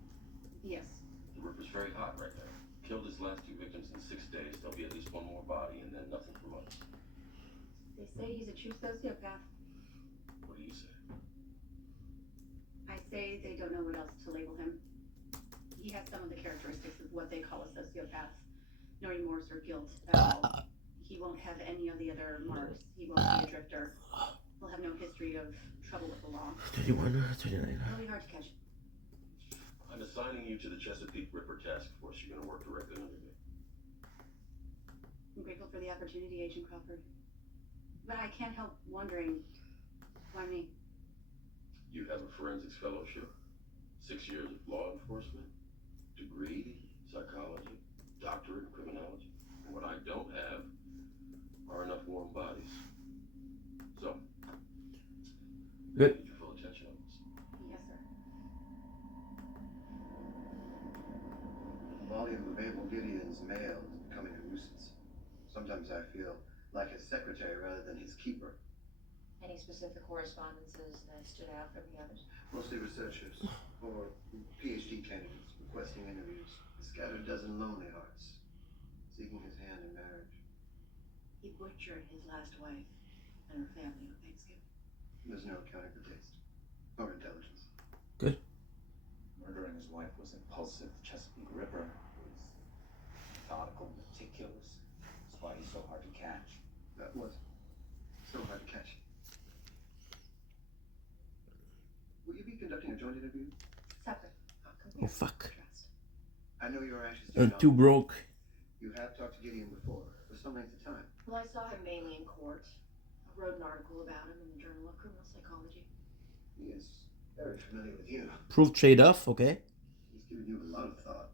Yes. The Ripper's very hot right now. Killed his last 2 victims in 6 days. There'll be at least one more body and then nothing for months. They say he's a true sociopath. What do you say? I say they don't know what else to label him. He has some of the characteristics of what they call a sociopath. no remorse or guilt at all. He won't have any of the other marks. He won't be a drifter. He'll have no history of trouble with the law. 31, 39. It'll be hard to catch. I'm assigning you to the Chesapeake Ripper Task Force. You're going to work directly under me. I'm grateful for the opportunity, Agent Crawford. But I can't help wondering, why me? You have a forensics fellowship, 6 years of law enforcement, degree, psychology, doctorate in criminology. And what I don't have are enough warm bodies. So, good. I need your full attention on this. Yes, sir. The volume of Abel Gideon's mail is becoming a nuisance. Sometimes I feel like his secretary rather than his keeper. Any specific correspondences that stood out from the others? Mostly researchers or PhD candidates requesting interviews. A scattered dozen lonely hearts seeking his hand in marriage. He butchered his last wife and her family on Thanksgiving. There's no accounting for taste or intelligence. Good. Murdering his wife was impulsive. Chesapeake Ripper was methodical, meticulous. That's why he's so hard to catch. That was so hard to catch. Will you be conducting a joint interview? Separate. Oh, fuck. I know your ashes I'm too broke. You have talked to Gideon before, for some length of time. Well, I saw him mainly in court. I wrote an article about him in the Journal of Criminal Psychology. He is very familiar with you. Proof trade off, okay? He's given you a lot of thought.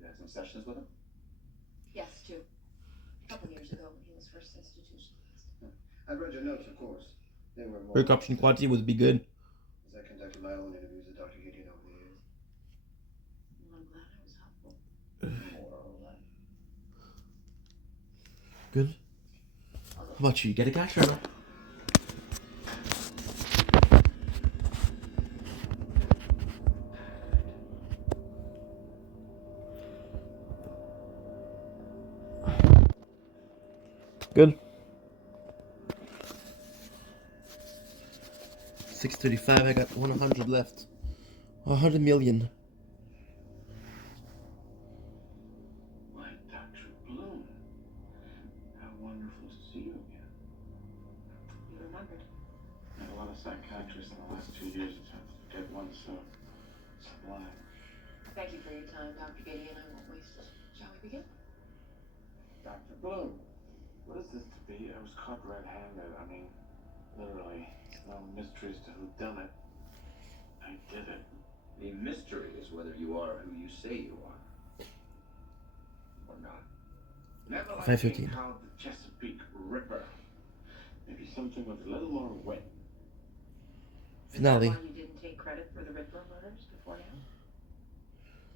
You had some sessions with him? Yes, two. A couple years ago when he was first institutionalized. I've read your notes, of course. They were more... Break option quality would be good. As I conducted my own interviews with Dr. Gideon over the years. Well, I'm glad I was helpful. More or less. Good. How about you? You get a cash or not? Good. 635. I got 100 left. 100 million. Why, Dr. Bloom. How wonderful to see you again. You remembered. Had a lot of psychiatrists in the last 2 years have had to forget one so sublime. Thank you for your time, Dr. Gideon. I won't waste it. Shall we begin? Dr. Bloom, what is this to be? I was caught red-handed. I mean, literally. No mysteries to who done it. I did it. The mystery is whether you are who you say you are. Or not. Never like 5:15. being called the Chesapeake Ripper. Maybe something with a little more wit. Finale. Why you didn't take credit for the Ripper murders beforehand?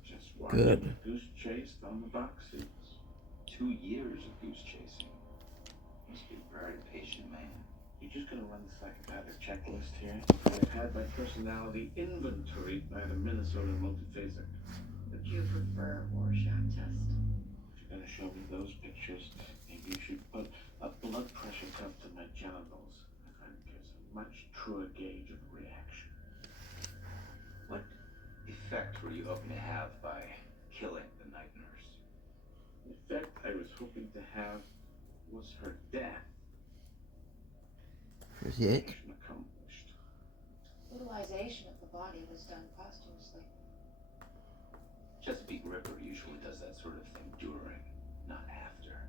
Just watching Good. the goose chase on the box seats. 2 years of goose chasing. Must be a very patient man. You're just gonna run the psychopathic checklist here. I've had my personality inventoried by the Minnesota multiphasic. Would you prefer a Rorschach test? If you're gonna show me those pictures, maybe you should put a blood pressure cuff to my genitals. I find it gives a much truer gauge of reaction. What effect were you hoping to have by killing the night nurse? The effect I was hoping to have was her death. 38. Mission accomplished. Utilization of the body was done posthumously. Chesapeake Ripper usually does that sort of thing during, not after.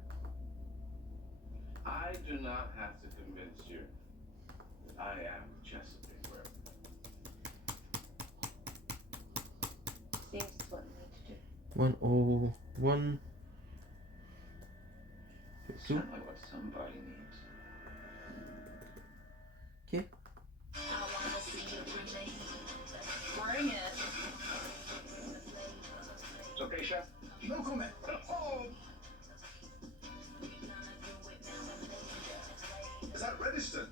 I do not have to convince you that I am Chesapeake Ripper. Seems it's what we need to do. 101. It's certainly what somebody needs. Okay. Bring it. It's okay, Chef? No comment. Oh! Is that registered?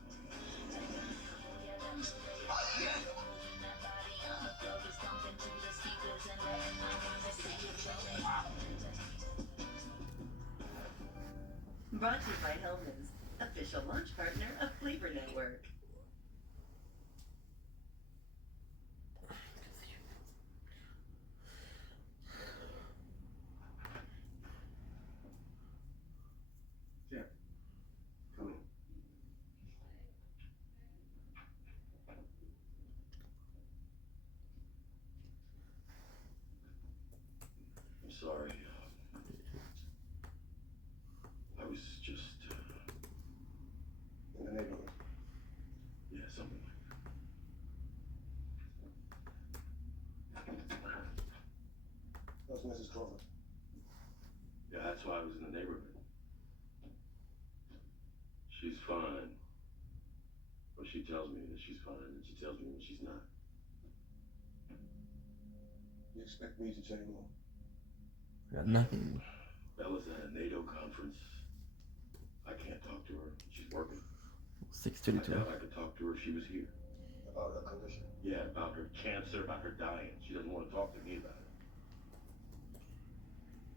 Brought to you by Hellman's, official launch partner of Flavor Network. Crawford. Yeah, that's why I was in the neighborhood. She's fine. Well, she tells me that she's fine, and she tells me when she's not. You expect me to tell you more? Got nothing. Bella's at a NATO conference. I can't talk to her. She's working. I 6:32. doubt I could talk to her if she was here. About her condition? Yeah, about her cancer, about her dying. She doesn't want to talk to me about it.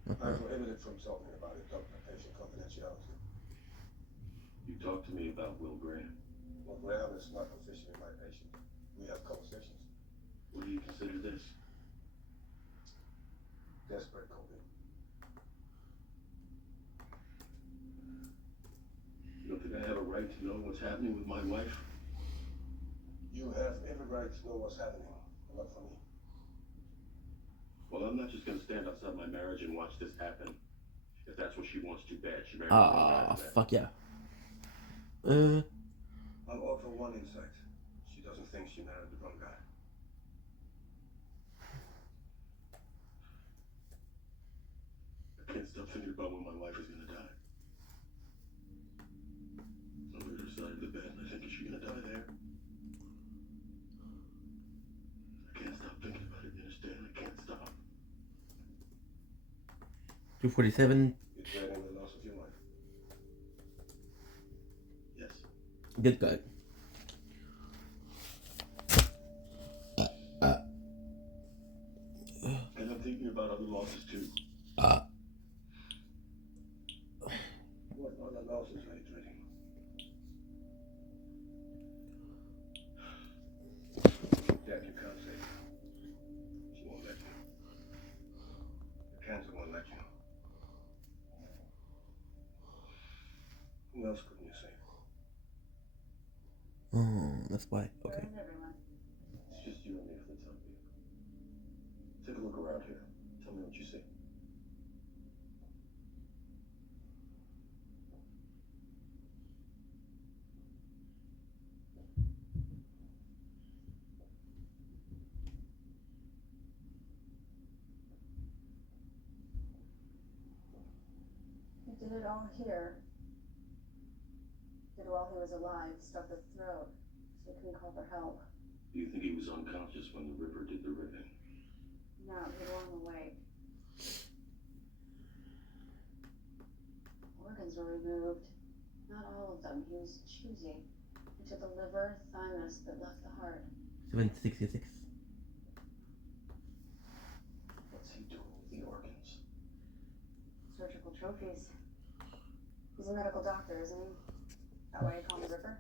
I'm prohibited from talking about it, doctor-patient confidentiality. You talked to me about Will Graham. Well, Graham is not officially my patient. We have conversations. What do you consider this? Desperate coping. You don't think I have a right to know what's happening with my wife? You have every right to know what's happening, but not for me. Well, I'm not just gonna stand outside my marriage and watch this happen. If that's what she wants too bad, she married Fuck yeah. I'll offer one insight. She doesn't think she married the wrong guy. I can't stop thinking about when my wife is gonna die. I'm at her side of the bed, and I think, is she gonna die there? I can't stop thinking about it, you understand? I can't stop. 2:47. You're dreading the loss of your wife. Yes. Good cut. And I'm thinking about other losses too. What other losses are you dreading? That you can't say. She won't let you. The cancer won't let you. Who else couldn't you say? That's why. Okay. Where is everyone? It's just you and me for the time being. Take a look around here. Tell me what you see. He did it all here. Did it while he was alive, struck the throat, so he couldn't call for help. Do you think he was unconscious when the Ripper did the ripping? No, he was awake. Organs were removed. Not all of them. He was choosy. He took the liver, thymus, but left the heart. 766. What's he doing with the organs? Surgical trophies. He's a medical doctor, isn't he? That why you call him the Ripper?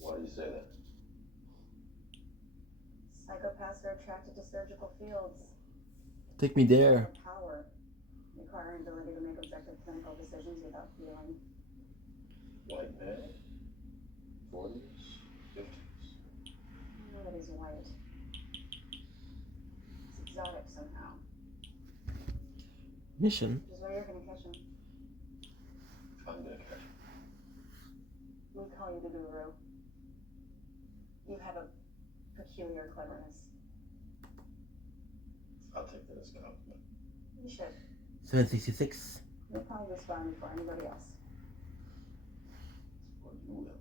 Why do you say that? Psychopaths are attracted to surgical fields. Take me there. Power, requiring ability to make objective clinical decisions without feeling. White man? 40s? 50s? Nobody's white. It's exotic somehow. Mission. Which is where you're gonna catch him. I'm gonna catch him. We call you the Guru. You have a peculiar cleverness. I'll take that as a compliment. You should. 766. You'll probably respond before anybody else. Or you will.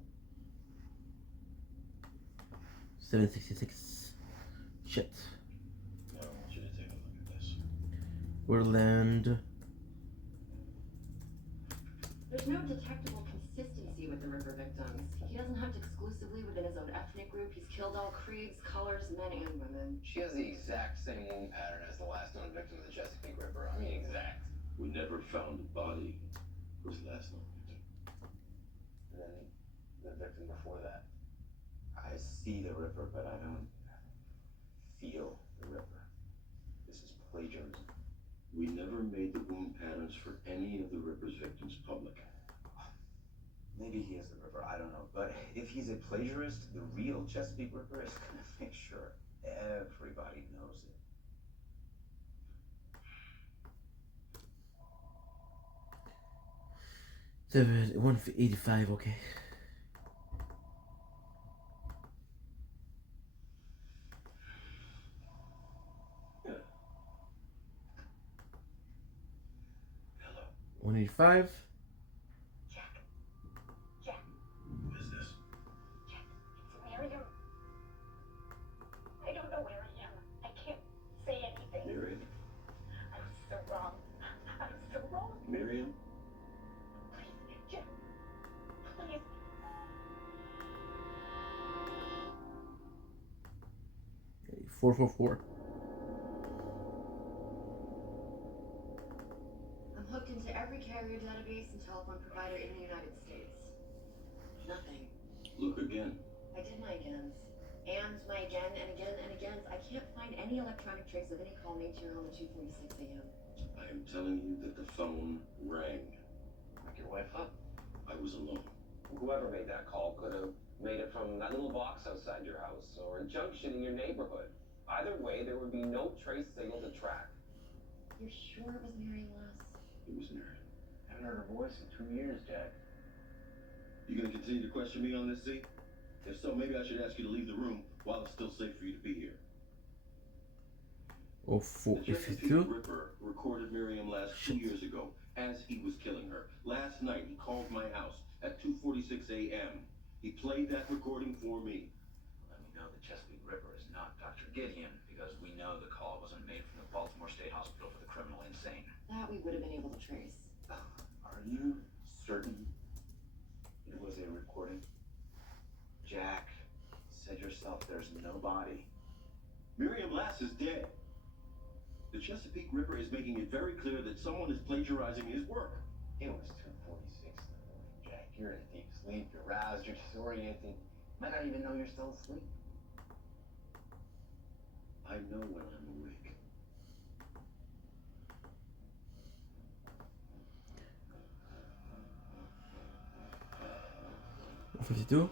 766. Shit. Now I want you to take a look at this. Worland. There's no detectable consistency with the Ripper victims. He doesn't hunt exclusively within his own ethnic group. He's killed all creeds, colors, men and women. She has the exact same wound pattern as the last known victim of the Chesapeake Ripper. I mean, exact. We never found the body of the last known victim. And then the victim before that. I see the Ripper, but I don't feel the Ripper. This is plagiarism. We never made the wound patterns for any of the Ripper's victims public. Maybe he is the Ripper, I don't know. But if he's a plagiarist, the real Chesapeake Ripper is gonna make sure everybody knows it. Seven 185. Okay. 1985. Who is this? Miriam. I don't know where I am. I can't say anything. Miriam? I was so wrong. I was so wrong. Miriam? Please, Jack. Please. 444. I'm hooked into every carrier database and telephone provider in the United States. Nothing. Look again. I did my agains. And my again and again and agains. I can't find any electronic trace of any call made to your home at 2:46 a.m. I am telling you that the phone rang. Wake your wife up. I was alone. Whoever made that call could have made it from that little box outside your house or a junction in your neighborhood. Either way, there would be no trace signal to track. You're sure it was Miriam Lass? It was Miriam. I haven't heard her voice in 2 years, Jack. You gonna continue to question me on this, Z? If so, maybe I should ask you to leave the room while it's still safe for you to be here. Oh, The Chesapeake 452. Ripper recorded Miriam Lass 2 years ago as he was killing her. Last night, he called my house at 2:46 a.m. He played that recording for me. Let me know the Chesapeake Ripper is not Dr. Gideon, because we know the call wasn't made from the Baltimore State Hospital for the criminally insane. That we would have been able to trace. Are you certain it was a recording? Jack, said yourself there's no body. Miriam Lass is dead. The Chesapeake Ripper is making it very clear that someone is plagiarizing his work. It was 2:46 in the morning, Jack. You're in deep sleep. You're roused. You're disoriented. Might not even know you're still asleep. I know when I'm awake. Oh, 52.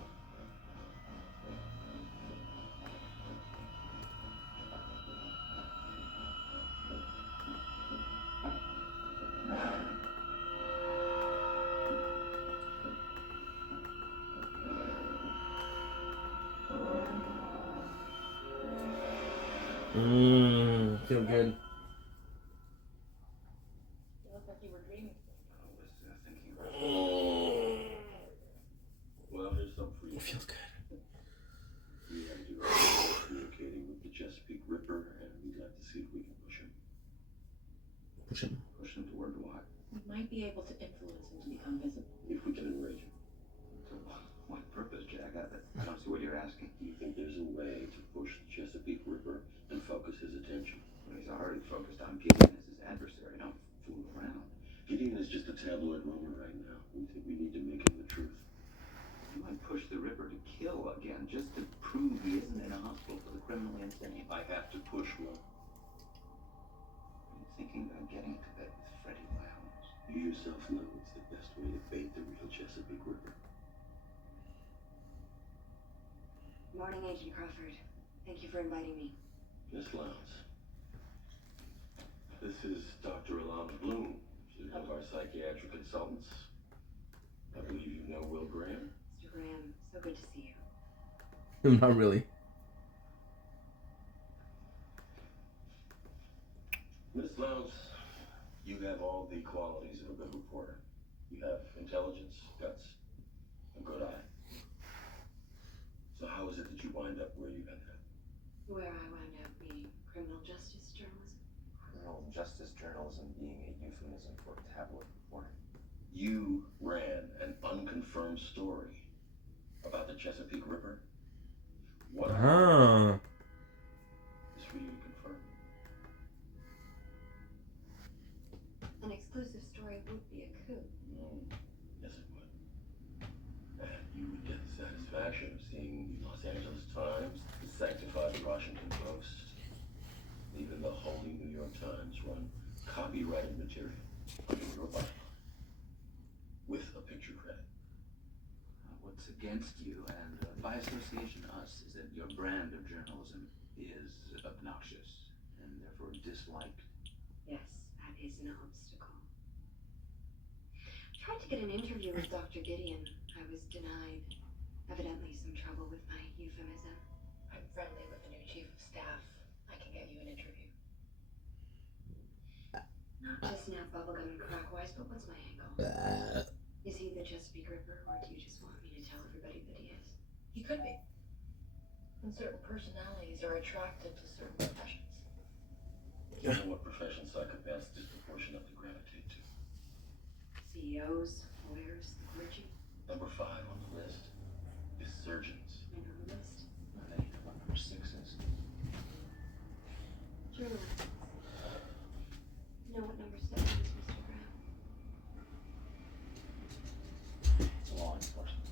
Feel good. You look like you were dreaming. Well, here's something for you. It feels good. We had to do our communicating with the Chesapeake Ripper, and we'd like to see if we can push him. Push him. Push him toward what? We might be able to influence him to become visible. If we can enrage him. To what purpose, Jack? I don't see what you're asking. Do you think there's a way to push the Chesapeake Ripper and focus his attention? Well, he's already focused on Gideon as his adversary. Don't fool around. Gideon is just a tabloid rumor right now. We think we need to make him the truth. You might push the Ripper to kill again, just to prove he isn't in a hospital for the criminally insane. I have to push one. Are you thinking about getting into bed with Freddie Lowndes? You yourself know it's the best way to bait the real Chesapeake Ripper. Morning, Agent Crawford. Thank you for inviting me. Miss Lowndes. This is Dr. Alana Bloom. She's one of our psychiatric consultants. I believe you know Will Graham. Mr. Graham, so good to see you. Not really. Miss Lowndes, you have all the qualities of a good reporter. You have intelligence, guts, a good eye. So how is it that you wind up where you ended up? Where I wound up being criminal justice journalism. Criminal justice journalism being a euphemism for tabloid reporting. You ran an unconfirmed story about the Chesapeake Ripper. What is for you to confirm? An exclusive story would be a coup. Yes, it would. And you would get the satisfaction of seeing the Los Angeles Times, the sanctified Washington Post, even the holy New York Times run copyrighted material under your byline with a picture credit. What's against you, and by association us, is that your brand of journalism is obnoxious and therefore disliked. Yes, that is an obstacle. Tried to get an interview with Dr. Gideon. I was denied. Evidently some trouble with my euphemism. I'm friendly with the new chief of staff. I can get you an interview. Not to snap bubblegum and crack wise, but what's my angle? Is he the Chesapeake Ripper, or do you just want me to tell everybody that he is? He could be. And certain personalities are attracted to certain professions. Do you know what profession psychopaths disproportionately gravitate to? CEOs, lawyers, the clergy. Number 5 on the list is surgeons. I know the list. And then you know what number 6 is. Journalists. You know what number 7 is, Mr. Graham? Law enforcement.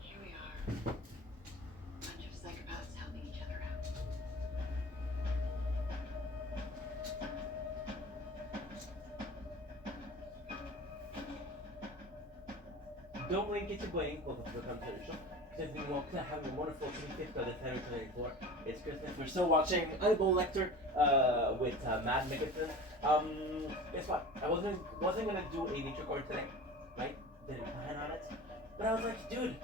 Here we are. Bunch of psychopaths helping each other out. Don't blink, it's your blank. Welcome to the commentary show. Today we will have a wonderful 25th of December 2024. It's Christmas. We're still watching Hannibal Lecter with Matt Mikkelsen. Guess what? I wasn't gonna do a nature card today, right? Didn't plan on it, but I was like, dude,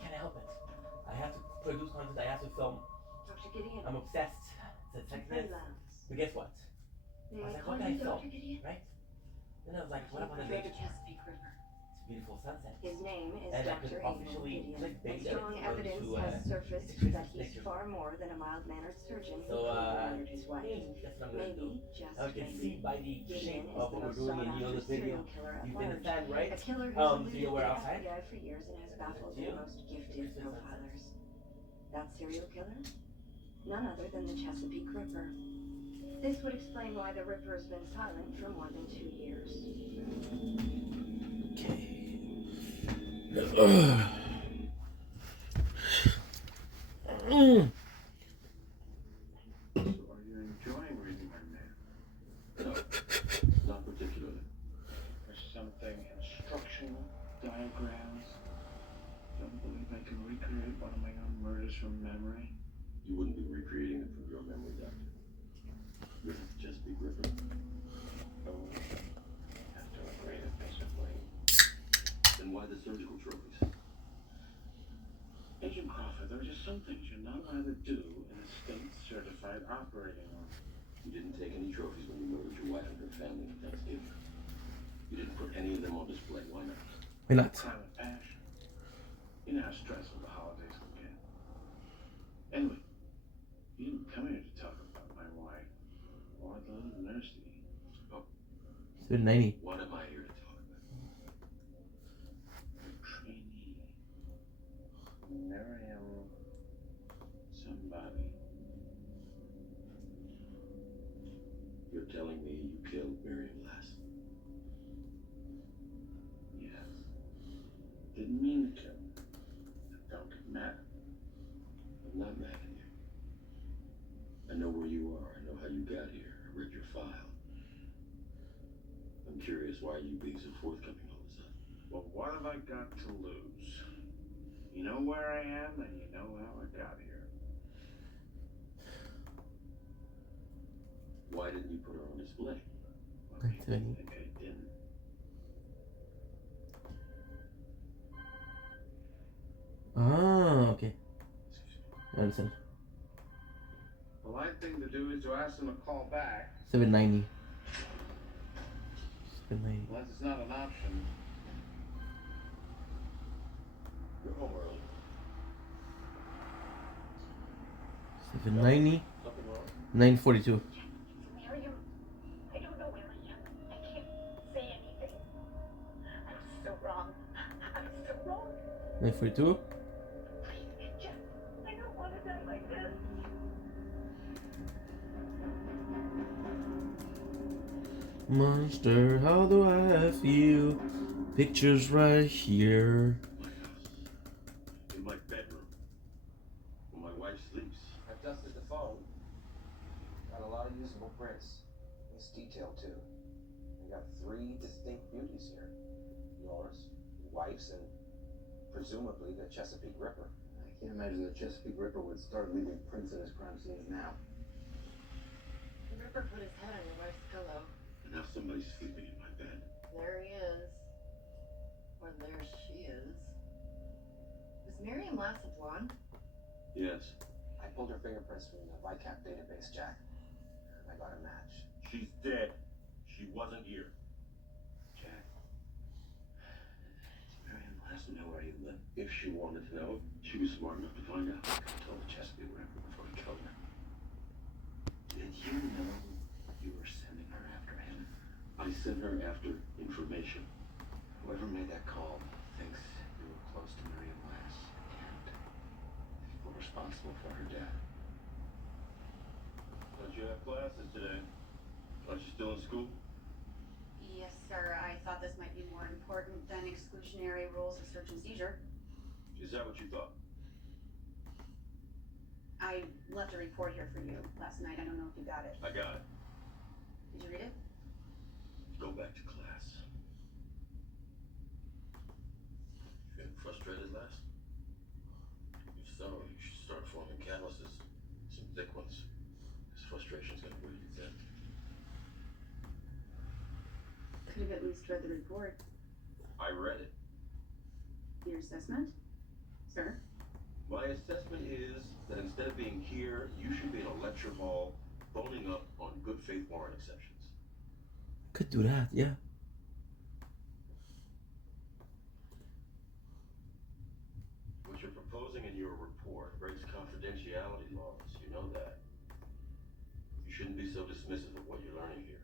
can't help it. I have to produce content. I have to film. Dr. Gideon. I'm obsessed. It's like this. But guess what? I was like, what can I film? Right? Then I was like, what about a nature? Chesapeake River. It's a beautiful sunset. His name is And I could Dr. officially Abel click Gideon. bait Strong and evidence go to, has surfaced it's a that he's picture. far more than a mild-mannered surgeon who So, murdered his wife. that's what I'm gonna do. Maybe, just Now you can see maybe, by the Gideon shape is of the what we're most doing and you know sought-after this video. serial killer at You've been a large. fan, right? A killer who's So eluded you know where the else I am? FBI for years and has baffled You? the most gifted profilers. That serial killer? None other than the Chesapeake Ripper. This would explain why the Ripper's been silent for more than 2 years. So are you enjoying reading my mail? No, not particularly. There's something instructional, diagrams. Don't believe I can recreate one of my own murders from memory. You wouldn't be recreating it from your memory, Doctor. You're the Chesapeake Ripper. Oh, have to agree that basically. Then why the surgical trophies? Agent Crawford, there are just some things you're not allowed to do in a state-certified operating room. You didn't take any trophies when you murdered your wife and her family on Thanksgiving. You didn't put any of them on display. Why not? Why not? Crime of passion. You know how stressful the holidays can get. Anyway, you didn't come here to talk about my wife or the little nursey. Oh. 790. What am I here to talk about? Trainee. Miriam. Somebody. You're telling me you killed Miriam Lass? Yes. Didn't mean to kill. Don't get mad. I'm not mad at you. I know where you are. I know how you got here. I read your file. I'm curious why you being so forthcoming all of a sudden. Well, what have I got to lose? You know where I am and you know how I got here. Why didn't you put her on display? Well, I think I didn't. Ah, okay. I understand. The right thing to do is to ask them to call back. 790. 790. Unless it's not an option. You're home early. 790. Something wrong? 942. Miriam, I don't know where I am. I can't say anything. I was so wrong. I was so wrong. 942. Jeff, I don't want to die like this. Monster, how do I feel? Pictures right here. My house. In my bedroom. Where my wife sleeps. I've dusted the phone. Got a lot of usable prints. It's detailed too. I got 3 distinct beauties here. Yours, your wife's, and presumably the Chesapeake Ripper. I can't imagine the Chesapeake Ripper would start leaving prints in his crime scenes now. The Ripper put his head on your wife's pillow. And now somebody's sleeping in my bed. There he is. Or there she is. Was Miriam Lass a blonde? Yes. I pulled her fingerprints from the VICAP database, Jack. I got a match. She's dead. She wasn't here. Jack, did Marion Glass know where you live? If she wanted to know, she was smart enough to find out. I told the Chesapeake Ripper before he killed her. Did you know you were sending her after him? I sent her after information. Whoever made that call thinks you were close to Marion Glass and people responsible for her death. Don't you have classes today? Aren't you still in school? Yes, sir. I thought this might be more important than exclusionary rules of search and seizure. Is that what you thought? I left a report here for you last night. I don't know if you got it. I got it. Did you read it? Go back to class. Feeling frustrated, Lass? If so, you should start forming calluses. Some thick ones. This frustration's gonna wear you thin. Could have at least read the report. I read it. Your assessment? Sir? My assessment is that instead of being here, you should be in a lecture hall phoning up on good faith warrant exceptions. Could do that, yeah. What you're proposing in your report breaks confidentiality laws. You know that. You shouldn't be so dismissive of what you're learning here.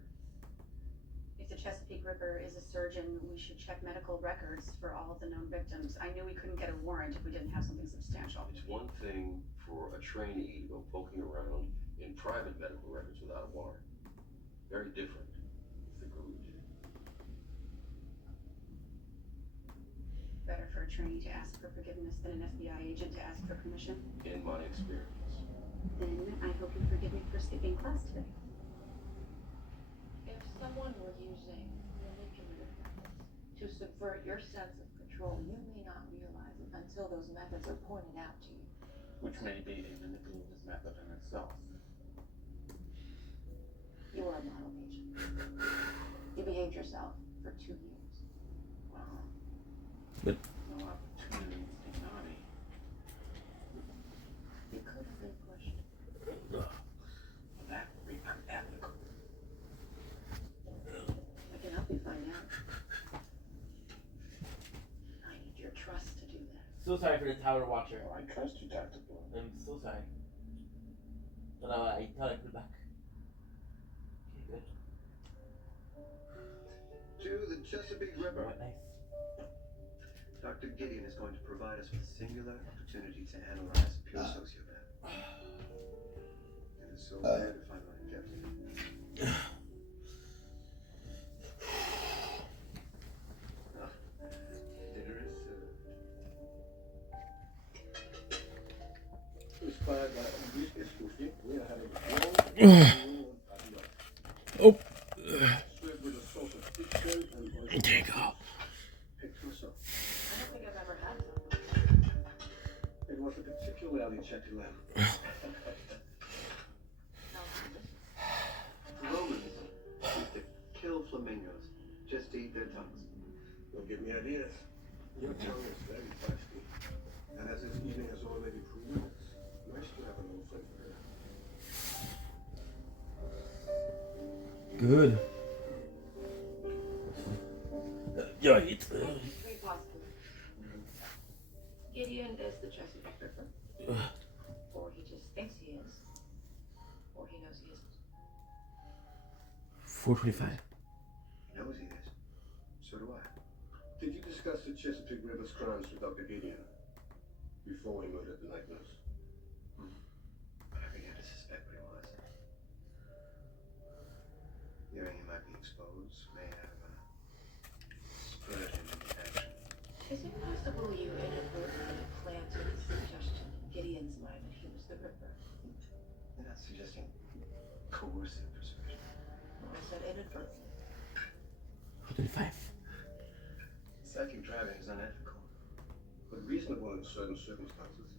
If the Chesapeake Ripper is a surgeon, we should check medical records for all of the known victims. I knew we couldn't get a warrant if we didn't have something substantial. It's one thing for a trainee to go poking around in private medical records without a warrant. Very different with the Guru did. Better for a trainee to ask for forgiveness than an FBI agent to ask for permission. In my experience. Then I hope you forgive me for skipping class today. If someone were using manipulative methods to subvert your sense of control, you may not realize it until those methods are pointed out to you. Which may be a manipulative method in itself. You were a model agent. You behaved yourself for 2 years. Wow. But No opportunity to be naughty. You could have been pushed. That would be unethical. I can help you find out. I need your trust to do that. so sorry for the Tower Watcher. Oh, I trust you, Dr. Bloom. I'm so sorry. But I thought I'd put it back. Okay, good. To the Chesapeake Ripper. Alright, nice. Dr. Gideon is going to provide us with a singular opportunity to analyze a pure sociopath. It is so rare to find one in Jeff. Dinner is served. Inspired by English exclusive, we are having a Oh. served with a sauce of fiction and There you go. picked myself. I don't think I've ever had some. It was a particularly chatty lamb. Romans used to kill flamingos, just to eat their tongues. Don't give me ideas. Your tongue is very feisty. And as this evening has already proven, it's nice to have a little flavor here. Good. Right. Three possible. Gideon is the Chesapeake Ripper. Or he just thinks he is. Or he knows he isn't. 425. He knows he is. So do I. Did you discuss the Chesapeake River's crimes with Dr. Gideon before he murdered the night nurse? I began to suspect what he was. Hearing he might be exposed may have spurred him into action. Is it possible you inadvertently planted the suggestion in Gideon's mind that he was the Ripper? You're not suggesting coercive persuasion. I said inadvertently. 425. Psychic driving is unethical. But reasonable in certain circumstances.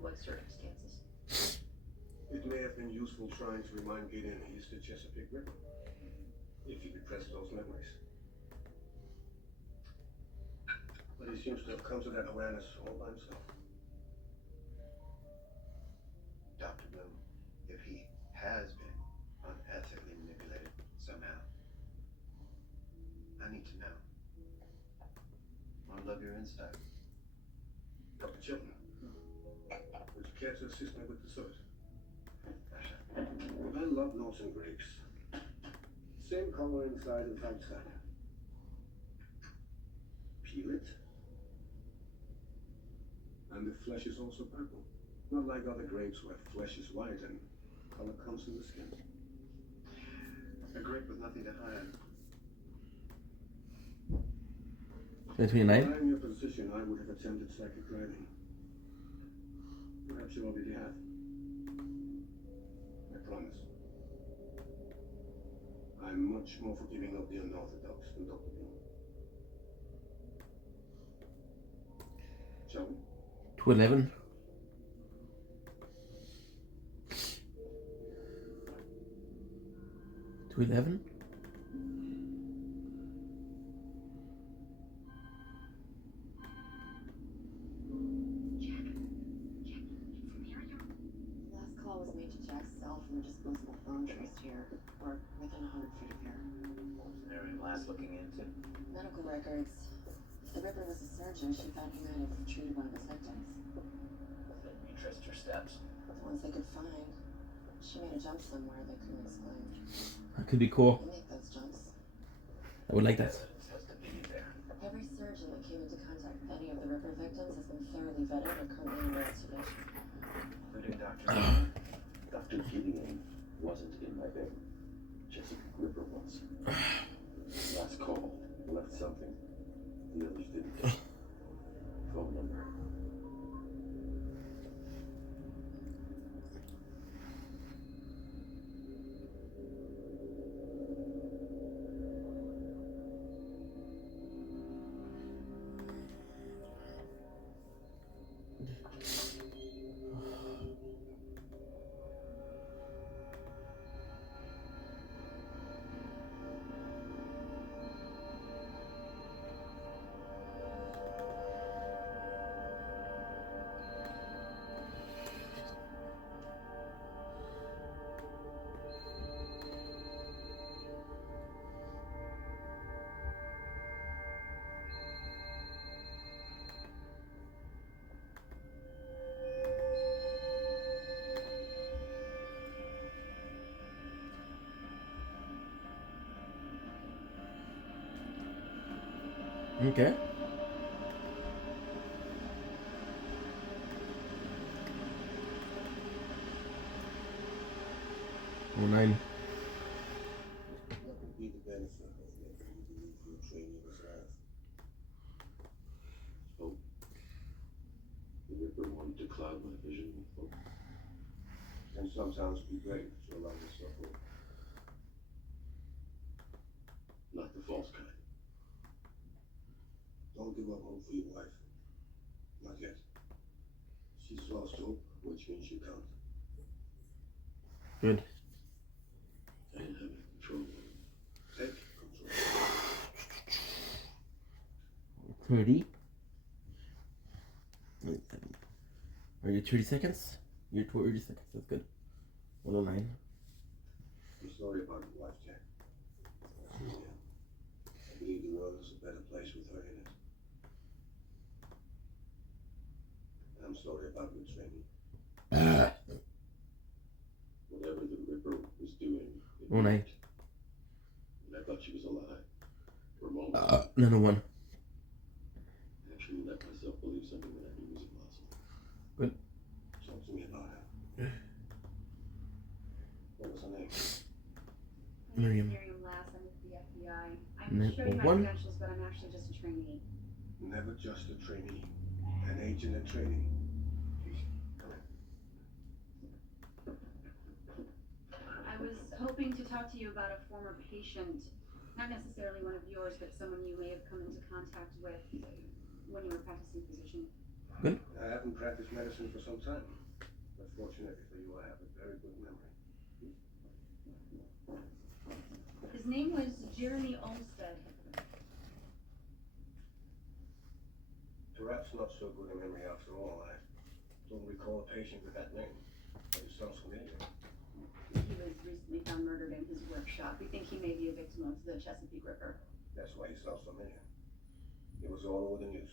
What circumstances? It may have been useful trying to remind Gideon he's the Chesapeake Ripper. If he repressed those memories. But he seems to have come to that awareness all by himself. Dr. Bloom, if he has been unethically manipulated somehow. I need to know. I love your insight. Dr. Chilton, would you care to assist me with the search? I love Norton grapes. Same color inside as outside. Peel it. And the flesh is also purple. Not like other grapes where flesh is white and color comes in the skin. A grape with nothing to hide. 29. If I'm in your position, I would have attempted psychic driving. Perhaps you already have. I promise. I'm much more forgiving of the unorthodox than Dr. Bloom. Shall we? To 11. To 11. Last call was made to Jack's cell from a disposable phone traced here, or within 100 feet of here. Was there any last looking into? Medical records. If the Ripper was a surgeon, she thought he might have treated one of his victims. Did you traced her steps? The ones they could find. She made a jump somewhere they couldn't explain. That could be cool. They make those jumps. I would like that. Evidence has to be there. Every surgeon that came into contact with any of the Ripper victims has been thoroughly vetted and currently under observation. Including Dr. Dr. Gideon wasn't in my bed. Jessica Ripper was. Last call. Left something. The others didn't. Phone number. Okay. Oh, 9. What would be the benefit of letting you believe your training was life? Hope. The Ripper wanted to cloud my vision with hope. And sometimes be brave to allow yourself hope. Not the false kind. Don't give up hope for your wife. Not yet. She's lost hope, which means you can't. Good. I didn't have any control. Take control. 30. Are you 30 seconds? You're 30 seconds. That's good. 109. I'm sorry about your wife, Jack. I believe the world is a better place with her in it. And I'm sorry about your training. Whatever the Ripper was doing, it 109. worked. And I thought she was alive. For a moment. Another one. I actually let myself believe something that I knew was impossible. Good. Talk to me about her. What was her name? Miriam. Miriam Lass, I'm with the FBI. I'm Number showing my one. credentials, but I'm actually just a trainee. Never just a trainee. An agent in training. Please, come in. I was hoping to talk to you about a former patient, not necessarily one of yours, but someone you may have come into contact with when you were practicing physician. Good. I haven't practiced medicine for some time. But fortunately for you, I have a very good memory. His name was Jeremy Olmsted. Perhaps not so good a memory after all. I don't recall a patient with that name, but it sounds familiar. He was recently found murdered in his workshop. We think he may be a victim of the Chesapeake Ripper. That's why he sounds familiar. It was all over the news.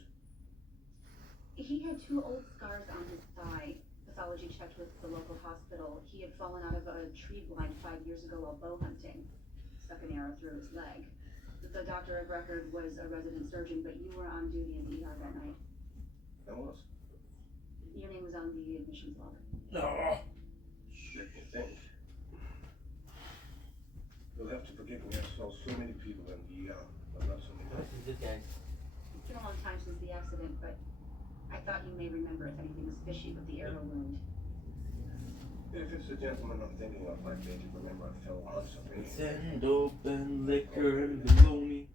He had 2 old scars on his thigh. Pathology checked with the local hospital. He had fallen out of a tree blind 5 years ago while bow hunting. Stuck an arrow through his leg. The doctor of record was a resident surgeon, but you were on duty in the ER that night. I was. Your name was on the admissions log. No. Make me think. You'll have to forgive me. I saw so many people in the but not so many. This guy. It's been a long time since the accident, but I thought you may remember if anything was fishy with the arrow wound. If it's the gentleman I'm thinking of, I think you remember I fell on something. Send open liquor and baloney,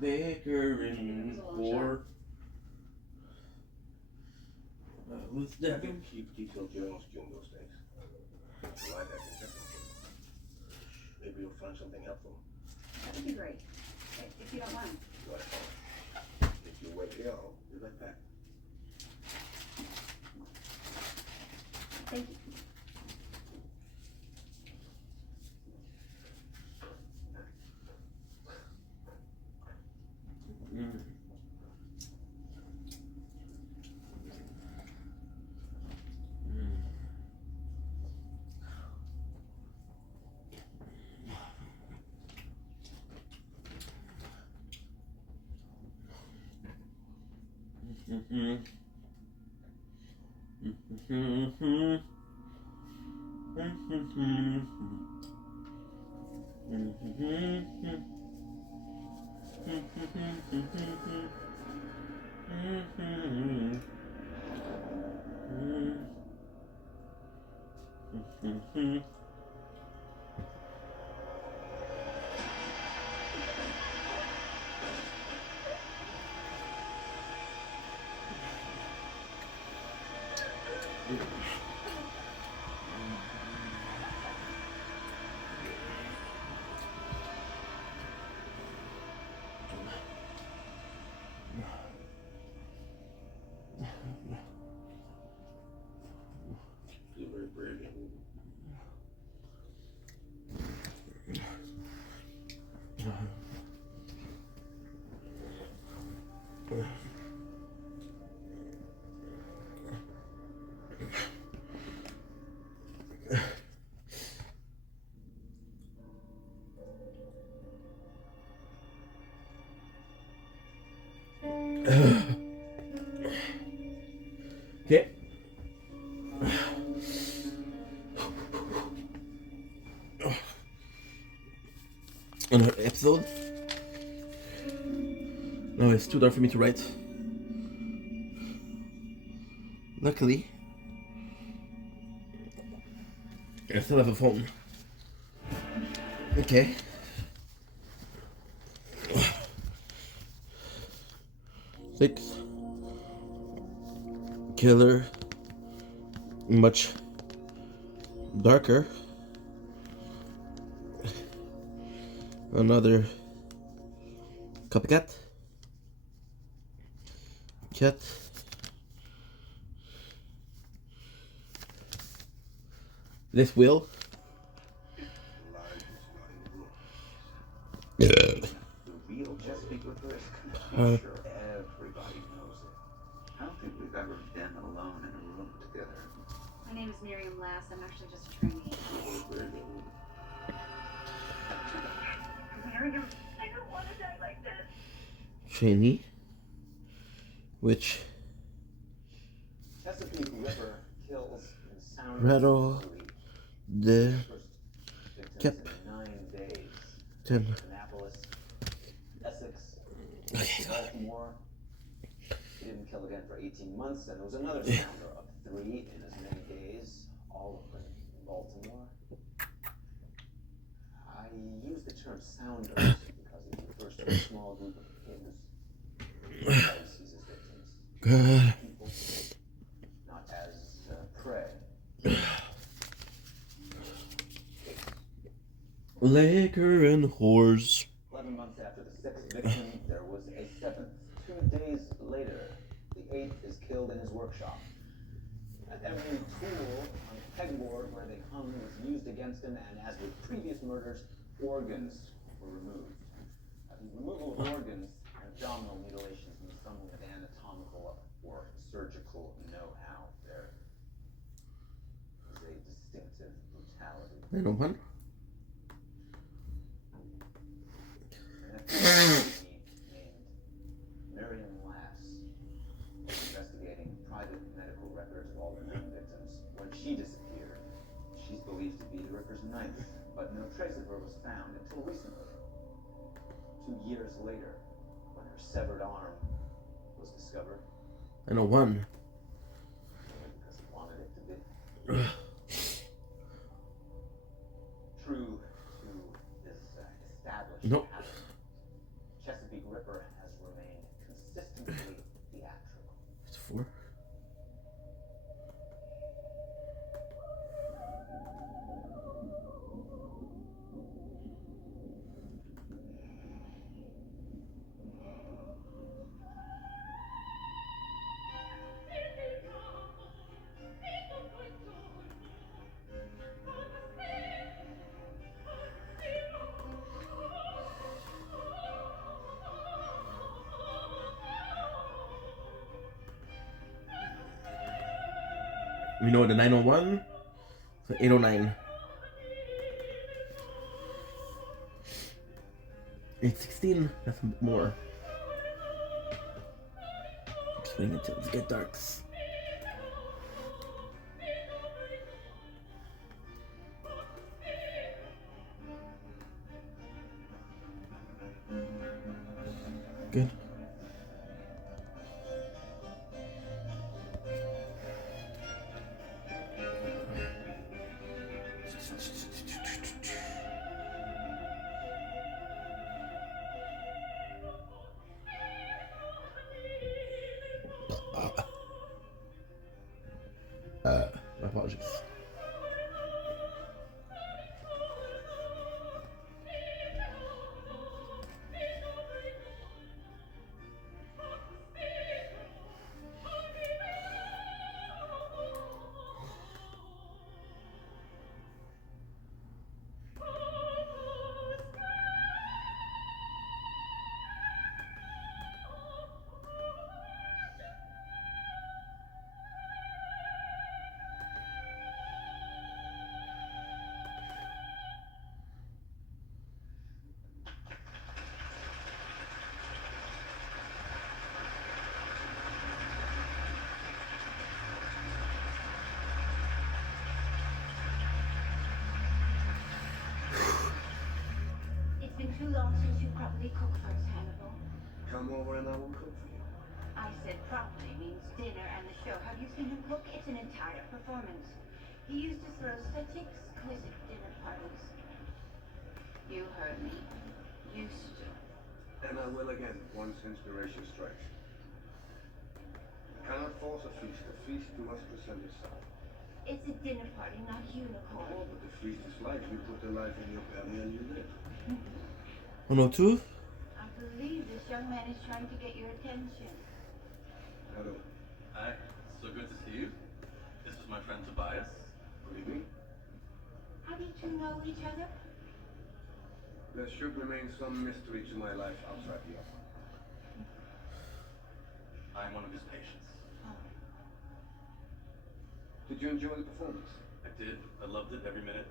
liquor and war. Who's I that? can keep detailed journals during those days. Like I can check them. Maybe you'll find something helpful. That would be great, if you don't mind. Right. If you wait here, I'll be right back. Thank you. You're very brave. Okay. Another episode. No, it's too dark for me to write. Luckily, I still have a phone. Okay. Six. Killer. Much darker. Another copycat. Cat. This will. Yeah. The real Chesapeake Ripper is complete. Sure everybody knows it. I don't think we've ever been alone in a room together. My name is Miriam Lass. I'm actually just a trainee. Miriam, I don't want to die like this. Trainee. Which. Chesapeake Ripper kills in sound. Rattle. The. Cap. 9 days. 10. Annapolis, Essex, Okay, Baltimore. He didn't kill again for 18 months, and there was another sounder of 3 in as many days, all of them in Baltimore. I use the term sounders because it refers to a small group of pigs. He sees his victims. God. People, not as prey. Liquor and whores. 11 months after the 6th victim, there was a 7th. 2 days later, the 8th is killed in his workshop. Every tool on the pegboard where they hung was used against him, and as with previous murders, organs were removed. The removal of organs and abdominal mutilations means someone with anatomical or surgical know-how. There is a distinctive brutality. 901. Named Miriam Lass, investigating private medical records of all the known victims. When she disappeared, she's believed to be the Ripper's ninth, but no trace of her was found until recently. 2 years later, when her severed arm was discovered. 901. Because he wanted it to be. True to this established Nope. pattern, Chesapeake Ripper has remained consistently theatrical. It's 4. We know the 901, so 809. 816, that's more. Just waiting until it gets darks. Good. My apologies. It's been too long since you properly cooked for us, Hannibal. Come over and I will cook for you. I said properly means dinner and the show. Have you seen him cook? It's an entire performance. He used to throw such exquisite dinner parties. You heard me. Used to. And I will again, once inspiration strikes. Cannot force a feast. A feast must present itself. It's a dinner party, not unicorn. Oh, but the feast is life. You put the life in your belly and you live. 102. I believe this young man is trying to get your attention. Hello. Hi, so good to see you. This is my friend Tobias. Good evening. How did you know each other? There should remain some mystery to my life outside the office. I'm one of his patients. Did you enjoy the performance? I did. I loved it every minute.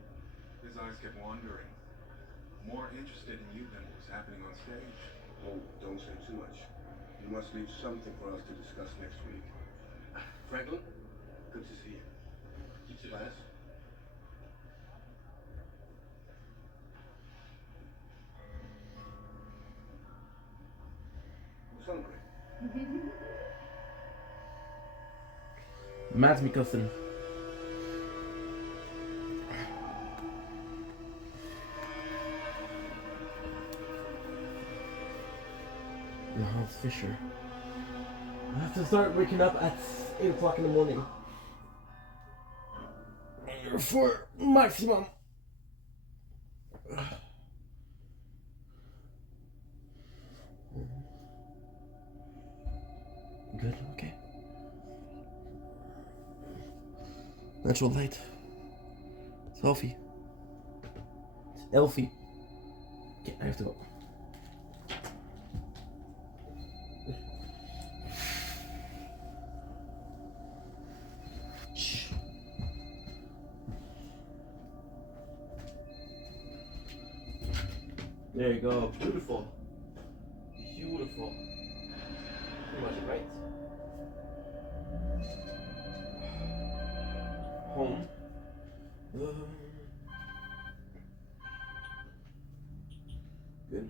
His eyes kept wandering. More interested in you than what was happening on stage. Oh, don't say too much. You must leave something for us to discuss next week. Franklin, good to see you. You too. Class? Who's hungry? Mads Mikkelsen. Hans Fisher. I have to start waking up at 8 o'clock in the morning. For maximum. Good, okay. Natural light. It's Elfie. It's Elfie. Okay, I have to go. There you go. Beautiful. Beautiful. Pretty much right. Home. Good.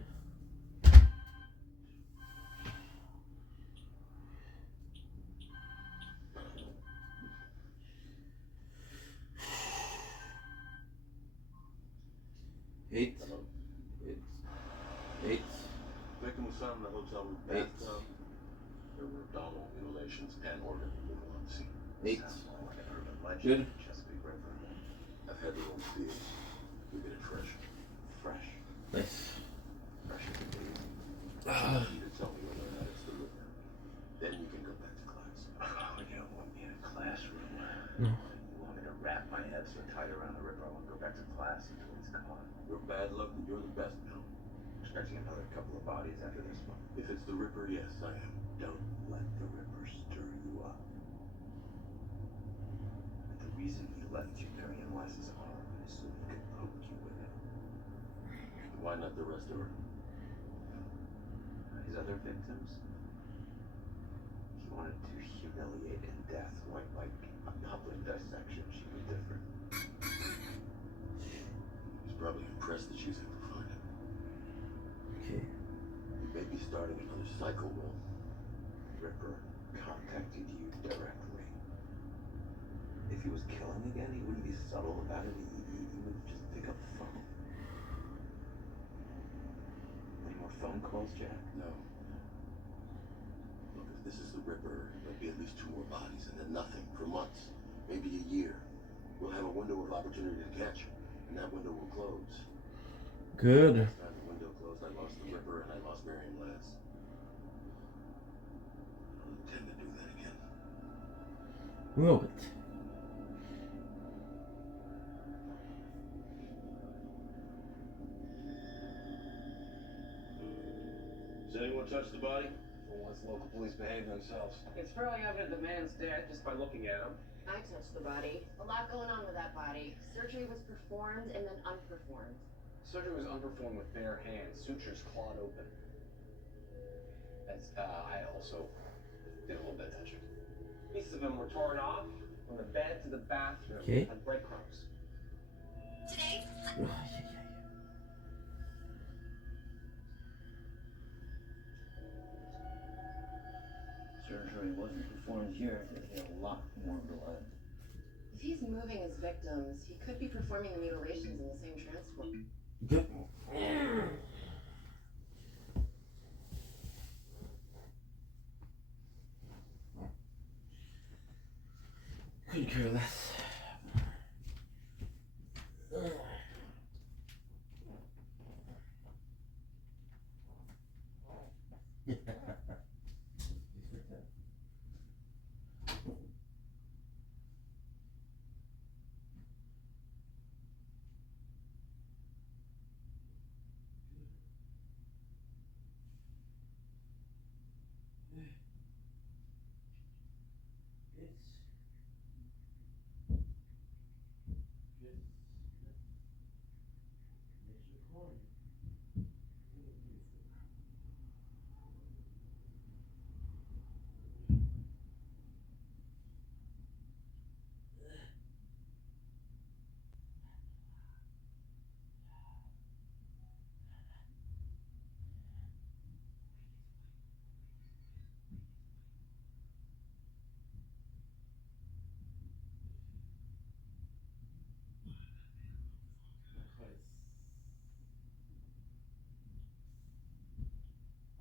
Eight. Victim was found in the hotel room bathtub. There were abdominal mutilations and organ removal on the scene. Sounds more like an urban legend. Good. Chesapeake River. I've had the old fields. We get it fresh. Fresh. Nice. Fresh as it is. I need you to tell me whether or not it's the river. Then you can go back to class. Oh, you don't want me in a classroom. No. You want me to wrap my head so tight around the ripper I want to go back to class until it's gone. You're bad luck, and you're the best now. Expecting another couple of bodies after this one. If it's the Ripper, yes, I am. Don't let the Ripper stir you up. But the reason he left you Marion West's arm is so he could poke you with it. Why not the rest of her? His other victims? He wanted to humiliate in death, like a public dissection. She was different. He's probably impressed that she's able to find him. Okay. He may be starting another cycle, Will. Ripper contacted you directly. If he was killing again, he wouldn't be subtle about it. He would just pick up the phone. Any more phone calls, Jack? No. Look, if this is the Ripper, there'll be at least 2 more bodies, and then nothing for months, maybe a year. We'll have a window of opportunity to catch him, and that window will close. Good. Last time the window closed, I lost the Ripper and I lost Marion Glass. I don't intend to do that again. Will it? Has anyone touched the body? For once, local police behave themselves. It's fairly evident the man's dead just by looking at him. I touched the body. A lot going on with that body. Surgery was performed and then unperformed. Surgery was unperformed with bare hands. Sutures clawed open. That's, I also did a little bit of touching. Pieces of him were torn off from the bed to the bathroom. Okay. Like breadcrumbs. Today? Surgery wasn't performed here. There's a lot more blood. If he's moving his victims, he could be performing the mutilations in the same transport. Good. Couldn't care less.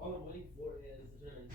All I'm waiting for is the tournament.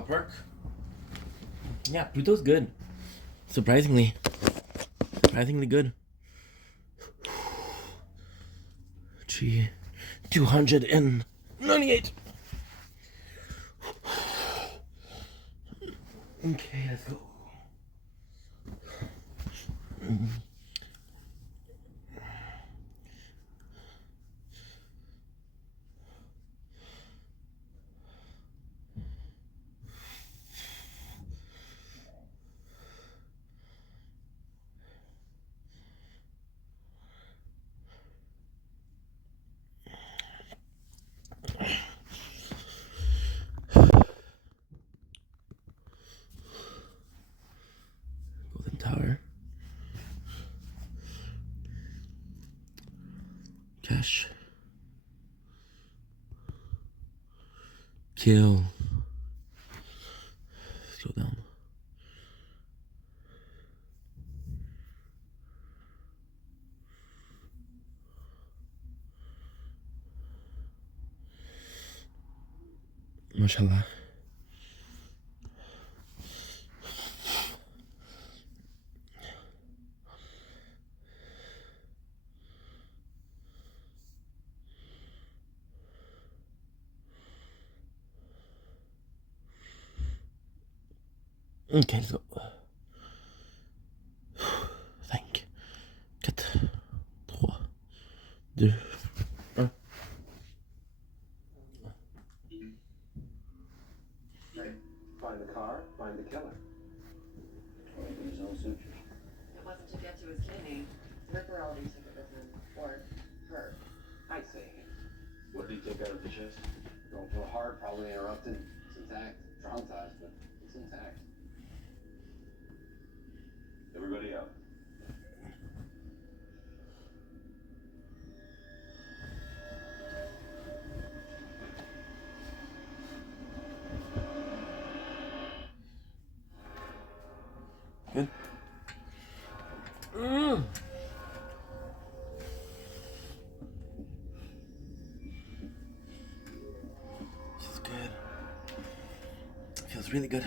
Top perk. Yeah, Pluto's good. Surprisingly good. Gee, 298. Okay, let's go. Golden Tower. Cash. Kill. Slow down. Mashallah. Okay, let's go. 5, 4, 3, 2, 1. Find the car, find the killer. His own sutures. It wasn't to get to his kidney. Ripper already took it with him. Or her. I'd say him. What did he take out of the chest? Going for the heart, probably interrupted. It's intact. Traumatized, but it's intact. Everybody out. Good. This is good. Feels really good.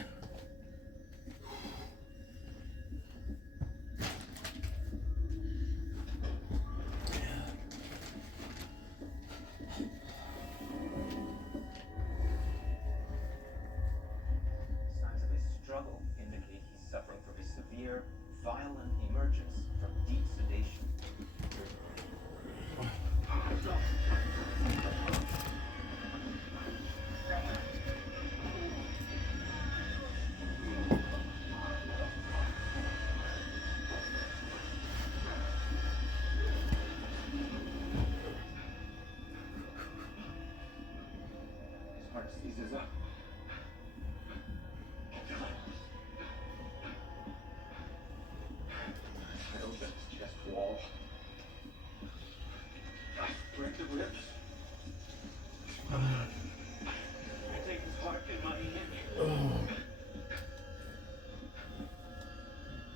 Signs of a struggle indicate he's suffering from a severe, violent emergence from deep sedation. His heart seizes up. I open his chest wall. I break the ribs. I take his heart in my hand.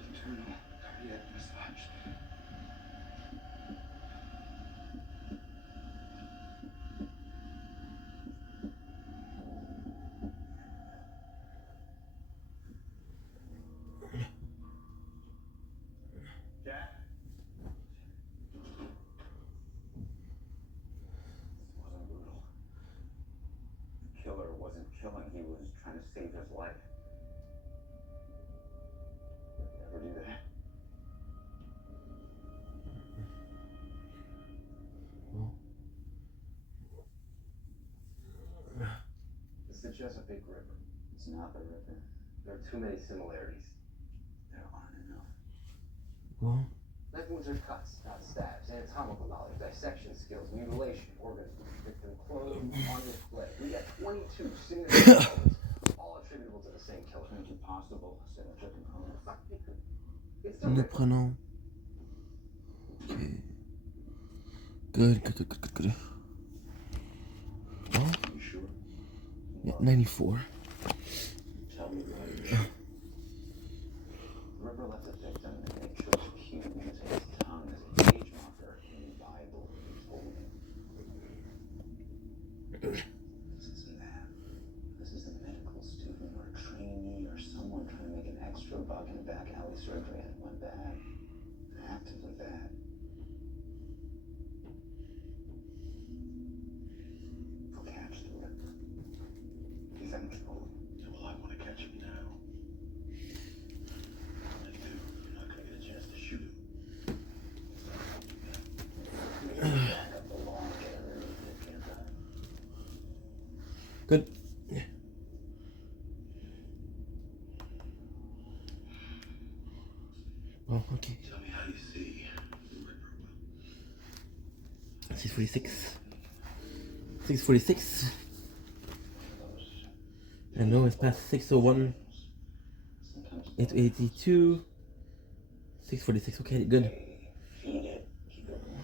Internal cardiac massage. Jack? This wasn't brutal. The killer wasn't killing, he was trying to save his life. Did you ever do that? It's the Chesapeake River. It's not the river. There are too many similarities. There aren't enough. Well, Knife wounds are cuts, not stabs. Anatomical knowledge, dissection skills, mutilation, organs, victim clothes, on display. We got 22 signature elements, all attributable to the same killer. It's impossible. I said I took him home. It's still nous Ripper. prenons. Okay. Good. Well, You sure? yeah, 94. Tell me about it. Ripper left the victim and they chose Q using his tongue as a gauge marker in the Bible he's holding. This isn't that. This is a medical student or a for a bug in a back alley surgery and it went bad. Actively bad. Go catch the Ripper. He's uncontrollable. Yeah, well, I want to catch him now. If I do, you're not going to get a chance to shoot him. Back up the lawn, get underneath it, can't I? Good. Oh, okay. Tell me how you see the Ripper. 646. 646. I know it's past 601. 882. 646. Okay, good. Feed it, keep it warm.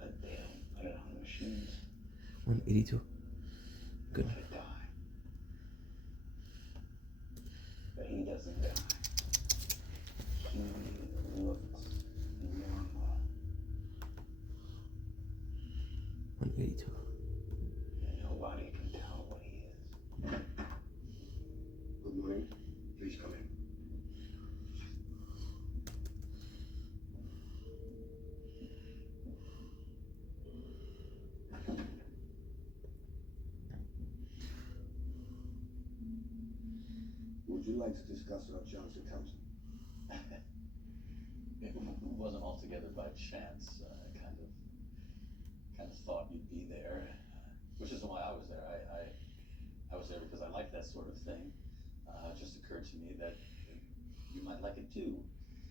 But they don't put it on the machines. 182. Good. Let it die. But he doesn't die. He looks normal. 182. And nobody can tell what he is. Good morning. Please come in. Would you like to discuss our Johnson County? It wasn't altogether by chance. I kind of thought you'd be there, which isn't why I was there. I was there because I like that sort of thing. It just occurred to me that you might like it too.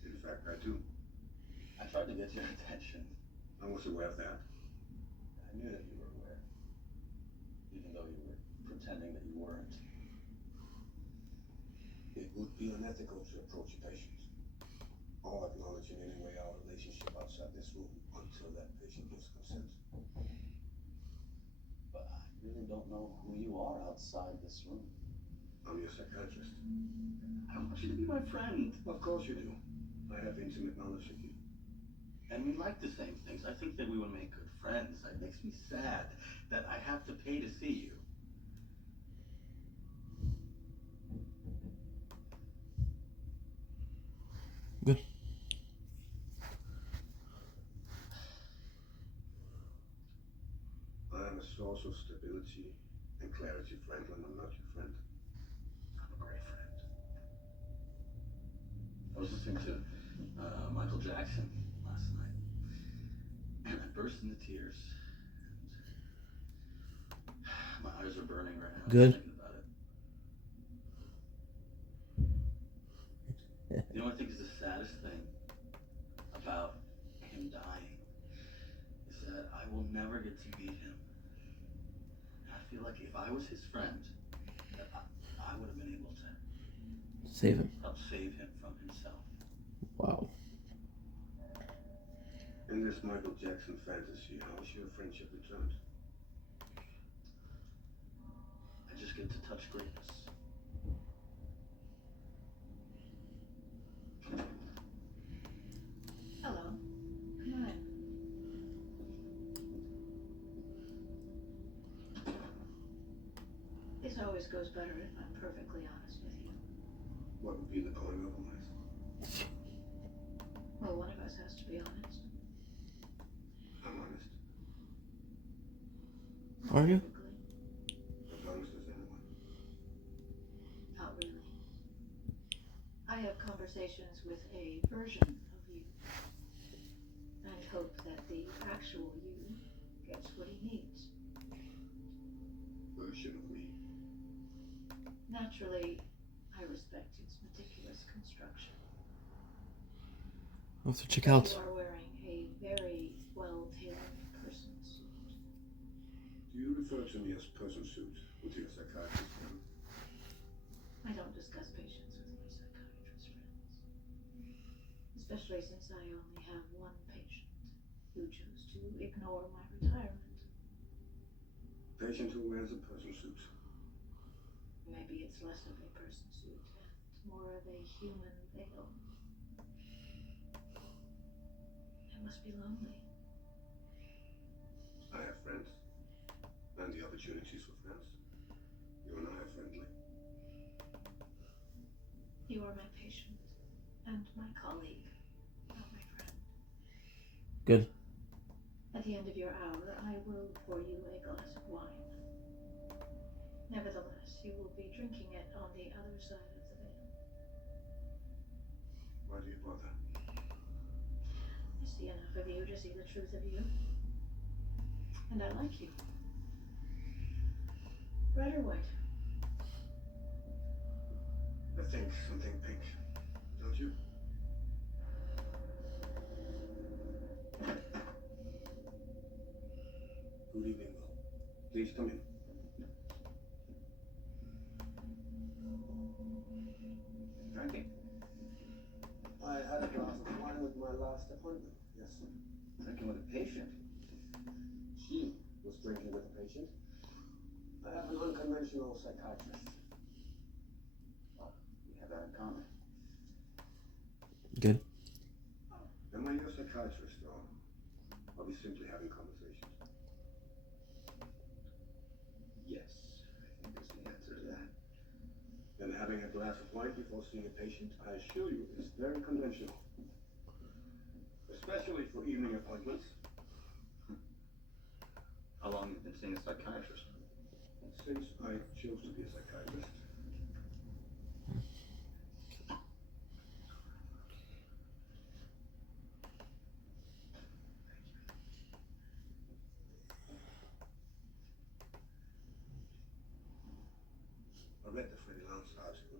In fact, I do. I tried to get your attention. I was aware of that. I knew that you were aware, even though you were pretending that you weren't. It would be unethical to approach a patient or acknowledge in any way our relationship outside this room until that patient gives consent. But I really don't know who you are outside this room. I'm your psychiatrist. I want you to be my friend. Of course you do. I have intimate knowledge of you. And we like the same things. I think that we would make good friends. It makes me sad that I have to pay to see you. Good. I am a source of stability and clarity, Franklin. I'm not your friend. I'm a great friend. I was listening to Michael Jackson last night, and I burst into tears. And my eyes are burning right now. Good. Thinking about it. You know what I think is the saddest thing about him dying is that I will never get to meet him. And I feel like if I was his friend, that I would have been able to Save him. help save him from himself. Wow. In this Michael Jackson fantasy, how is your friendship returned? I just get to touch greatness. Hello. Come on. This always goes better if I'm perfectly honest with you. What would be the going otherwise? Well, one of us has to be honest. I'm honest. Are you? As honest as anyone. Not really. I have conversations with a version of you. And hope that the actual you gets what he needs. Version of me. Naturally, I respect its meticulous construction. I'll have to check out. You are wearing a very well-tailored person suit. Do you refer to me as person suit with your psychiatrist friend? I don't discuss patients with my psychiatrist friends. Especially since I only have one patient who chose to ignore my retirement. Patient who wears a person suit. Maybe it's less of a person suit and more of a human veil. It must be lonely. I have friends. And the opportunities for friends. You and I are friendly. You are my patient and my colleague, not my friend. Good. At the end of your hour, I will pour you a glass of wine. Nevertheless, you will be drinking it on the other side of the veil. Why do you bother? I see enough of you to see the truth of you. And I like you. Red or white? I think something pink, don't you? Good evening, Will. Please come in. Drinking? I had a glass of wine with my last appointment, yes. Drinking with a patient? She was drinking with a patient. I have an unconventional psychiatrist. Well, we have that in common. Good. Am I your psychiatrist, or are we simply having conversations? Yes, I think is the answer to that. Then having a glass of wine before seeing a patient, I assure you, is very conventional. Especially for evening appointments. How long have you been seeing a psychiatrist? Since I chose to be a psychiatrist. I read the Freddie Lounge article.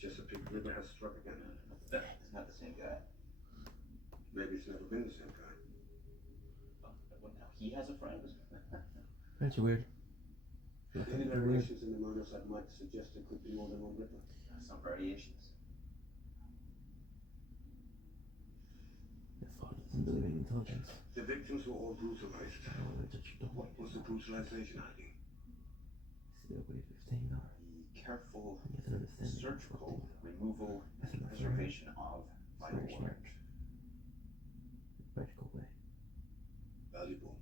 Chesapeake River has struck again. That's not the same guy. Maybe it's never been the same guy. Oh, well, now he has a friend. That's weird. Any variations in the murders that might suggest there could be more than one Ripper? Some variations. Your father doesn't believe in intelligence. The victims were all brutalized. Oh, that's what you don't What was the brutalization hiding? Still wait $15. The careful, You have to understand. surgical removal That's and not preservation of vital Very smart. organs. Practical way. Valuable.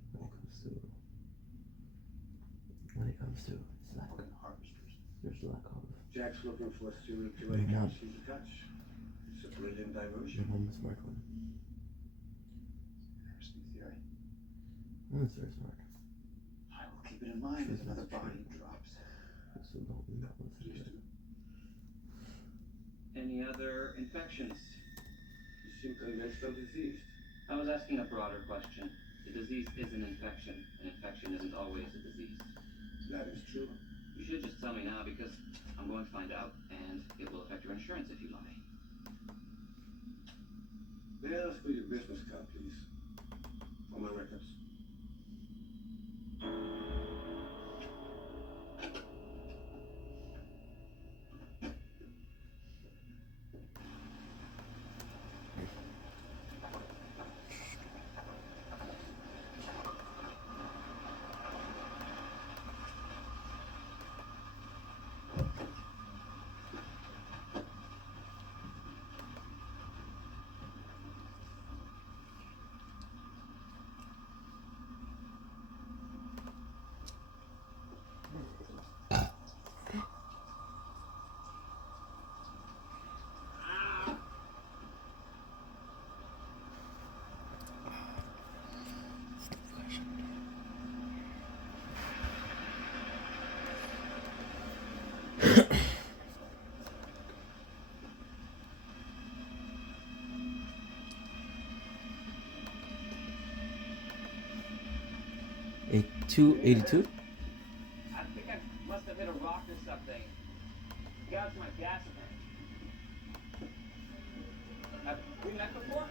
When it comes to it's lack. Organ harvesters. There's lack of. Jack's looking for a serial killer Maybe he not. can't seem to catch. It's a brilliant Your diversion. mom is smart one. Interesting theory. That's very smart. I will keep it in mind as another body drops. So don't not listen to it. Any other infections? You seem convinced I'm diseased. I was asking a broader question. The disease is an infection. An infection isn't always a disease. That is true. You should just tell me now because I'm going to find out, and it will affect your insurance if you lie. May I ask for your business card, please? For my records. A 282? I think I must have hit a rock or something. Gouged my gas tank. Have we met before?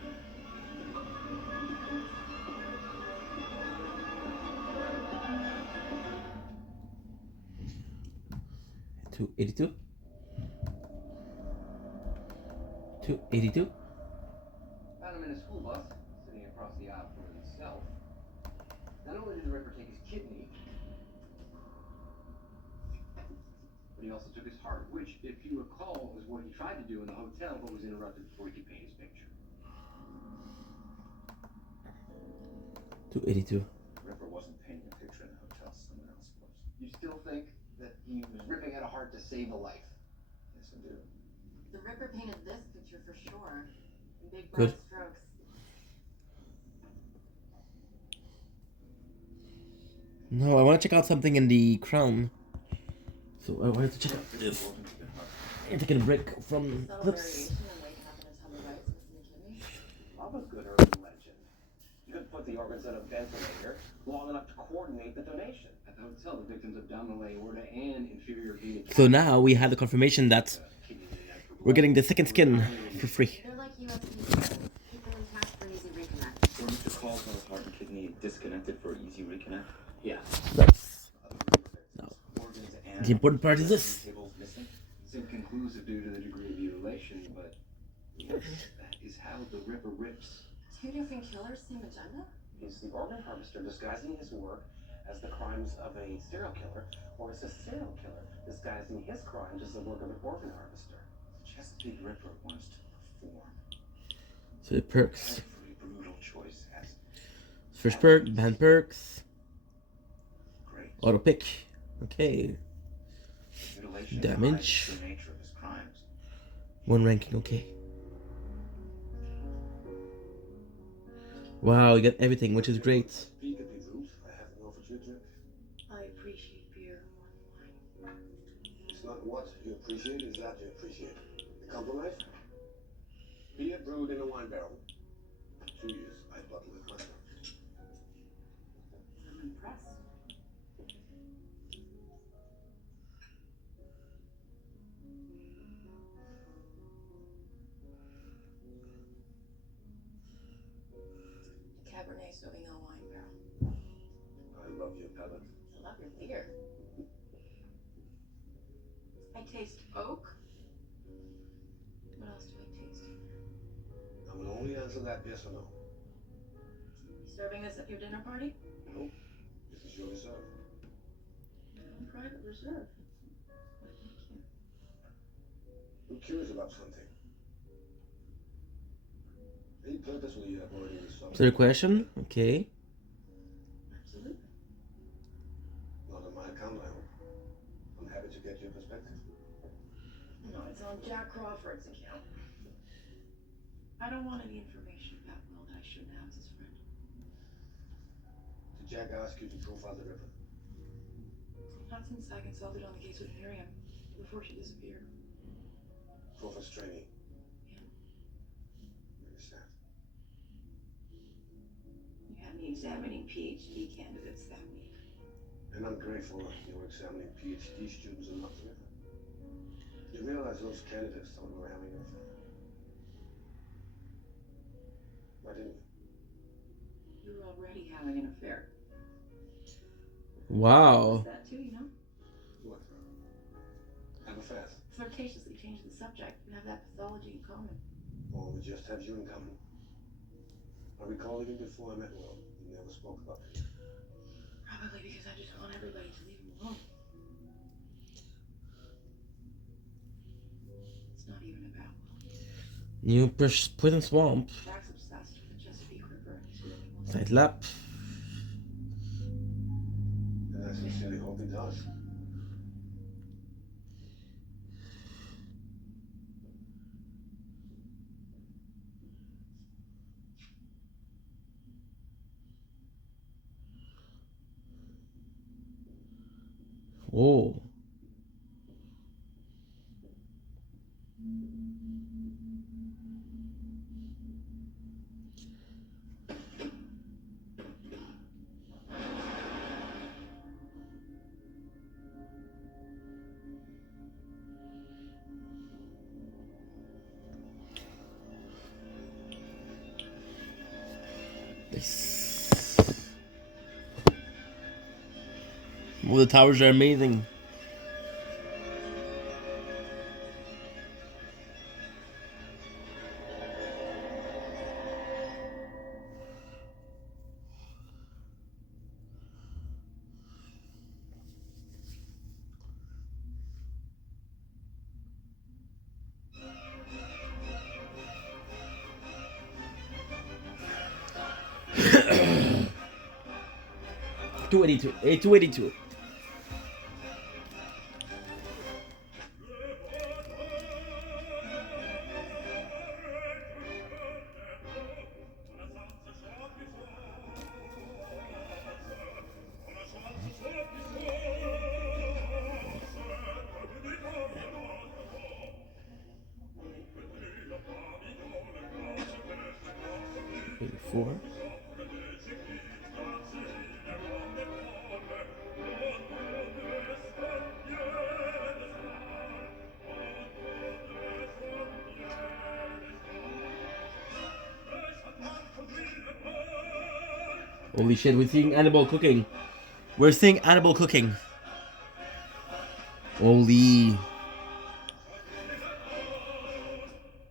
282? 282? Found him in a school bus, sitting across the aisle from himself. Not only did the Ripper take his kidney, but he also took his heart, which, if you recall, is what he tried to do in the hotel, but was interrupted before he could paint his picture. 282. Ripper wasn't painting a picture in the hotel, someone else was. You still think that he was ripping out a heart to save a life? Big Good. broad strokes. No, I want to check out something in the Crown. So I wanted to check out this. I'm taking a break from Subtle clips. variation in weight happened a ton of bites within the kidney. I'm a good urban legend. You could put the organs on a ventilator long enough to coordinate the donation. At the hotel, the victim's abdominal aorta and inferior vena So now we have the confirmation that we're getting the second skin for free. They're like USB cables. Keep them intact for easy reconnect. Were Mr. Caldwell's heart and kidney disconnected for easy reconnect? Yeah. Nice. Organs The important part is this. cables missing? It's inconclusive due to the degree of mutilation, but yes, that is how the Ripper rips. Two different killers, same agenda? Is the organ harvester disguising his work as the crimes of a serial killer, or is a serial killer disguising his crimes as the work of an organ harvester? The Chesapeake Ripper wants to perform. So the perks. Every brutal choice has First perk, band perks. great Auto pick. Okay. mutilation. Damage. hides the nature of his crimes. One ranking, okay. Wow, you get everything, which is great. Speak at the roof. I have no for you drink. I appreciate beer more than wine. It's not what you appreciate, it's that you appreciate. The compromise? Beer brewed in a wine barrel. 2 years. I bottle it myself. I'm impressed. Cabernet Sauvignon wine barrel. I love your palate. I love your beer. I taste oak. What else do I taste in there? I will only answer that yes or no. Serving this at your dinner party? No. This is your reserve. Private reserve. I'm curious about something. Are you purposely avoiding the subject? Third question, okay. Absolutely. Not on my account, I hope. I'm happy to get your perspective. No, it's on Jack Crawford's account. I don't want any information about Will that I shouldn't have as his friend. Did Jack ask you to profile the Ripper? Not since I consulted on the case with Miriam before she disappeared. Crawford's training. Yeah. Very sad. You had me examining PhD candidates that week. And I'm grateful you're examining PhD students and not the Ripper. You realize those candidates thought we were having an affair. Why didn't you? You were already having an affair. Wow. That too, you know? What? Have affairs? Flirtatiously change the subject. We have that pathology in common. Or we just have you in common. I recall even before I met Will, you never spoke about it. Probably because I just want everybody to leave him alone. It's not even about Will. New Poison Swamp. Jack's obsessed with the Chesapeake River and he's really wants Side lap. And I sincerely hope he does. Oh. Well, the towers are amazing. $282. 282. 24. Holy shit, we're seeing Annabelle cooking. We're seeing Annabelle cooking. Holy.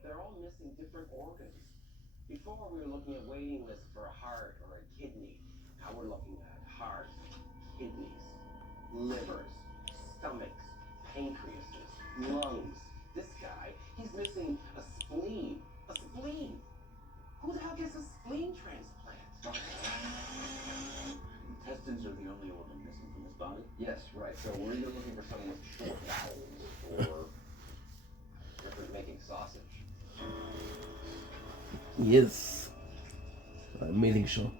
They're all missing different organs. Before we were looking at waiting lists for a heart or a kidney. Now we're looking at hearts, kidneys, livers, stomachs, pancreases, lungs. This guy, he's missing a spleen. A spleen! Who the hell gets a spleen transplant? Intestines are the only organ missing from his body? Yes, right. So we're either looking for someone with short bowels or Ripper's making sausage. Yes. Amazing show.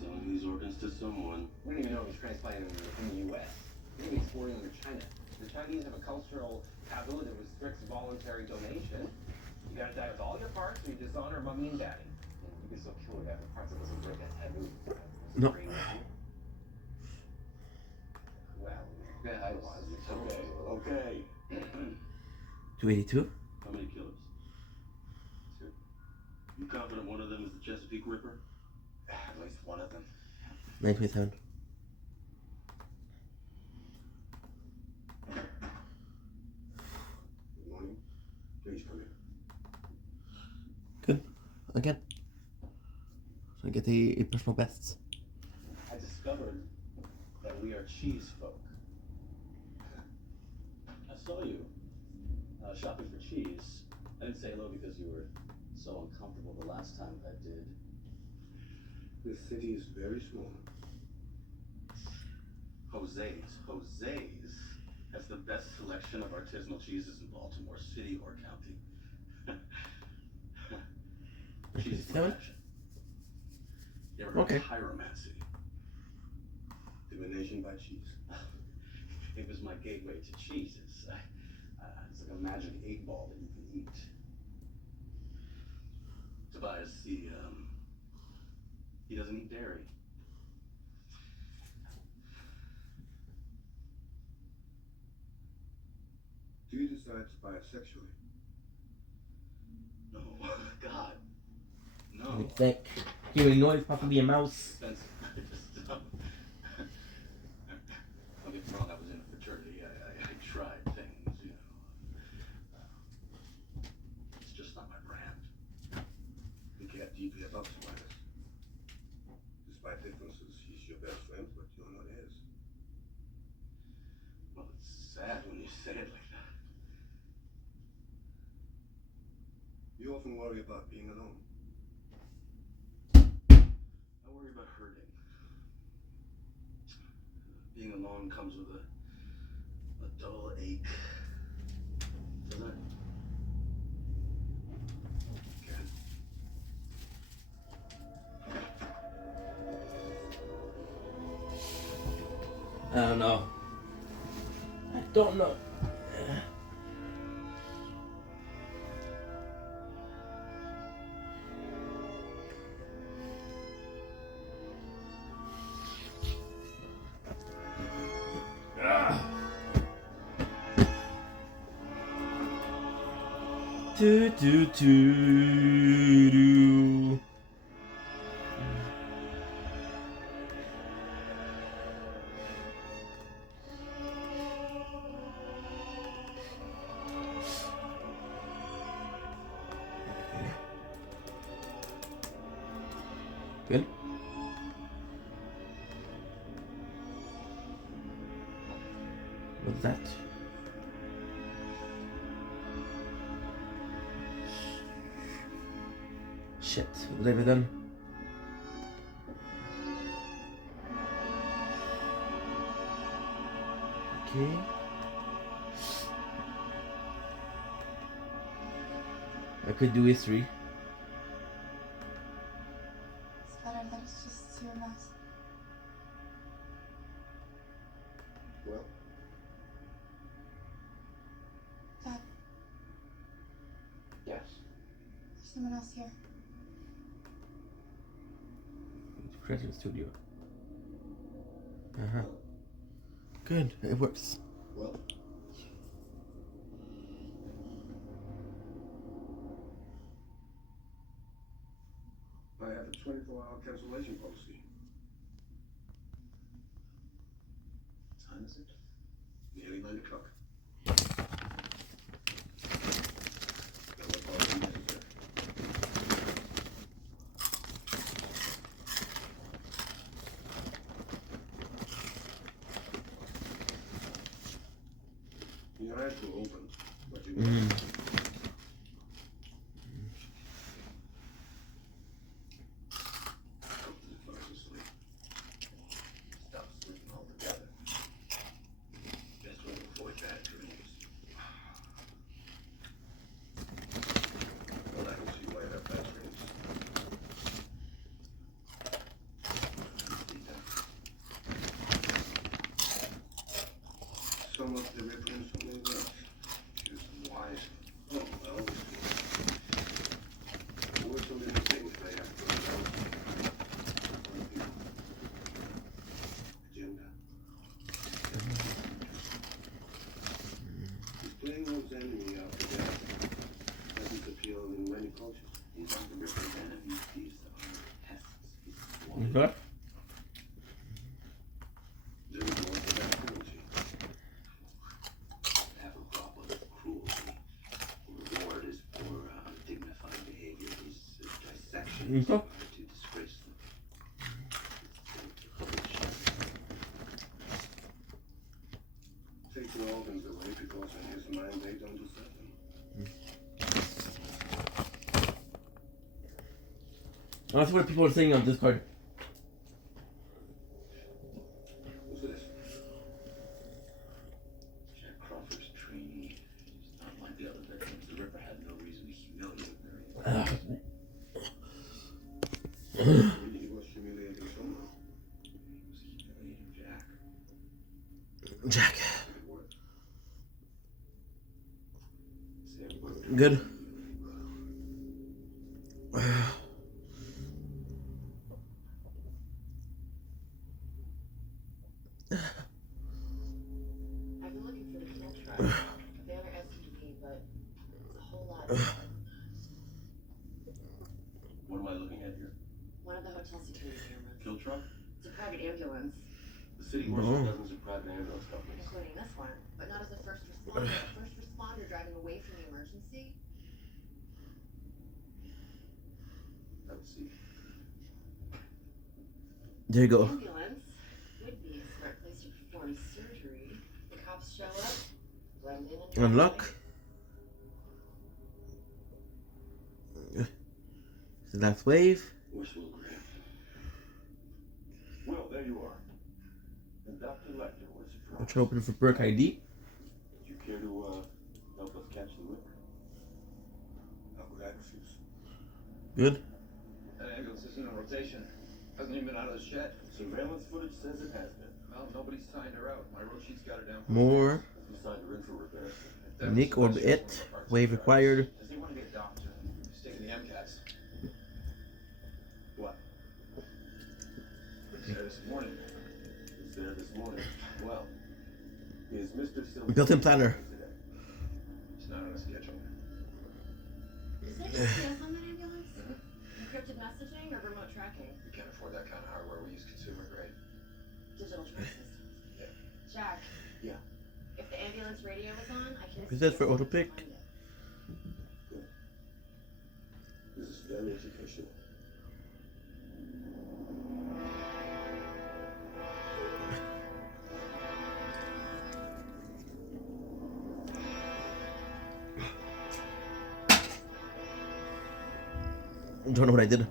Selling these organs to someone. We don't even know if he's transplanting them in the U.S. Maybe exporting them to China. The Chinese have a cultural taboo that restricts voluntary donation. You gotta die with all your parts or you dishonor mommy and daddy. And you can still kill a guy with parts that doesn't break that taboo. No. Well, yeah, I was. Okay. 282. How many killers? 2. You confident one of them is the Chesapeake Ripper? At least one of them. 927. Good morning. Please come in. Good. Again. So I get a personal best. I discovered that we are cheese folk. I saw you shopping for cheese. I didn't say hello because you were so uncomfortable the last time I did. This city is very small. Jose's has the best selection of artisanal cheeses in Baltimore City or county. Cheese perfection. You ever heard Okay. of pyromancy? Divination by cheese. It was my gateway to cheeses. It's like a magic 8-ball that you can eat. Tobias, he doesn't eat dairy. Do you decide to buy sexually? No, God, no. What the heck? You already know it's possibly a mouse. Expensive. Don't get me wrong, I was in a fraternity. I tried things, you know. It's just not my brand. You care deeply about Tobias. Despite differences, he's your best friend, but you're not his. Well, it's sad when you say it like that. You often worry about being alone. I worry about hurting. Being alone comes with a dull ache. Doesn't it? Okay. I don't know. I don't know. Do do do do. Good. What's that? Shit, what have I done? Okay. I could do history. It's better that it's just 2 of us. Well, Dad, Yes. there's Someone else here. Creative studio. Good. It works. Well, I have a 24-hour cancellation policy. What time is it? Nearly 9 o'clock. No apology necessary. Your eyes were open, but you were. Stop sleeping altogether. Best way to avoid bad dreams. Well, I can see why you have bad dreams. Some of the reference from the world. She was wise. Oh, well. Words are little things they have to know. Agenda. Displaying one's enemy after death doesn't appeal in many cultures. These are the river's enemies. These are pests. Okay. There is more to that cruelty. Have a problem with cruelty. Reward is for undignified behavior. These dissections Okay. are to disgrace them. Take your organs away because in his mind they don't deserve them. That's what people are saying on Discord. Who's this? Jack Crawford's trainee. He's not like the other victims. The Ripper had no reason to humiliate Mary. He was humiliating someone. He was humiliating Jack. Jack. Good word. See, everybody Good. I've been looking for the kill truck. The other SUV, but it's a whole lot different. What am I looking at here? One of the hotel security cameras. Kill truck? It's a private ambulance, The city worships dozens of private ambulance companies. including this one, but not as a first responder. A first responder driving away from the emergency. Let's see. There you go. Ambulance would be a smart place to perform surgery. The cops show up, blend in and drive Unlock. away. The last wave. Wishful grant. Well, there you are. And Dr. Lecter was surprised. Which open for Burke ID. Would you care to help us catch the Ripper? How could I refuse? Good. That ambulance isn't in rotation. Hasn't even been out of the shed. Surveillance footage says it has been. Well, nobody's signed her out. My road sheet's got her down. More. You signed her in for repairs. Nick or it. Wave required. Does he want to be a doctor? He's taking the MCATs. What? He's there this morning. He's there this morning. Well, Is Mr. Silver Built-in planner. today? it's not on a schedule. Is there GPS on that ambulance? Encrypted messaging or remote tracking? We can't afford that kind of hardware. We use consumer grade. Digital track systems. Yeah. Jack. Yeah. If the ambulance radio was on, I can. Is that for auto pick? This is very educational. Don't know what I did.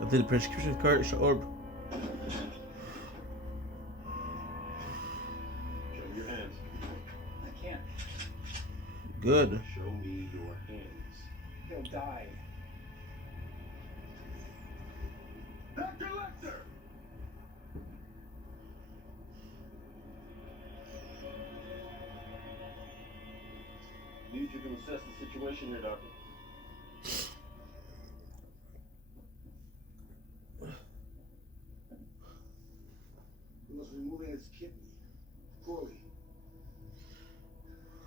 I did a prescription card, orb. Show me your hands. I can't. Good. Show me your hands. He'll die. Dr. Lecter! Need you to assess the situation here, Doctor. We must removing its kidney. Poorly.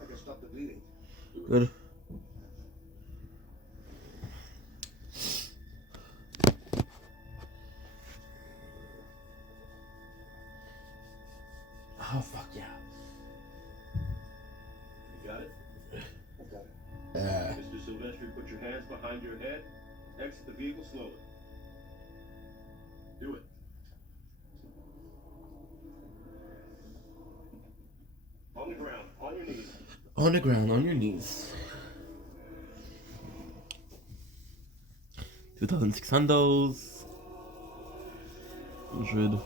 I can stop the bleeding. Good. Oh, fuck yeah. You got it? I've got it. Mr. Silvestri, put your hands behind your head. Exit the vehicle slowly. Do it. On the ground, on your knees. On the ground, on your knees. 2,600. 100.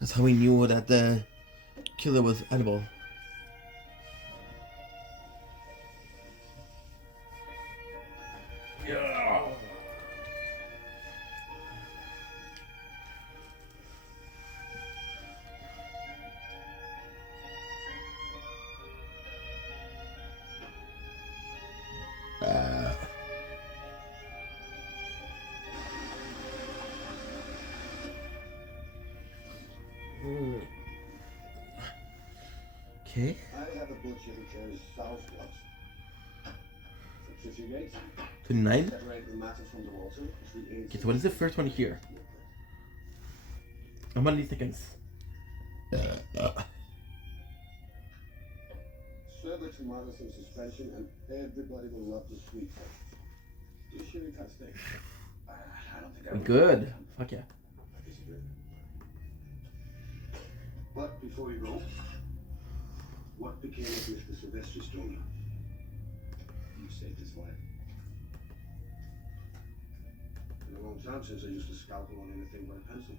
That's how we knew that the killer was edible. Yeah. Okay. I have a butcher who carries sow gloves. Patricia Gates. 29. Separate the matter from the water. Okay, so what is the first one here? How many seconds? Serve the tomatoes in suspension and everybody will love the sweet taste. Do you sure you can't stay? I don't think I would. Good. Fuck yeah. I disagree. But before you go, what became of Mr. Silvestri Stoner? You saved his life. Been a long time since I used a scalpel on anything but a pencil.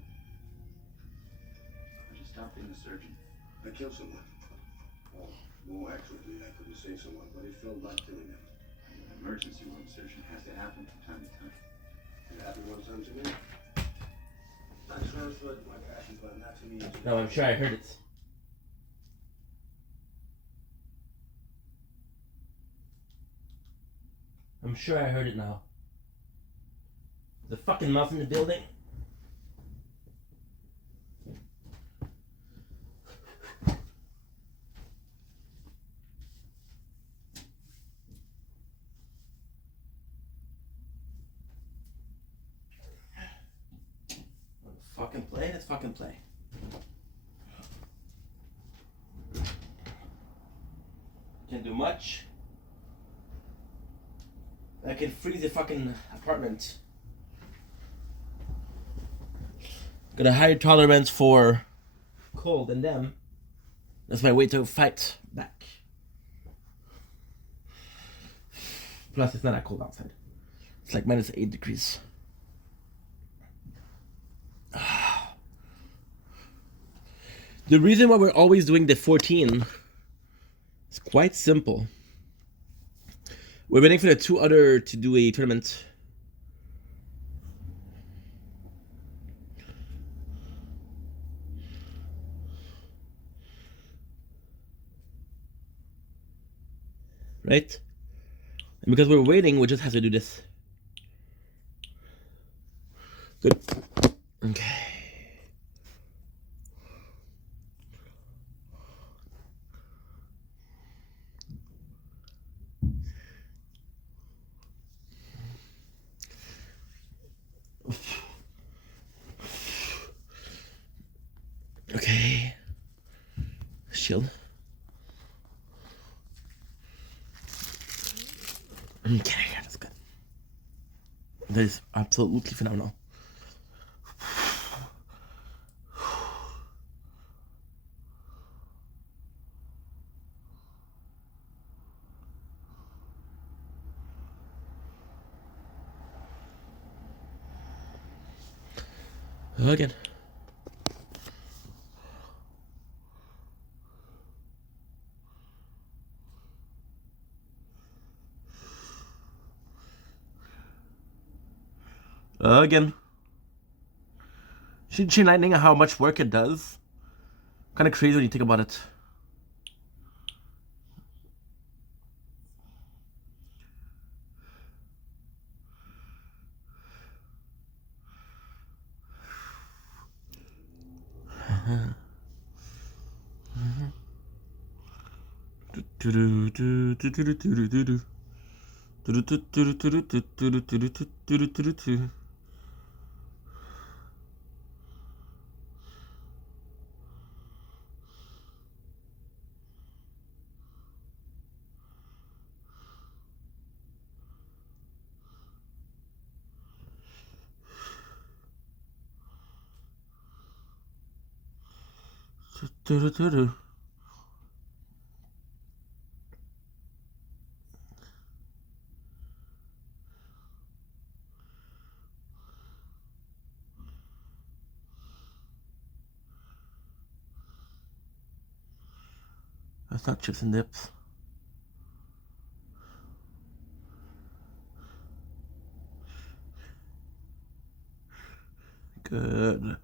I just stopped being a surgeon. I killed someone. Well, more accurately, I couldn't save someone, but it felt like killing them. An emergency room surgeon has to happen from time to time. It happened one time to me. I transferred my passion for anatomy into... No, I'm sure I heard it. I'm sure I heard it now. The fucking mouse in the building. Fucking play, let's fucking play. Can't do much. I can freeze the fucking apartment. Got a higher tolerance for cold than them. That's my way to fight back. Plus, it's not that cold outside. It's like minus 8 degrees. The reason why we're always doing the 14 is quite simple. We're waiting for the two other to do a tournament. Right? And because we're waiting, we just have to do this. Good. Okay. Okay. Shield. Okay, that's good. That is absolutely phenomenal. Again. Again. Chain lightning, how much work it does. Kind of crazy when you think about it. That's not chips and dips. Good.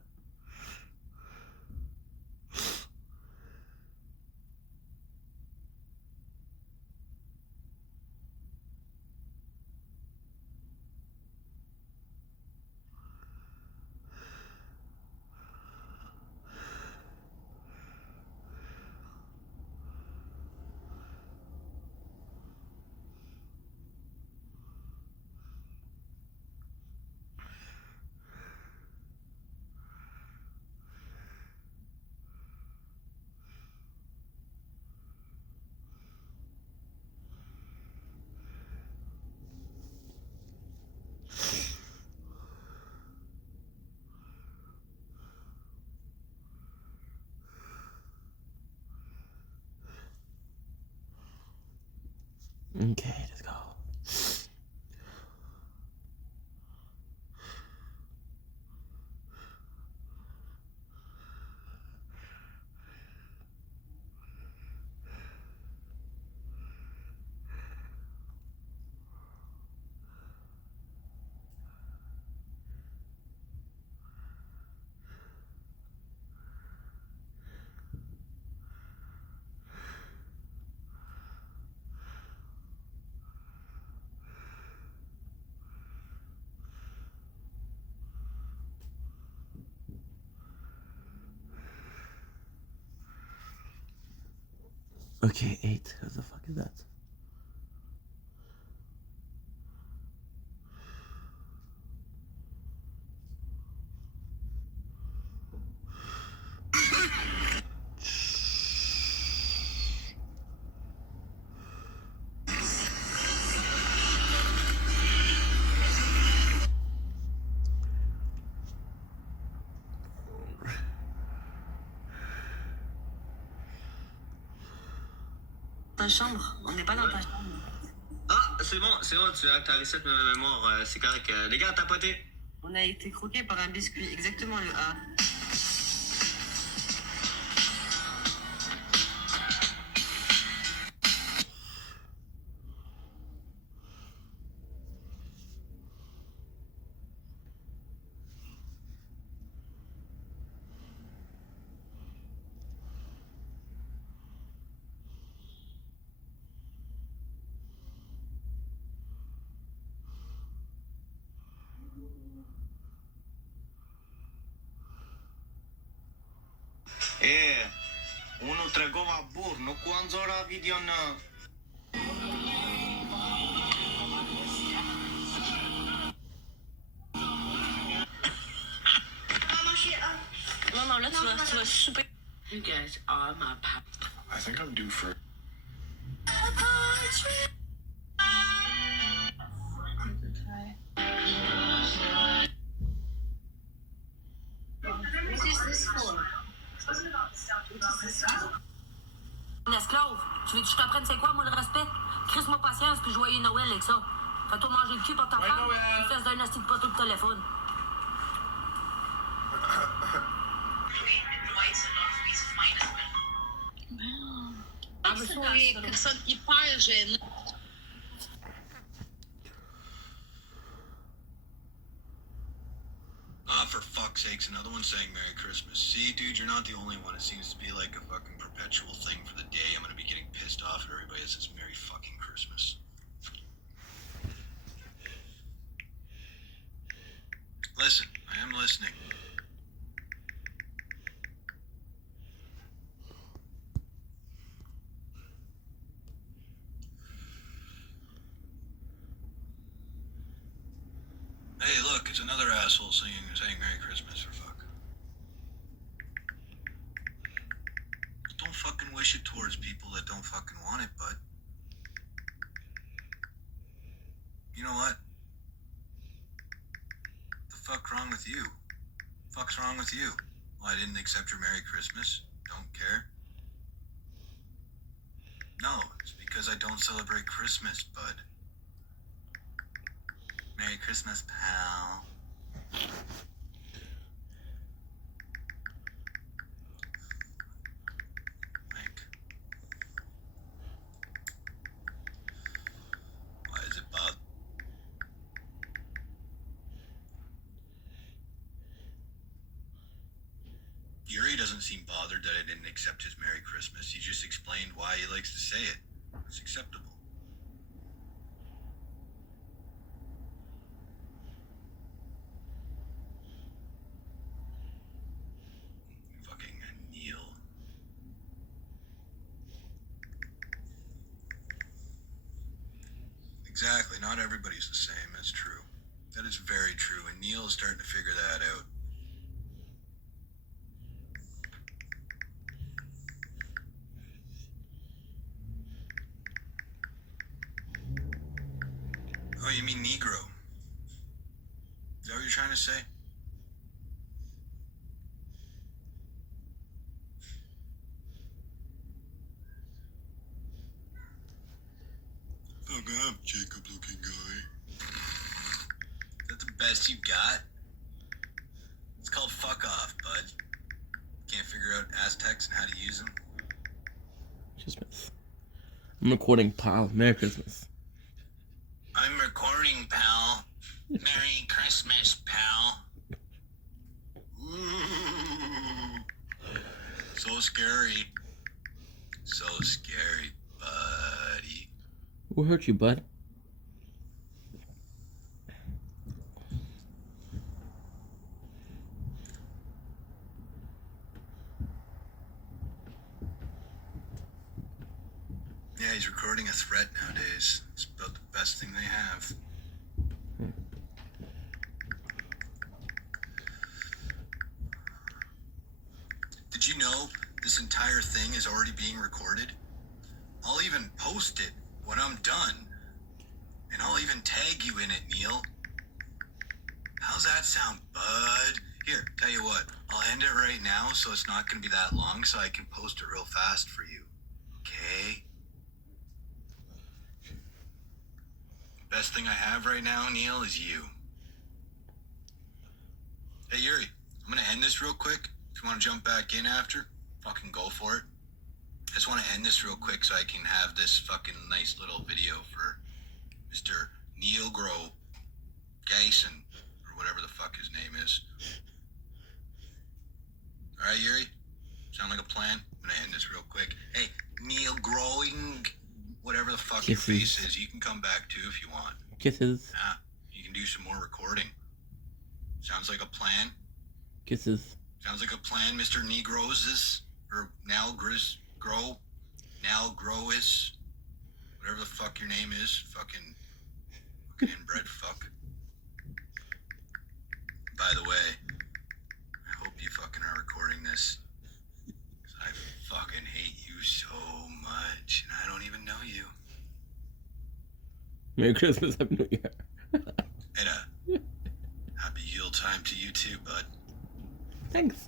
Okay, let's go. Okay, 8. What the fuck is that? Ta chambre, on n'est pas dans ta chambre. Ah, c'est bon, tu as ta reset de mémoire, c'est correct. Les gars, tapoté. On a été croqué par un biscuit, exactement le A. Unul Tregova Bur, nu cu Anzora Vidion. Non, là, tu vas souper. You guys are my pop. I think I'm due for. What is this for? Un esclave, tu veux que je t'apprenne c'est quoi, moi, le respect? Crisse-moi patience, puis joyeux Noël avec ça. Fais-toi manger le cul par ta femme, une fesse d'un asti de poteau de téléphone. Ah, mais faut les personnes hyper gênées. makes another one saying Merry Christmas. See, dude, you're not the only one. It seems to be like a fucking perpetual thing for the day. I'm gonna be getting pissed off at everybody that says Merry fucking Christmas. Listen, I am listening. Hey, look, it's another asshole saying Merry Christmas, for fuck. Don't fucking wish it towards people that don't fucking want it, bud. You know what? The fuck wrong with you? Fuck's wrong with you? Well, I didn't accept your Merry Christmas. Don't care. No, it's because I don't celebrate Christmas, bud. Merry Christmas, pal. Like, why is it bug? Yuri doesn't seem bothered that I didn't accept his Merry Christmas. He just explained why he likes to say it. It's acceptable. Exactly, not everybody's the same, that's true. That is very true, and Neil is starting to figure that out. Oh, you mean Negro? Is that what you're trying to say? Fuck up, Jacob-looking guy. Is that the best you got? It's called fuck off, bud. Can't figure out Aztecs and how to use them? Christmas. I'm recording, pal. Merry Christmas. I'm recording, pal. Merry Christmas, pal. Ooh. So scary. So scary, buddy. Who hurt you, bud? Yeah, he's recording a threat nowadays. It's about the best thing they have. Did you know this entire thing is already being recorded? I'll even post it when I'm done. And I'll even tag you in it, Neil. How's that sound, bud? Here, tell you what. I'll end it right now so it's not going to be that long so I can post it real fast for you. Okay? Best thing I have right now, Neil, is you. Hey, Yuri, I'm going to end this real quick. If you want to jump back in after, fucking go for it. I just want to end this real quick so I can have this fucking nice little video for Mr. Neil Grow Geisen, or whatever the fuck his name is. Alright, Yuri? Sound like a plan? I'm going to end this real quick. Hey, Neil Growing, whatever the fuck your face is, you can come back too if you want. Kisses. Yeah, you can do some more recording. Sounds like a plan? Kisses. Sounds like a plan, Mr. Negroses, or Grow, whatever the fuck your name is, fucking inbred fuck. By the way, I hope you fucking are recording this, 'cause I fucking hate you so much, and I don't even know you. Merry Christmas, Happy New Year. And happy Yule time to you too, bud. Thanks.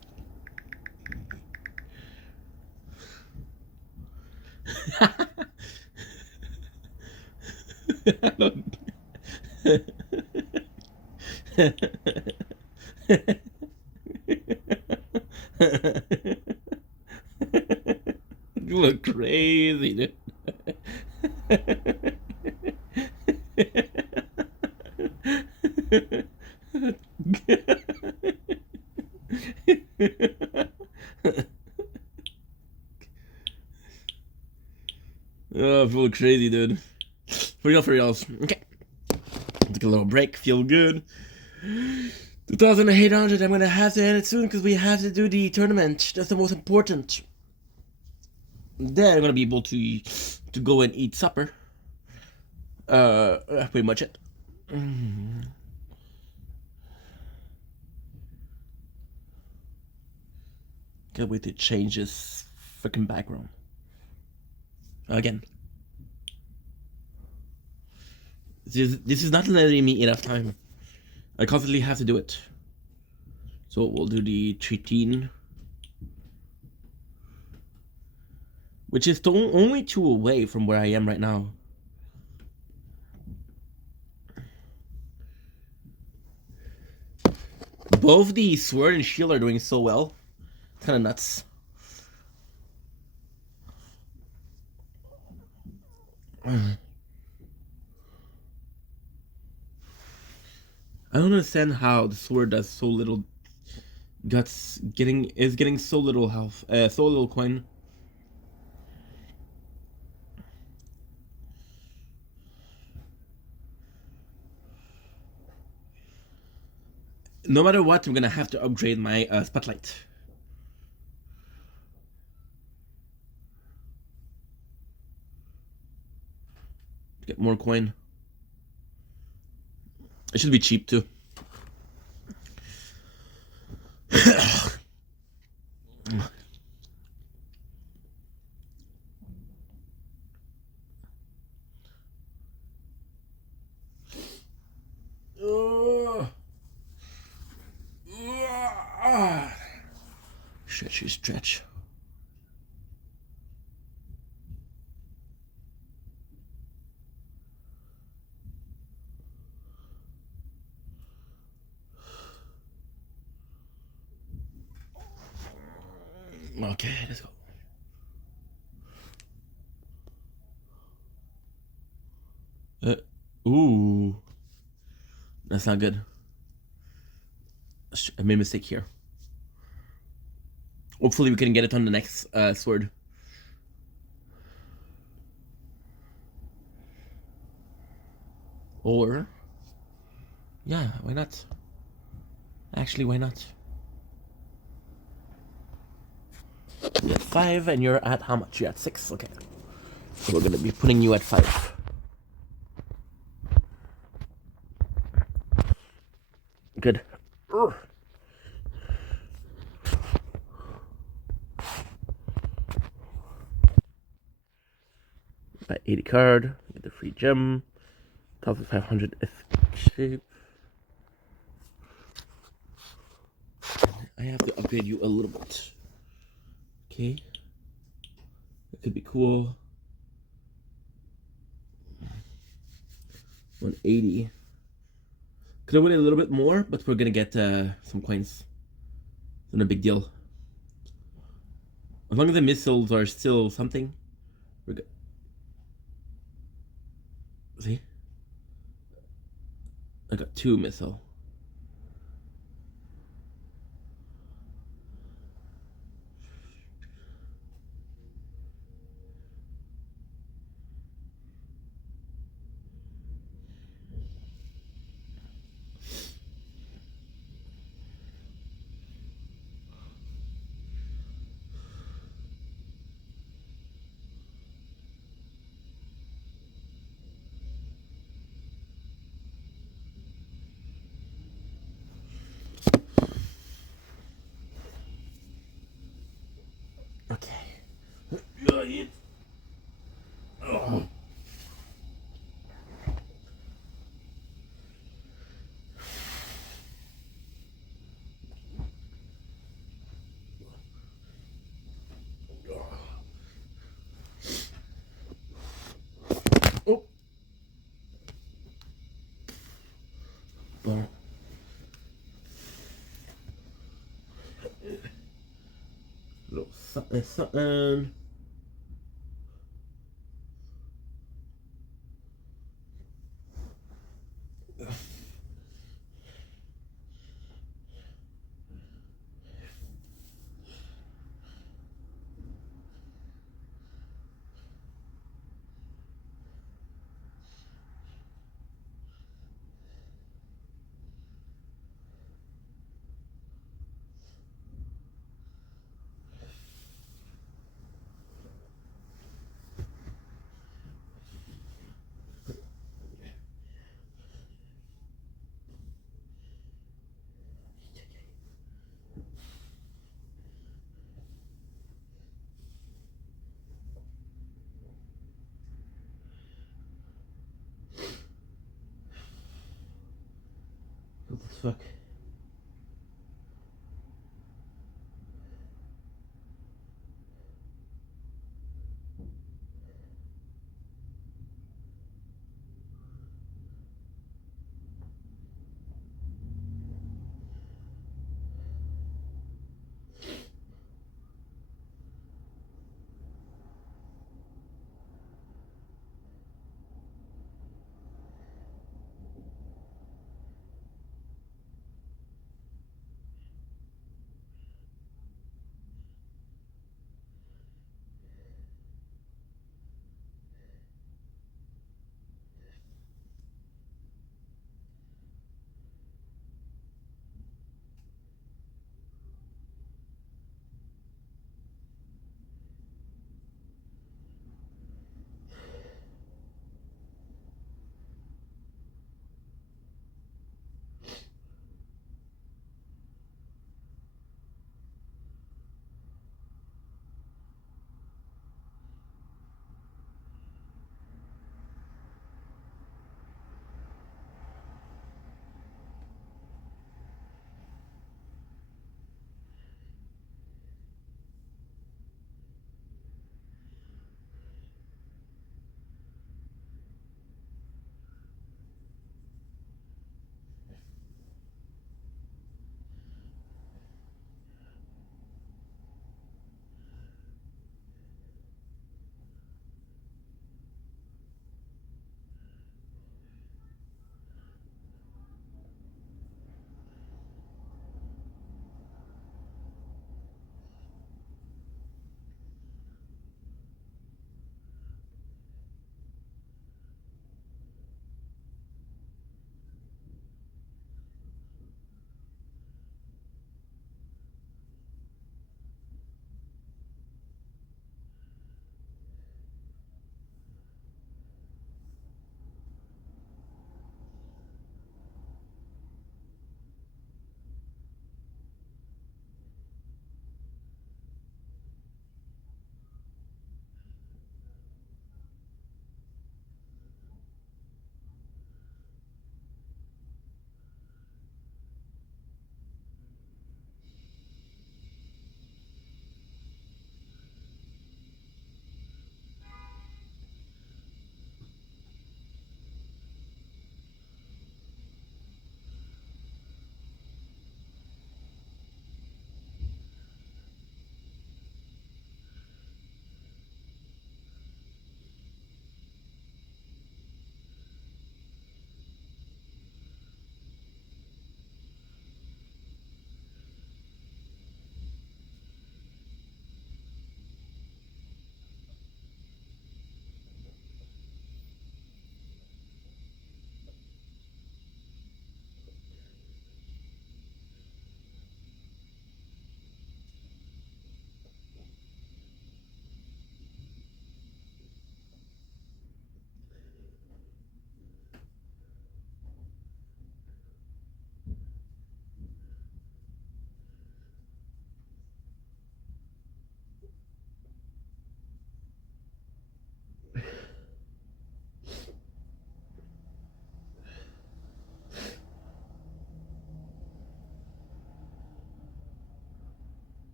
I don't... You look crazy, dude. Oh, I feel crazy, dude. For reals. Okay. Take a little break, feel good. 2,800, I'm gonna have to end it soon because we have to do the tournament. That's the most important. Then I'm gonna be able to go and eat supper. Pretty much it. Can't wait to change this freaking background. Again. This is not letting me enough time. I constantly have to do it. So we'll do the 13. Which is only 2 away from where I am right now. Both the sword and shield are doing so well. It's kind of nuts. I don't understand how the sword does so little guts, getting so little health, so little coin. No matter what, I'm gonna have to upgrade my spotlight. Get more coin. It should be cheap too. Stretch. Okay, let's go. Ooh. That's not good. I made a mistake here. Hopefully we can get it on the next sword. Or... yeah, why not? Actually, why not? You're at 5 and you're at how much? You're at 6? Okay. So we're gonna be putting you at 5. Good. Ugh. Got 80 card, get the free gem, 1,500 escape. I have to upgrade you a little bit. Okay. That could be cool. 180. Could have waited a little bit more, but we're gonna get some coins. It's not a big deal. As long as the missiles are still something, we're good. See? I got 2 missile. Okay. Oh. Oh. Bon. Little something. fuck.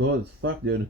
Cool as fuck, dude.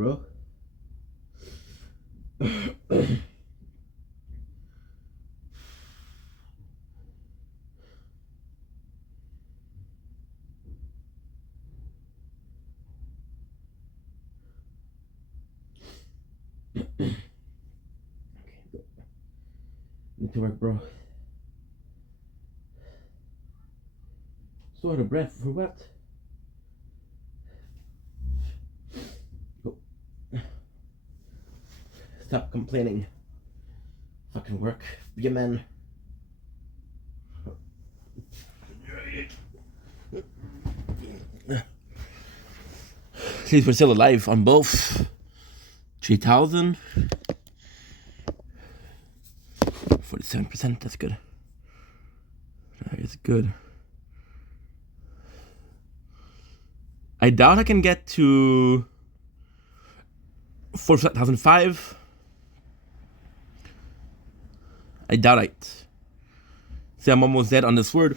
bro. Need to work, bro. So out of breath for what? Go. Stop complaining. Fucking work. Be a man. At least we're still alive on both. 3,000. 47%, that's good. That is good. I doubt I can get to 4,005. I doubt it. See, I'm almost dead on this word.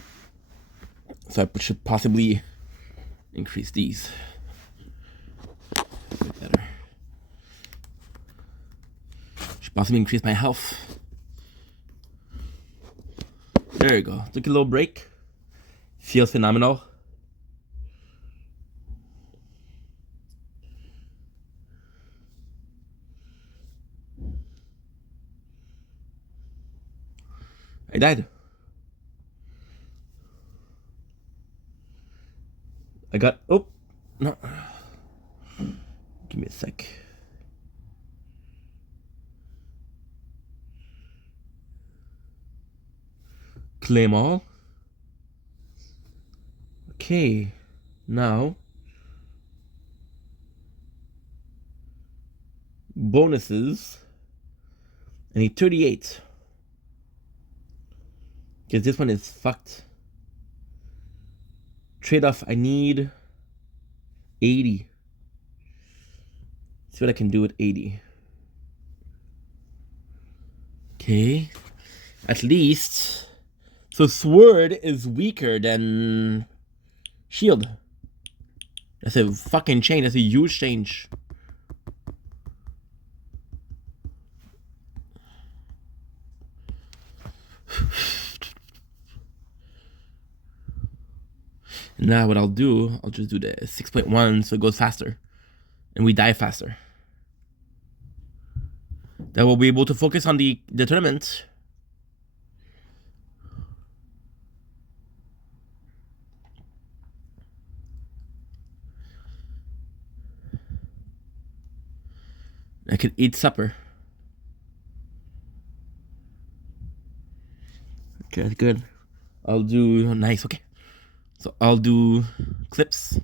So I should possibly increase these. A bit better. Should possibly increase my health. There you go. Took a little break. Feels phenomenal. I died. I got... Oh! No. Give me a sec. Claim all. Okay. Now. Bonuses. I need 38. Because this one is fucked. Trade-off, I need 80. See what I can do with 80. Okay. At least... So sword is weaker than shield. That's a fucking change. That's a huge change. Now what I'll do, I'll just do the 6.1 so it goes faster. And we die faster. That we'll be able to focus on the tournament. I could eat supper. Okay, that's good. I'll do... Nice, okay. So I'll do clips.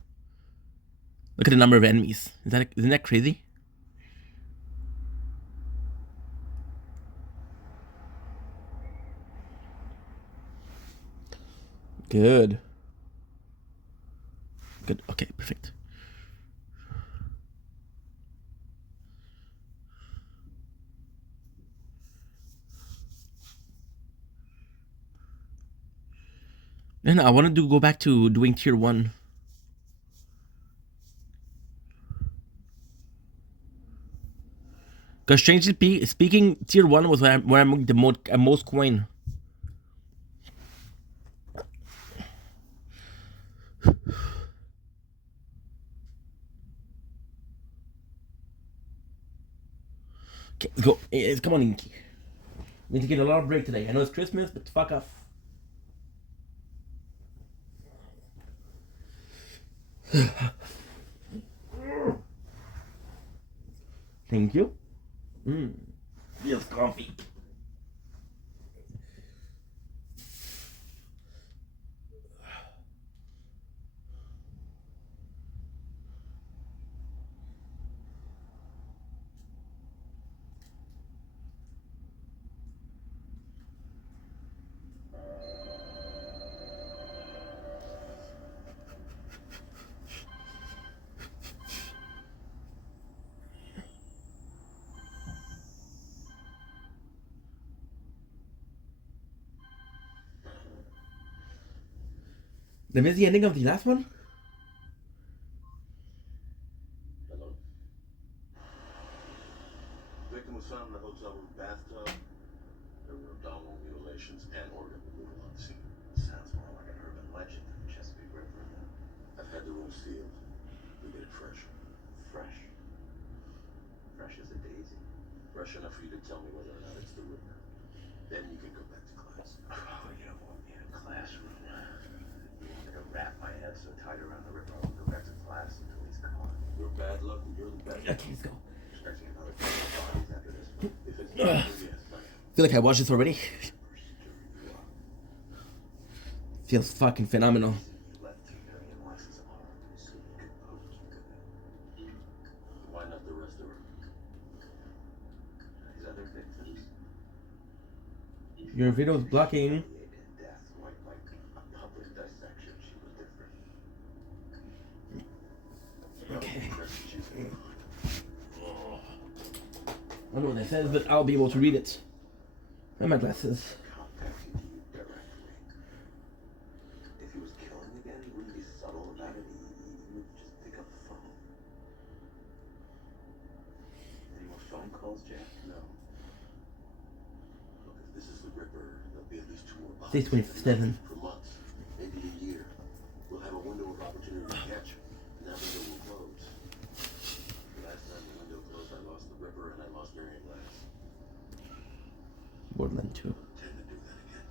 Look at the number of enemies. Isn't that crazy? Good. Good. Okay, perfect. Then I want to go back to doing tier 1. Because strangely speaking, tier 1 was where I'm the most coin. Okay, let's go. Come on, Inky. Need to get a lot of break today. I know it's Christmas, but fuck off. Thank you. Feels comfy. They missed the ending of the last one? Hello? fresh enough for you to tell me whether or not it's the Ripper. Then you can go back to class. Oh, you don't want me in a classroom. You want me to wrap my head so tight around the Ripper I won't go back to class until he's gone. Your bad luck and you're the bad luck. Okay, let's go. Expecting another couple of bodies after this one. If it's not, yes, I am. I feel like I watched this already. Feels fucking phenomenal. You left 3 million lessons of horror so you could poke you. Why not the rest of her? His other victims. Your video's blocking. Death, like a public dissection. She was different. Okay. I don't know what that says, but I'll be able to read it. And my glasses. Contacted you directly. If he was killing again, he wouldn't be subtle about it. He would just pick up the phone. Any more phone calls, Jack? No. Look, if this is the Ripper, there'll be at least 2 more bodies. Say 27. For months, maybe a year. We'll have a window of opportunity to catch him, and that window will close. The last time the window closed, I lost the Ripper and I lost Marion Glass. Borderland 2. Tend to do that again.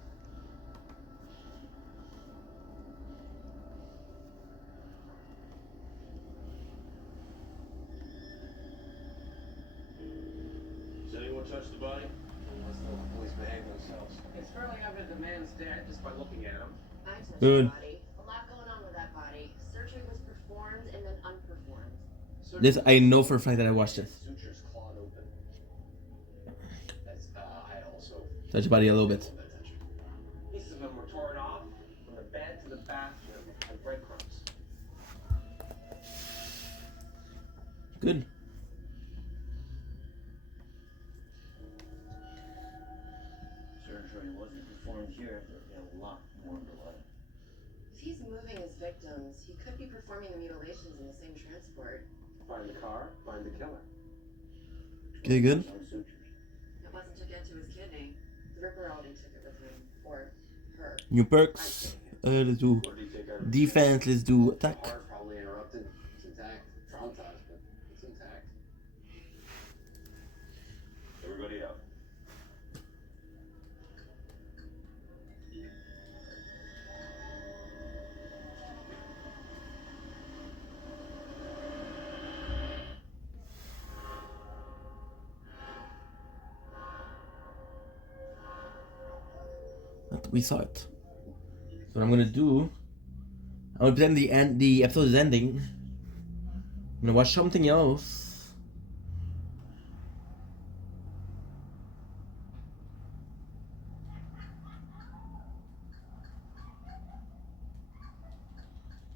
Has anyone touched the body? Unless the police behave themselves. It's fairly evident the man's dead just by looking at him. I touched Good. the body. A lot going on with that body. Surgery was performed and then unperformed. This, I know for a fact that I watched this. Sutures clawed open. That's, I also... Touch your body a little bit. Pieces of them were torn off from the bed to the bathroom like breadcrumbs. Good. Surgery wasn't performed here. There'd be a lot more blood. If he's moving his victims, he could be performing the mutilations in the same transport. Find the car, find the killer. Okay, good. No sutures. It wasn't to get to his kidney. The Ripper already took it with him. Or her. New perks. Let's do defense. Let's do attack. Heart probably interrupted. It's intact. Traumatized, but it's intact. Everybody out. We saw it. So what I'm gonna do, I'm gonna pretend the episode is ending. I'm gonna watch something else.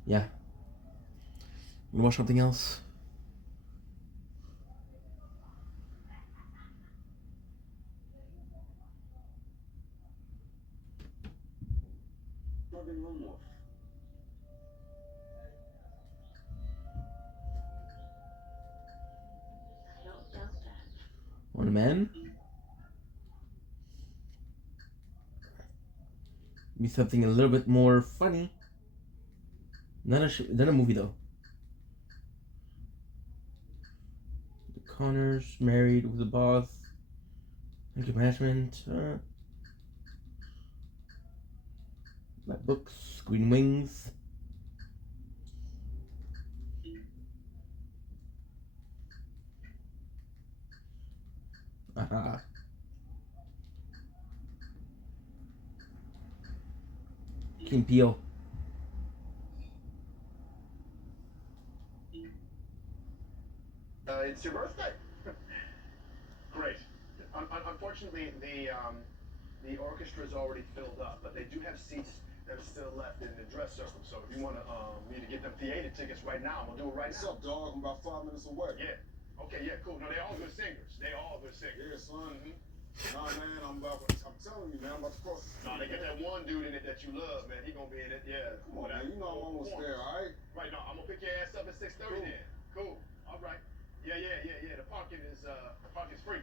Yeah. I'm gonna watch something else. Nothing wrong with. I don't doubt that. One man. Be something a little bit more funny. Not a movie though. The Connors married with the boss. Anger management. Black Books, Green Wings. Aha. King Peel. It's your birthday. Great. Unfortunately, the orchestra is already filled up, but they do have seats that are still left in the dress circle. So if you want to me to get them theater tickets right now, I'm gonna do it right now. What's up, dog? I'm about 5 minutes away. Yeah. Okay. Yeah. Cool. No, they're all good singers. They all good singers. Yeah, son. Nah, man, I'm telling you, man, I'm about to cross. No, they got that one dude in it that you love, man. He gonna be in it. Yeah. Come on, man. You know I'm almost there, all right? Right. No, I'm gonna pick your ass up at 6:30 then. Cool. All right. Yeah. The parking is free.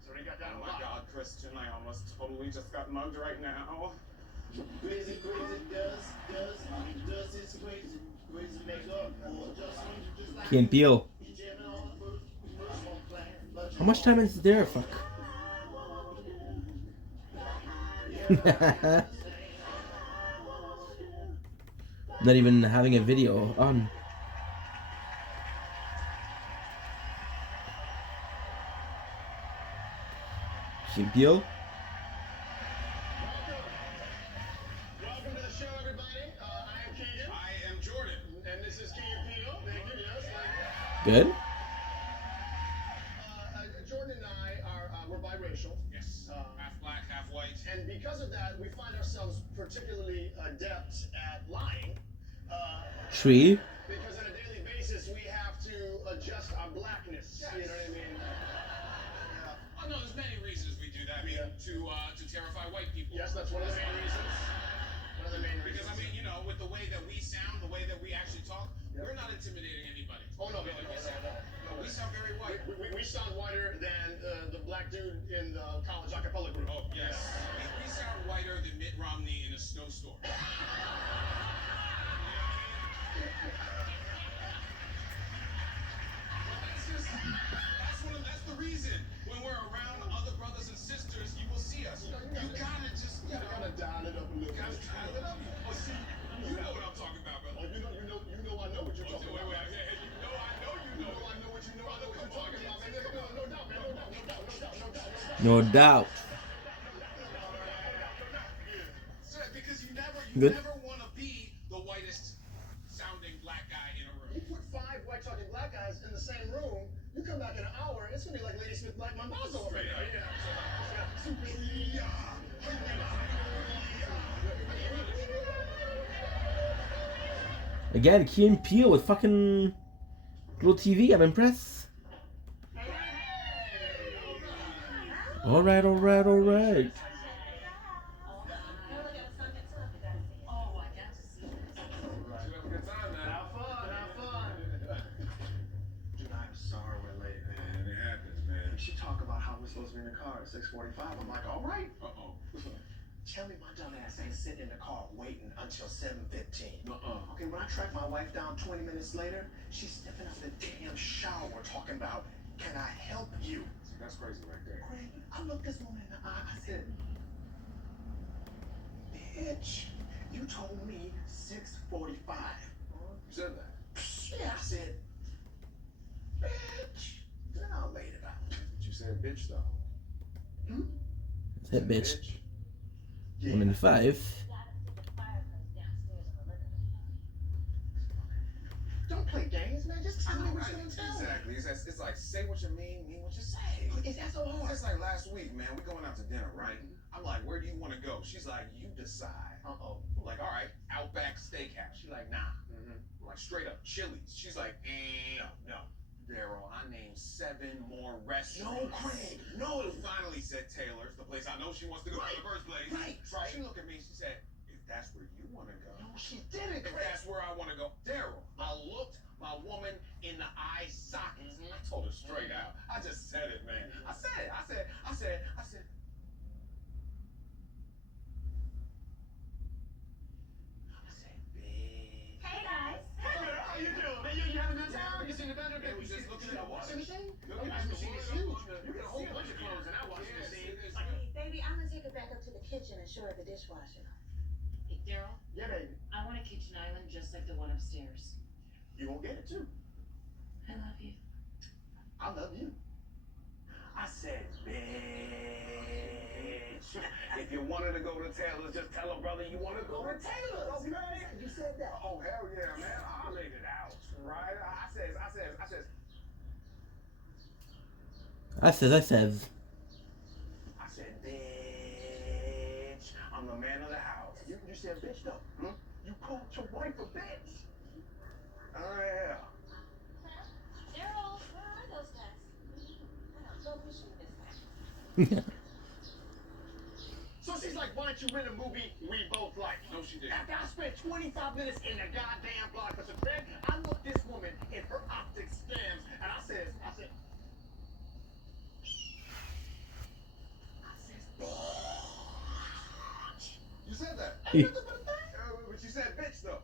So they got that Oh a my lot. God, Christian, I almost totally just got mugged right now. Crazy, does this crazy makeup, or just like King Peel. How much time is there? Fuck. Not even having a video on. Key and Peele. Welcome to the show, everybody. I am Keegan. I am Jordan. And this is Key and Peele. Thank you. Yes. Good. Jordan and I are we're biracial. Yes. Half black, half white. And because of that, we find ourselves particularly adept at lying. Tree. Because on a daily basis, we have to adjust our blackness. Yes. You know what I mean? Oh, no, there's many reasons we do that. I mean, to terrify white people. Yes, that's one of the main reasons. One of the main reasons. Because, I mean, you know, with the way that we sound, the way that we actually talk, we're not intimidating anybody. Oh, no. We sound very white. We sound whiter than the black dude in the college acapella group. Oh, yes. We sound whiter than Mitt Romney in a snowstorm. That's the reason. When we're around other brothers and sisters, you will see us. You gotta just, you gotta dial it up a little bit. Dial it up. Oh, see, you know what I'm talking about, brother. You know I know what you're talking about. Wait. You know I know you know. I know what you know. I know what you're talking about, man. No doubt, man. No doubt. Because you never want to be the whitest sounding black guy in a room. You put 5 white talking black guys in the same room, you come back in an hour, it's gonna be like Lady Smith Black Mambazo over there. Again, Key and Peele with fucking little TV. I'm impressed. All right. She talk about how we're supposed to be in the car at 6:45. I'm like, all right. Tell me my dumb ass ain't sitting in the car waiting until 7:15. Okay, when I track my wife down 20 minutes later, she's stepping out of the damn shower talking about, can I help you? See, that's crazy right there. Craig, I looked this woman in the eye. I said, bitch, you told me 6:45. You said that? Yeah, I said, bitch. Then I laid it out. But you said bitch, though. That bitch. 1 in 5. Don't play games, man. Just tell me what you're gonna tell me. Exactly. It's like, say what you mean what you say. Is that so hard? It's like last week, man. We're going out to dinner, right? I'm like, where do you want to go? She's like, you decide. I'm like, all right, Outback Steakhouse. She's like, nah. I'm like, straight up, Chili's. She's like, no. Daryl, I named 7 more restaurants. No, Craig, no. Finally said Taylor's, the place I know she wants to go in the first place. Right. She looked at me, she said, if that's where you want to go. No, she didn't, If Craig. that's where I want to go. Daryl, I looked my woman in the eye sockets. I told her straight out. I just said it, man. I said, Hey guys. Hey, girl, how you doing? Man, you having a good time? You seen the bedroom? Yeah, we just looking at the washing machine? Look The at washing the machine is washing huge. machine. You get a whole bunch of clothes in that washing machine. Hey, baby, I'm gonna take her back up to the kitchen and show her the dishwasher. Hey, Daryl, Yeah, baby. I want a kitchen island just like the one upstairs. You gonna get it too. I love you. I love you. I said, bitch. If you wanted to go to Taylor's, just tell a brother you want to go to Taylor's. Okay? You said that. oh, hell yeah, man. I laid it out, right? I says, I says. I said, bitch. I'm the man of the house. You said bitch though. You called your wife a bitch. Oh yeah. Daryl, where are those guys? I don't know who shoot this guy. So she's like, why don't you rent a movie we both like? No, she didn't. After I spent 25 minutes in the goddamn blockbuster, Craig, I looked this woman in her optic scans, and I said, You said that. ain't nothing but a thing. But you said bitch, though.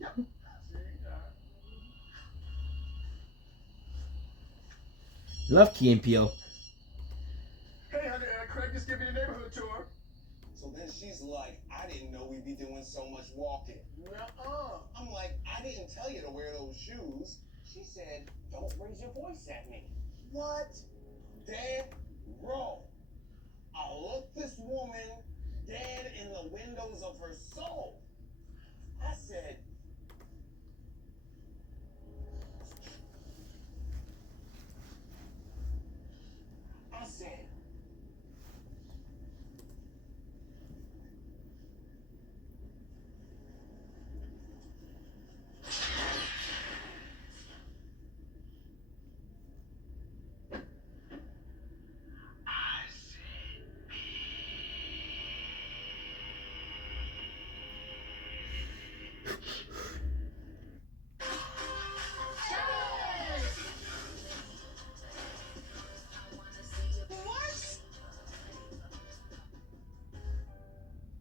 Yep. Love Key and Peele. Hey, honey, Craig just gave me a neighborhood tour. So then she's like, I didn't know we'd be doing so much walking. Nuh-uh. I'm like, I didn't tell you to wear those shoes. She said, don't raise your voice at me. What? Dead wrong. I looked this woman dead in the windows of her soul. I said,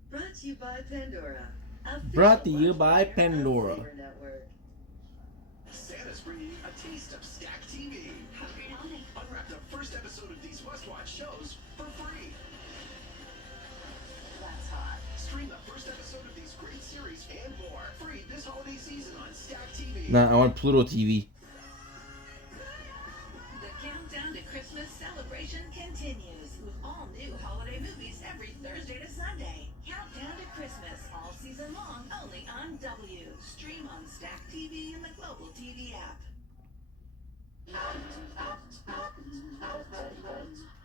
Brought to you by Pandora. Brought to you by Pandora. Network. Santa's bringing you a taste of Stack TV. Unwrap the first episode of these must-watch shows for free. That's hot. Stream the first episode of these great series and more free this holiday season on Stack TV. Nah, I want Pluto TV. The countdown to Christmas celebration continues with all new holiday movies every Thursday to Sunday. Countdown to Christmas all season long only on W. Stream on Stack TV and the Global TV app.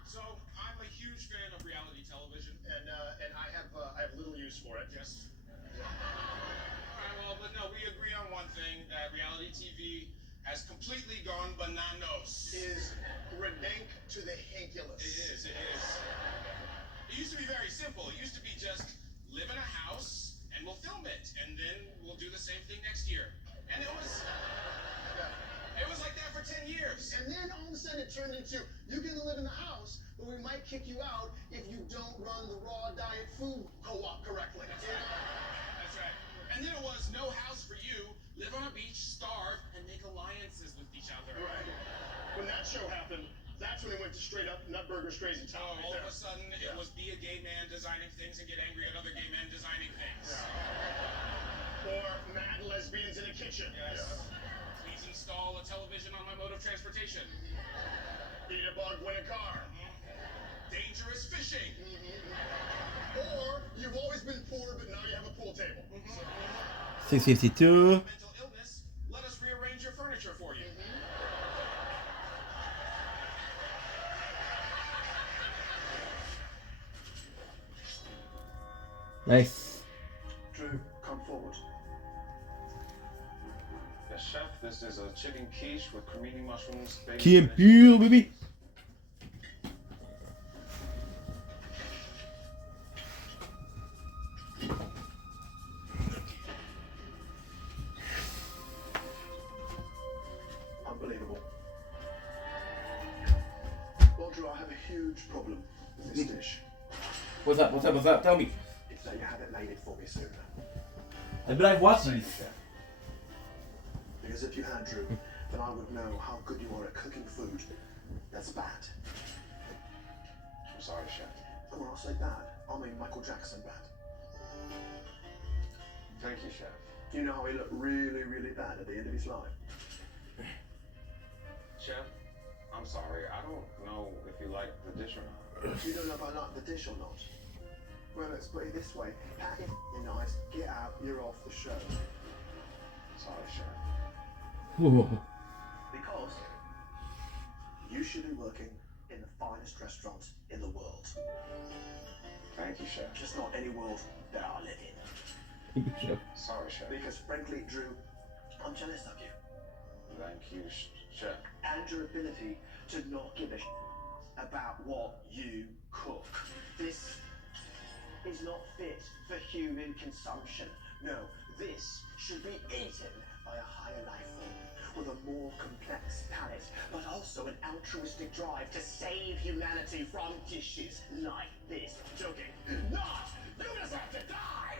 So I'm a huge fan of reality television, and I have little use for it. Yes. All right, well, but no, we agree on one thing: that reality TV has completely gone bananas. Is redink to the hinkulus. It is. It used to be very simple. It used to be just live in a house and we'll film it, and then we'll do the same thing next year. And it was like that for 10 years. And then all of a sudden it turned into, you can live in the house, but we might kick you out if you don't run the raw diet food co-op correctly. That's right. And then it was no house for you, live on a beach, starve, and make alliances with each other. Right. When that show happened, that's when it went to straight up Nutburger's Crazy Town. All of a sudden, it was be a gay man designing things and get angry at other gay men designing things. Or mad lesbians in a kitchen. Yes. Please install a television on my mode of transportation. Eat a bug, win a car. Dangerous fishing. Or you've always been poor, but now you have a pool table. 652. Mental illness, let us rearrange your furniture for you. Nice. Drew, come forward. Yes, chef, this is a chicken quiche with cremini mushrooms, baby Key and spinach. Peele, baby. Unbelievable. Well, Drew, I have a huge problem with this dish. What's up? Tell me. It's that you haven't made it for me sooner. But I've watched these. Because if you had, Drew, then I would know how good you are at cooking food that's bad. I'm sorry, chef. And when I say bad, I mean Michael Jackson bad. Thank you, chef. You know how he looked really, really bad at the end of his life? Chef, I'm sorry. I don't know if you like the dish or not. You don't know if I like the dish or not? Well, let's put it this way. Pack it nice, get out, you're off the show. Sorry, chef. Because you should be working in the finest restaurant in the world. Thank you, chef. Just not any world that I live in. Sorry, chef. Because frankly, Drew, I'm jealous of you. Thank you, chef. And your ability to not give a about what you cook. This is not fit for human consumption. No, this should be eaten by a higher life form with a more complex palate, but also an altruistic drive to save humanity from dishes like this. Joking. Not! You deserve to die!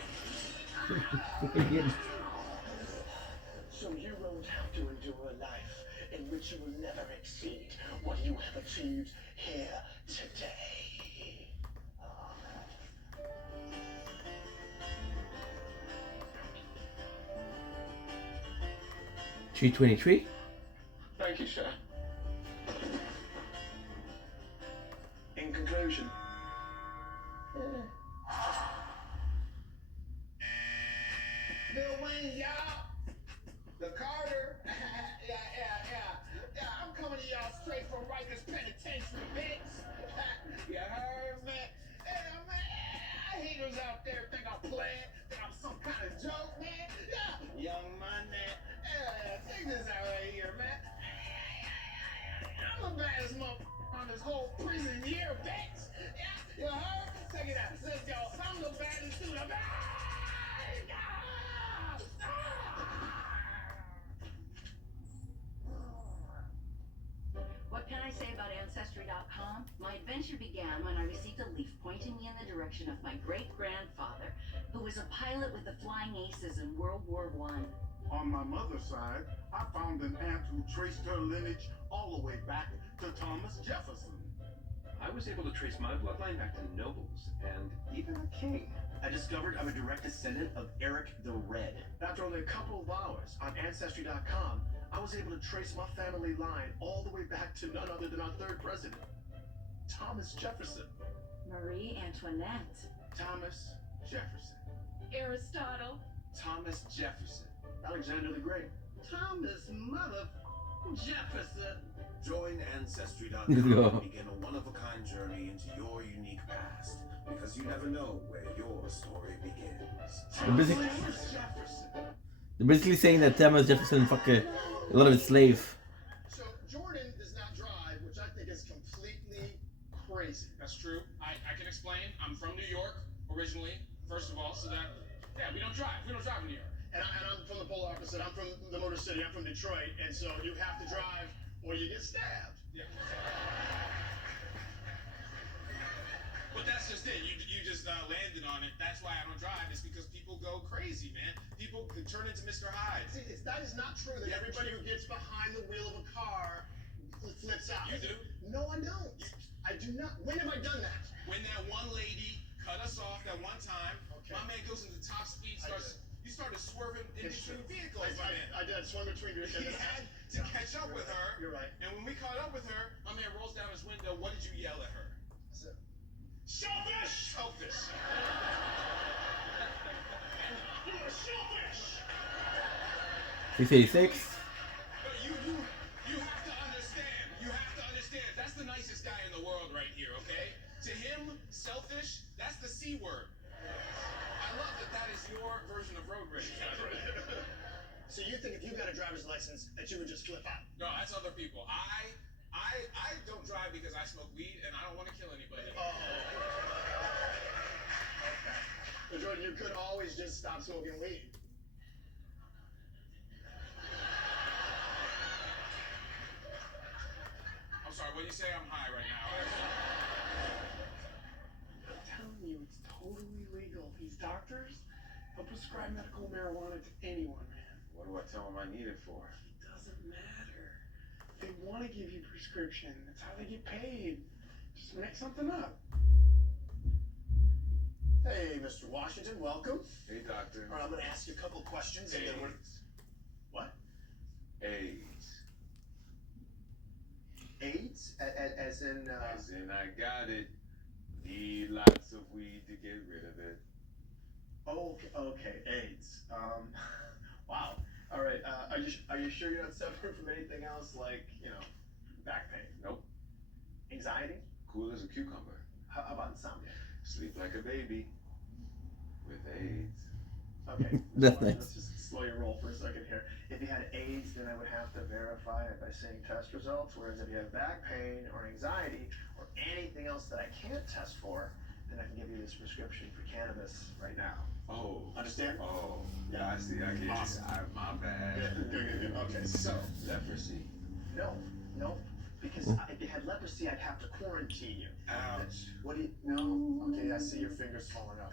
So you won't have to endure a life in which you will never exceed what you have achieved here today. 323. Thank you, sir. In conclusion, Bill Wayne, y'all. The Carter. Yeah, I'm coming to y'all straight from Rikers Penitentiary, bitch. You heard me? Yeah, man. Haters out there think I'm playing, think I'm some kind of joke, man. Yeah, Young Money. Yeah, check this out right here, man. I'm the baddest motherfucker on this whole prison year, bitch. Yeah, you heard? Check it out. Let's go. I'm the baddest dude. What can I say about Ancestry.com? My adventure began when I received a leaf pointing me in the direction of my great-grandfather, who was a pilot with the Flying Aces in World War I. On my mother's side, I found an aunt who traced her lineage all the way back to Thomas Jefferson. I was able to trace my bloodline back to nobles and even a king. I discovered I'm a direct descendant of Eric the Red. After only a couple of hours on Ancestry.com, I was able to trace my family line all the way back to none other than our third president, Thomas Jefferson. Marie Antoinette. Thomas Jefferson. Aristotle. Thomas Jefferson. Alexander the Great. Thomas Mother Jefferson. Join Ancestry.com and begin a one-of-a-kind journey into your unique past, because you never know where your story begins. They're basically saying that Thomas Jefferson fucked a lot of his slave. So Jordan does not drive, which I think is completely crazy. That's true. I can explain. I'm from New York originally, first of all, so that, yeah, we don't drive. We don't drive in New York. And I'm from the polar opposite. I'm from the Motor City. I'm from Detroit. And so you have to drive or you get stabbed. Yeah. But that's just it. You just landed on it. That's why I don't drive. It's because people go crazy, man. People can turn into Mr. Hyde. See, that is not true that everybody who gets behind the wheel of a car flips out. You do. No, I don't. I do not. When have I done that? When that one lady cut us off that one time, my man goes into top speed, you started swerving in between vehicles, my man. I did swim between vehicles. He had to catch up with her. You're right. And when we caught up with her, my man rolls down his window. What did you yell at her? Shellfish! Shellfish! You're a shellfish! 686. But you have to understand. You have to understand. That's the nicest guy in the world right here, okay? To him, selfish, that's the C word. I love that is your version of road rage. So you think if you got a driver's license that you would just flip out? No, that's other people. I don't drive because I smoke weed and I don't want to kill anybody. Oh. But Jordan, you could always just stop smoking weed. I'm sorry, what do you say? I'm high right now. I'm telling you, it's totally legal. These doctors, they'll prescribe medical marijuana to anyone, man. What do I tell them I need it for? It doesn't matter. They want to give you prescription. That's how they get paid. Just make something up. Hey, Mr. Washington, welcome. Hey, doctor. All right, I'm going to ask you a couple questions. And then we're... What? AIDS. AIDS? As in... As in, I got it. Need lots of weed to get rid of it. Okay, AIDS. Wow. All right. Are you sure you're not suffering from anything else like, back pain? Nope. Anxiety? Cool as a cucumber. How about insomnia? Sleep like a baby. With AIDS. Okay. That's nice. Let's just slow your roll for a second here. If you had AIDS, then I would have to verify it by seeing test results. Whereas if you have back pain or anxiety or anything else that I can't test for, then I can give you this prescription for cannabis right now. Oh. Understand? Oh. Yeah, I see. I get Awesome. you. My bad. Good. Okay, so. Leprosy. No. Because if you had leprosy, I'd have to quarantine you. Ouch. What do you? No. Okay, I see your fingers falling out.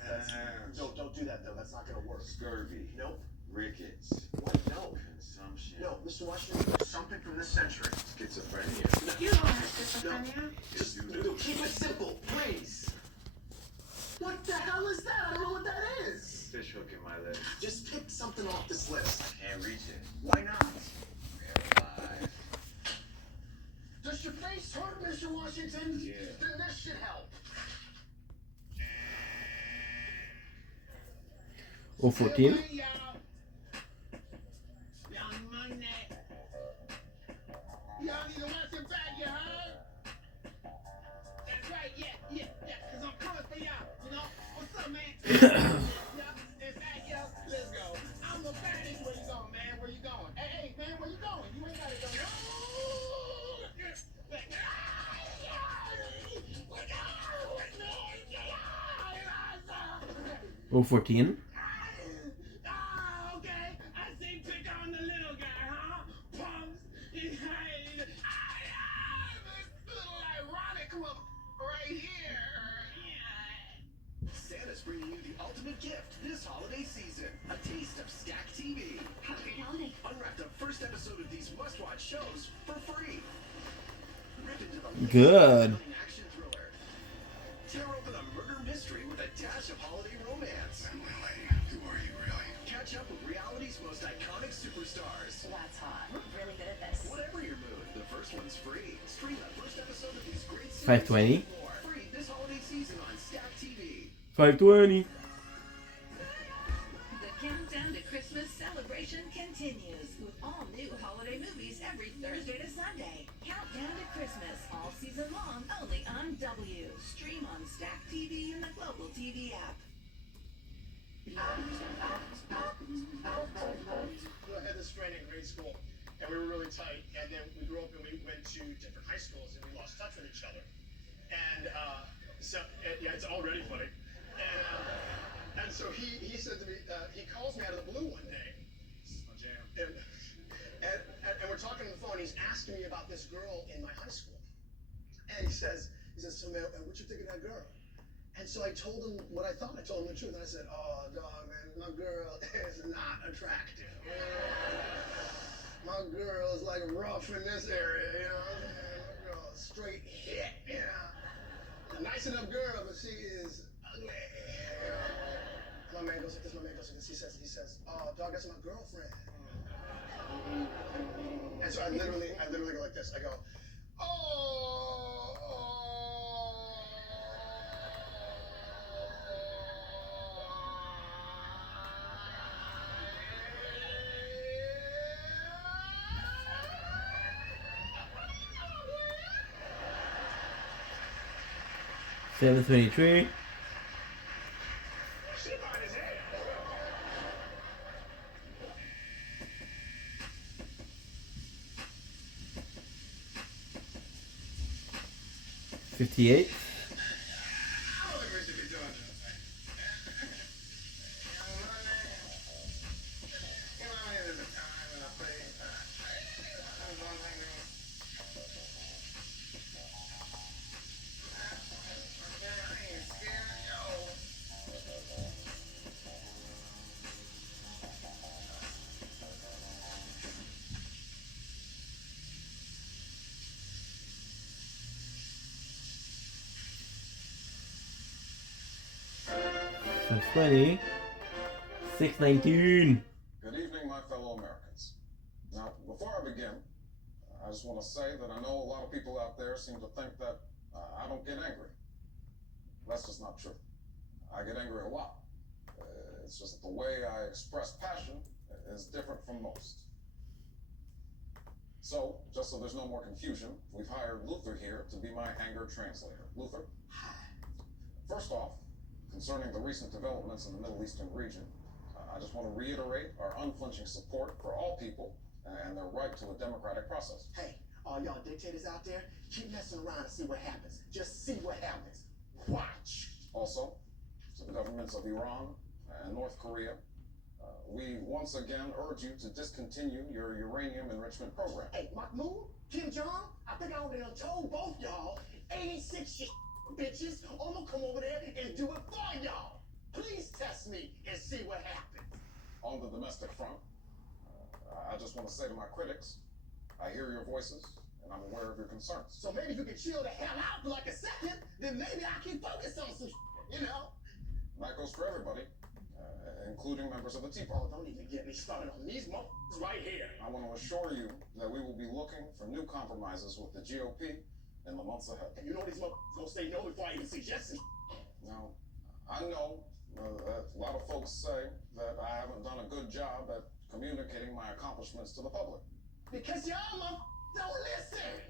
Don't do that though. That's not gonna work. Scurvy. Nope. Rickets. What? No. Consumption. No, Mr. Washington, something from this century. Schizophrenia. No, You don't have schizophrenia. just keep it simple, please. What the hell is that? I don't know what that is. Fish hook in my leg. Just pick something off this list. Can't reach it. Why not? Paralyzed. Does your face hurt, Mr. Washington? Yeah. Then this should help. 014. Y'all need to watch your back, you heard? That's right, yeah, cause I'm coming for y'all, you know? What's up, man? In fact, yo, let's go. I'm the baddest. Where you going, man? Where you going? Hey, man, where you going? You ain't gotta go. No. 014. Okay, I see pick on the little guy, huh? Pumps. This little ironic right here. Santa's bringing you the ultimate gift this holiday season. A taste of Stack TV. Happy holiday. Unwrap the first episode of these must-watch shows for free. Rip into the Good. action thriller. Tear open a murder mystery with a dash of holiday romance. Emily, who are you really? Catch up with reality's most iconic superstars. That's hot. We're really good at this. Whatever your mood, the first one's free. Stream the first episode of these great series 520. and more. Free this holiday season on Stack TV. 520. The countdown to Christmas celebration continues with all new holiday movies every Thursday to Sunday. Countdown to Christmas all season long only on W. Stream on Stack TV and the Global TV app. I had this friend in grade school, and we were really tight. And then we grew up and we went to different high schools, and we lost touch with each other. And yeah, it's already funny. And so he said to me, he calls me out of the blue one day. This is my jam. And we're talking on the phone. He's asking me about this girl in my high school. And he says, so man, what you think of that girl? And so I told him what I thought. I told him the truth. And I said, oh, dog, man, my girl is not attractive. My girl is like rough in this area, you know what I'm saying? My girl is straight hit, you know? A nice enough girl, but she is ugly. You know? My man goes like this, he says, oh, dog, that's my girlfriend. And so I literally go like this. I go, oh. $723. $58. $20. $619. Good evening, my fellow Americans. Now, before I begin, I just want to say that I know a lot of people out there seem to think that I don't get angry. That's just not true. I get angry a lot. It's just that the way I express passion is different from most. So, just so there's no more confusion, we've hired Luther here to be my anger translator. Luther? First off, concerning the recent developments in the Middle Eastern region, I just want to reiterate our unflinching support for all people and their right to a democratic process. Hey, all y'all dictators out there, keep messing around and see what happens. Just see what happens. Watch. Also, to the governments of Iran and North Korea, we once again urge you to discontinue your uranium enrichment program. Hey, Mahmoud, Kim Jong, I think I already told both y'all, 86 bitches, I'm gonna come over there and do it for y'all. Please test me and see what happens. On the domestic front, I just want to say to my critics, I hear your voices, and I'm aware of your concerns. So maybe if you can chill the hell out for like a second, then maybe I can focus on some you know? And that goes for everybody, including members of the Tea Party. Oh, don't even get me started on these motherfuckers right here. I want to assure you that we will be looking for new compromises with the GOP in the months ahead. And you know these motherfuckers gonna say no before I even see Jesse. Now, I know that a lot of folks say that I haven't done a good job at communicating my accomplishments to the public. Because y'all motherfuckers don't listen.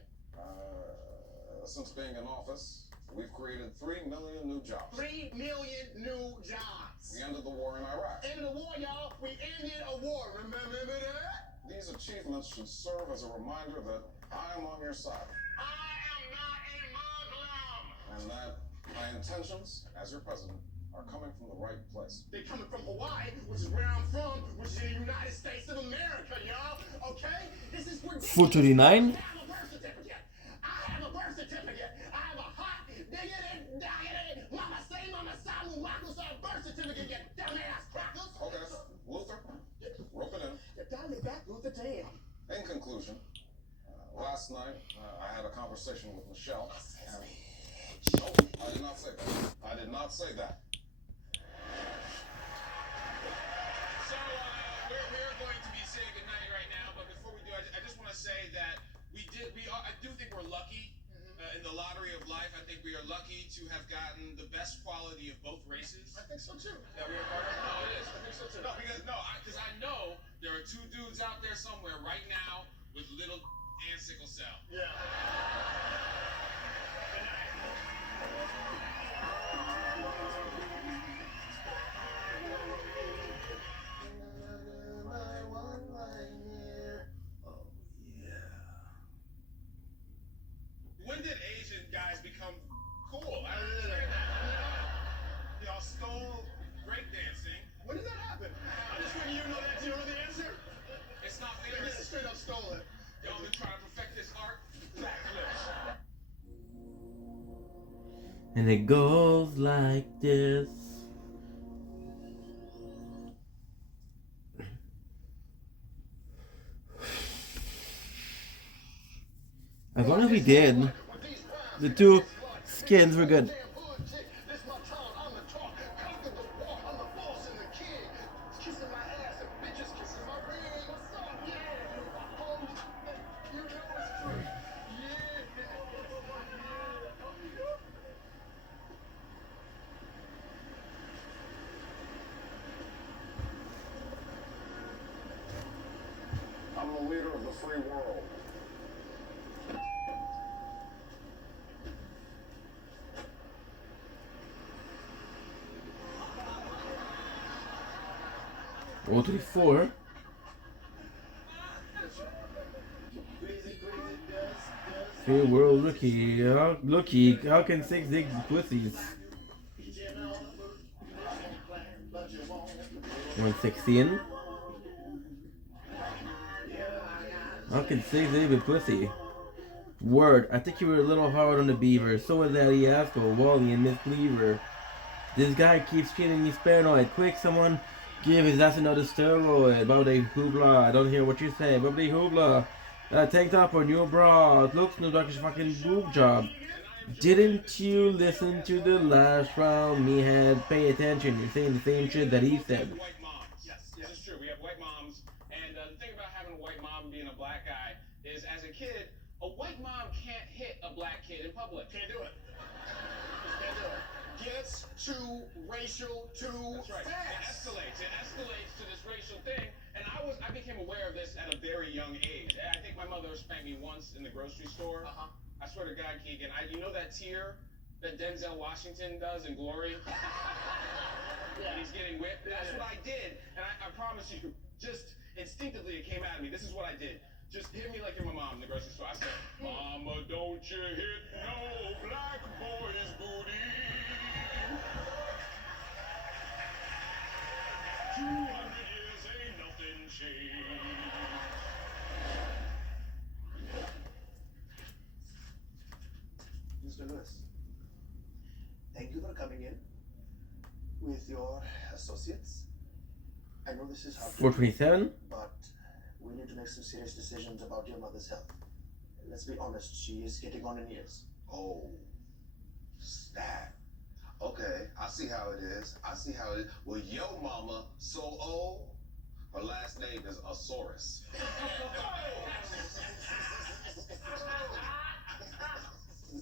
Since being in office, we've created 3 million new jobs. 3 million new jobs. We ended the war in Iraq. Ended the war, y'all. We ended a war. Remember that? These achievements should serve as a reminder that I am on your side. I am not a Muslim. And that my intentions as your president are coming from the right place. They're coming from Hawaii, which is where I'm from, which is in the United States of America, y'all. Okay? This is ridiculous. 429. I have a birth certificate. I have a hot, diggity, mama say, mama samu, Michael's birth certificate, you dumbass crackers. Okay, Luther, rope it in. You dial me back, Luther, damn. In conclusion, last night I had a conversation with Michelle. And, I did not say that. I did not say that. So, we're going to be saying goodnight right now, but before we do, I just want to say that I do think we're lucky in the lottery of life. I think we are lucky to have gotten the best quality of both races. I think so too. That we are part of. No, it is. I think so too. No, because I know there are two dudes out there somewhere right now with little and sickle cell. Yeah. When did Asian guys become cool? I don't understand that. Y'all stole breakdancing. When did that happen? I'm just thinking you know that. Do you know the answer? It's not They famous. just straight up stole it. Y'all been trying to perfect this art. Backflips. And it goes like this. As long as we did, the two skins were good. I'm the leader of the free world. Oh, 34. Free world rookie. How can 6 dig pussies? 116. How can 6 dig a pussy? Word, I think you were a little hard on the beaver. So was that Iasco, Wally, and Miss Cleaver. This guy keeps treating me paranoid. Quick, someone give his ass another steroid. Bubbly hoopla. I don't hear what you say. Bubbly hoopla. Tank top or new bra. It looks like a fucking boob job. Didn't you listen to the last round? Me had pay attention. You're saying the same shit that he said. White moms. Yes, this is true. We have white moms, and the thing about having a white mom and being a black guy is, as a kid, a white mom can't hit a black kid in public. Can't do it. Just can't do it. Gets too racial too That's right. fast. It escalates to this racial thing, and I became aware of this at a very young age. I think my mother spanked me once in the grocery store. I swear to God, Keegan, you know that tear that Denzel Washington does in Glory? When he's getting whipped? That's what I did, and I promise you, just instinctively it came out of me. This is what I did. Just hit me like you're my mom in the grocery store. I said, Mama, don't you hit no black boy's booty. 200 years ain't nothing changed. Mr. Lewis, thank you for coming in with your associates. I know this is hard, 427. but we need to make some serious decisions about your mother's health. Let's be honest, she is getting on in years. Oh, snap. Okay, I see how it is. Well, yo mama so old, her last name is Asaurus.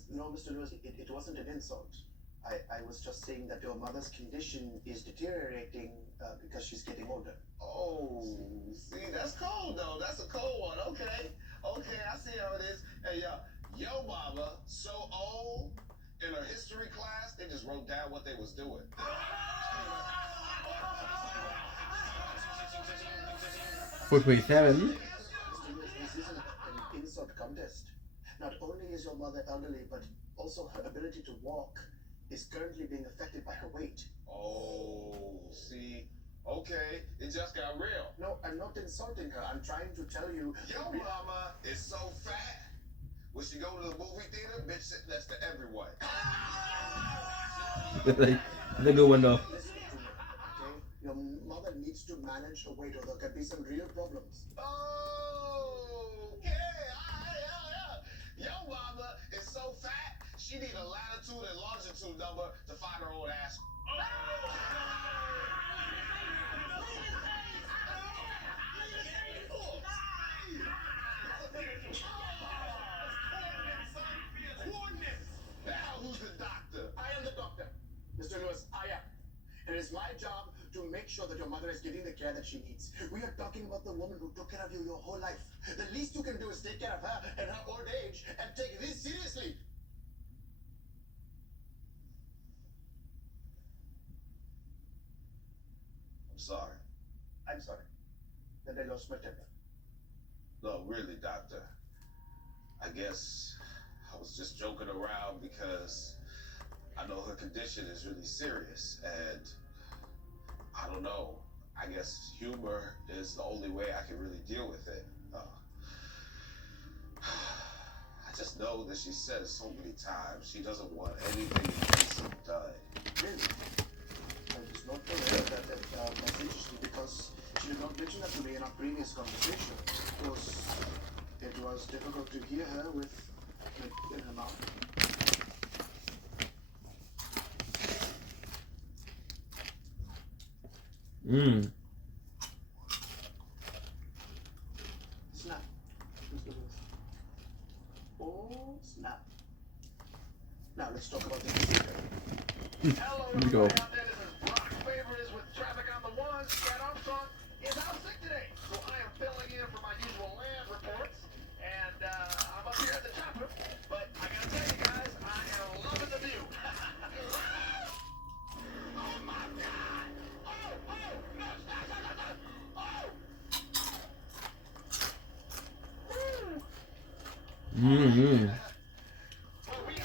No, Mr. Lewis, it wasn't an insult. I was just saying that your mother's condition is deteriorating because she's getting older. Oh, see, that's cold though. That's a cold one. Okay, I see how it is. Hey, yo mama so old. In her history class, they just wrote down what they was doing. 427. Mr. Lewis, this isn't an insult contest. Not only is your mother elderly, but also her ability to walk is currently being affected by her weight. Oh, see? Okay, it just got real. No, I'm not insulting her. I'm trying to tell you. Yo mama is so fat. When she go to the movie theater, bitch sit next to everyone. That's a good one though. Listen to me, okay? Your mother needs to manage her weight or there could be some real problems. Oh, yeah. Yo mama is so fat, she need a latitude and longitude number to find her old ass. Now who's the doctor? I am the doctor. Mr. Lewis, I am. And it is my job to make sure that your mother is getting the care that she needs. We are talking about the woman who took care of you your whole life. The least you can do is take care of her in her old age and take this seriously. I'm sorry. I'm sorry that I lost my temper. No, really, doctor. I guess I was just joking around because I know her condition is really serious and I don't know. I guess humor is the only way I can really deal with it. I just know that she said so many times she doesn't want anything invasive done. Really? I was not aware that was interesting because she did not mention that to me in our previous conversation. It was difficult to hear her with it in her mouth. Snap, Mr. Lewis. Oh, snap. Now let's talk about the procedure. Hello, Here we go. everybody out there. This is Brock Favors with traffic on the one. Scott Armstrong is out sick today, so I am filling in for my usual land reports. And I'm up here at the chopper, but I gotta tell you guys, I am loving the view. Oh my God! Oh, no, stop! Mm-hmm. Well, we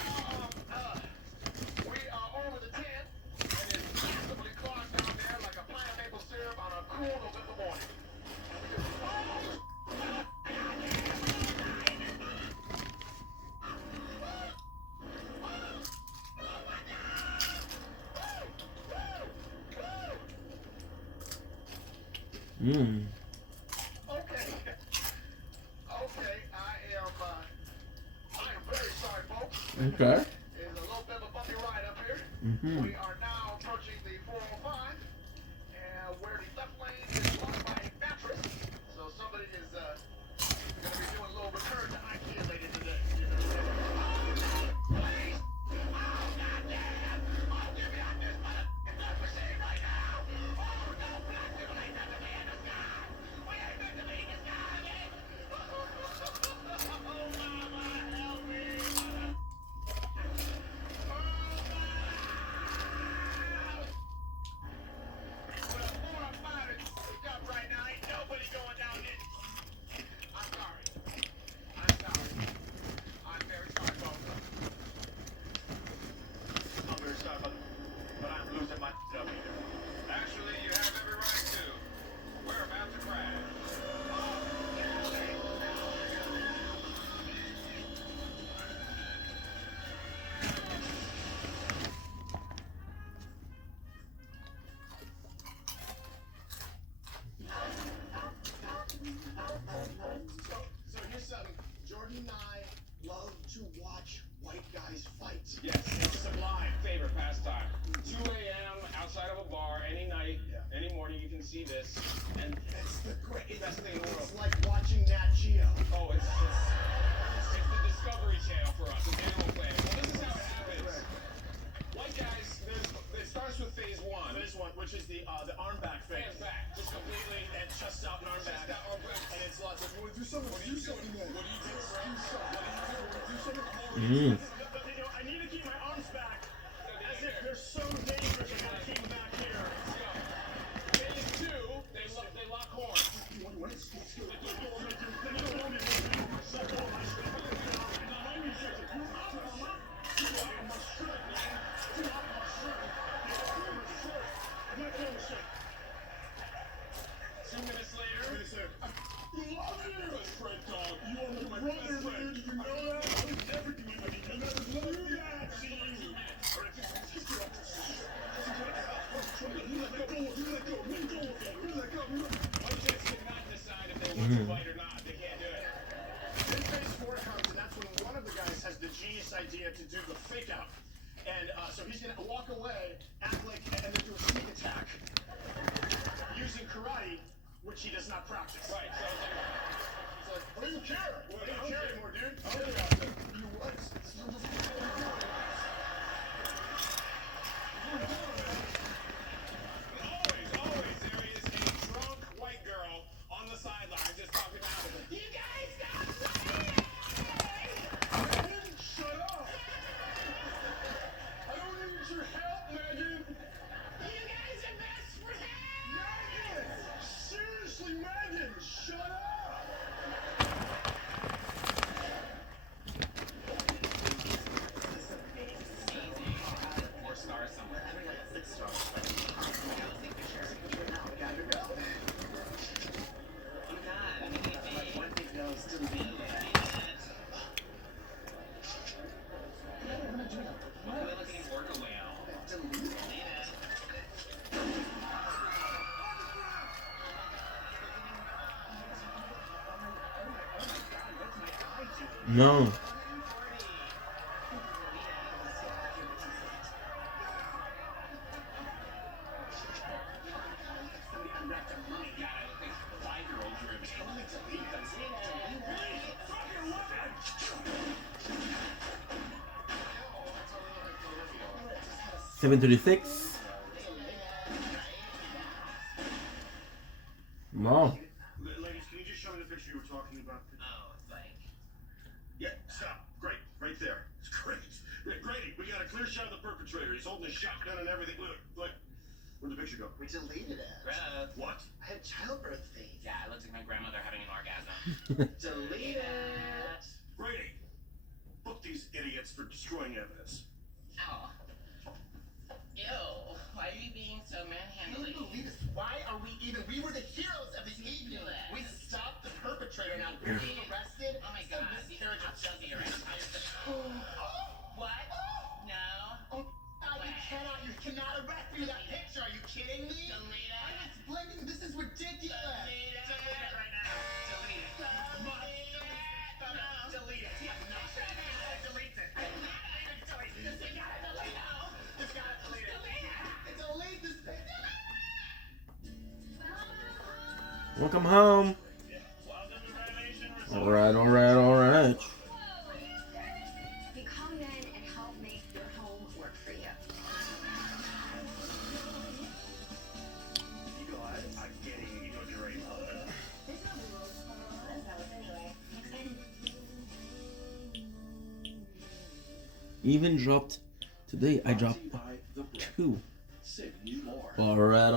are over the 10, and it's massively clogged down there like a plant maple syrup on a cool November morning. Okay, I am very sorry, folks. Okay. It's a little bit of a bumpy ride up here. Mhm. We are now approaching the 405, where the left lane is blocked by a mattress. So somebody is going to be doing a little return to IKEA later today. Please! Oh, goddamn! Oh, get me out this machine right now! Oh, no, black people ain't meant to be in the sky! We ain't meant to be in the sky, man! Oh, mama, help me! Well, 405 is up right now. Ain't nobody going down this. I'm sorry. see this, and It's the great. best thing in the world. It's like watching Nat Geo. Oh, it's the Discovery Channel for us, it's Animal Planet. Well, this is how it happens. White guys, it starts with phase one. Phase one, which is the arm back phase. Hands back, just completely, And chest out and arm back. Chest out, arm back. And it's lots of. You want to do something? What do you do? man. What do you do, bro? Do something. Do something. Mm. But, I need to keep my arms back. As if they're so dangerous, I gotta keep them back here. Phase two, they lock horns. Two minutes later, Then phase four comes, and that's when one of the guys has the genius idea to do the fake out. And so he's gonna walk away, act like, and then do a sneak attack using karate, which he does not practice. right, so He's like, I don't even care. I don't even care anymore, dude. You what? always there is a drunk white girl on the sideline just talking about it. You guys got Shut up! I don't need your help, Megan! You guys are best friends! Megan! Seriously, Megan! Shut up! Four stars somewhere. No. $7.36. Wow. Ladies, can you just show me the picture you were talking about? Oh, thank. Yeah, stop. Great. Right there. It's great. Grady, we got a clear shot of the perpetrator. He's holding a shotgun and everything. Look. Where'd the picture go? We deleted it. What? I had childbirth phase. Yeah, it looks like my grandmother having an orgasm. Delete it. Grady, book these idiots for destroying evidence. Oh. Ew. Why are you being so manhandling? Can you believe this? Why are we even? We were the heroes of this evening. We stopped the perpetrator. Now we're being arrested. Oh my Some god. miscarriage of justice. What? No. Oh, you cannot arrest me with that picture. Are you kidding me? Delete it. I'm explaining. This is ridiculous. Delete it. Delete it right now. Delete it. Delete it. No. Delete it. You gotta delete it. Just gotta delete it. Delete this picture. Welcome home. Alright. You come in and help make your home work for you. Eagle Eye, I'm getting you a great husband. There's no rules. As I was anyway. Even dropped today. I dropped 2. Alright.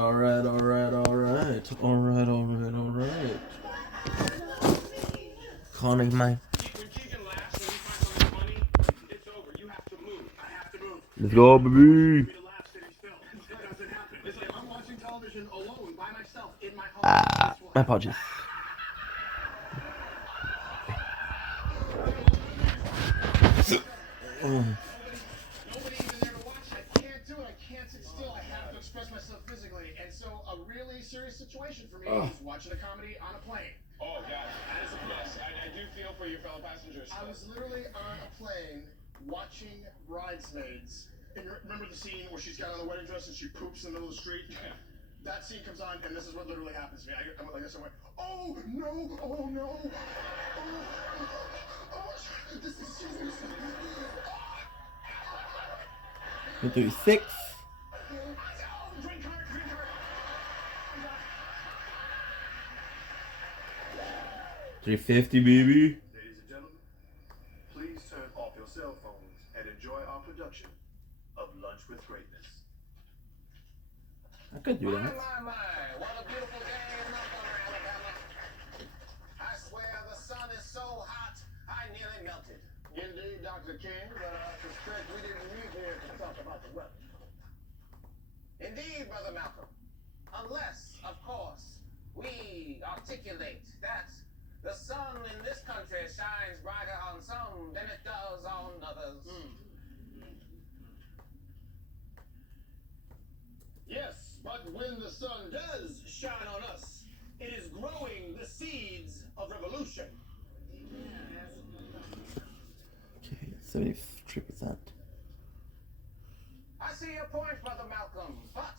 Calling my. Let's go, baby. I'm watching television alone by myself in my home. My apologies. Nobody even there to watch. I can't do it. I can't sit still. I have to express myself physically. And so a really serious situation for me is watching a comedy on a plane. Oh, yeah. Yes, I do feel for your fellow passengers. I was literally on a plane watching Bridesmaids. And remember the scene where she's got on the wedding dress and she poops in the middle of the street? that scene comes on, and this is what literally happens to me. I'm like this, I'm like, oh no, oh no, oh, this is serious. 136. $350, baby. Ladies and gentlemen, please turn off your cell phones and enjoy our production of Lunch with Greatness. I could do that. My, what a beautiful day in Montgomery, Alabama. I swear the sun is so hot, I nearly melted. Indeed, Dr. King, but I suspect we didn't meet here to talk about the weather. Indeed, Brother Malcolm. Unless, of course, we articulate that the sun in this country shines brighter on some than it does on others. Yes, but when the sun does shine on us, it is growing the seeds of revolution. Okay, 73%. I see your point, Brother Malcolm, but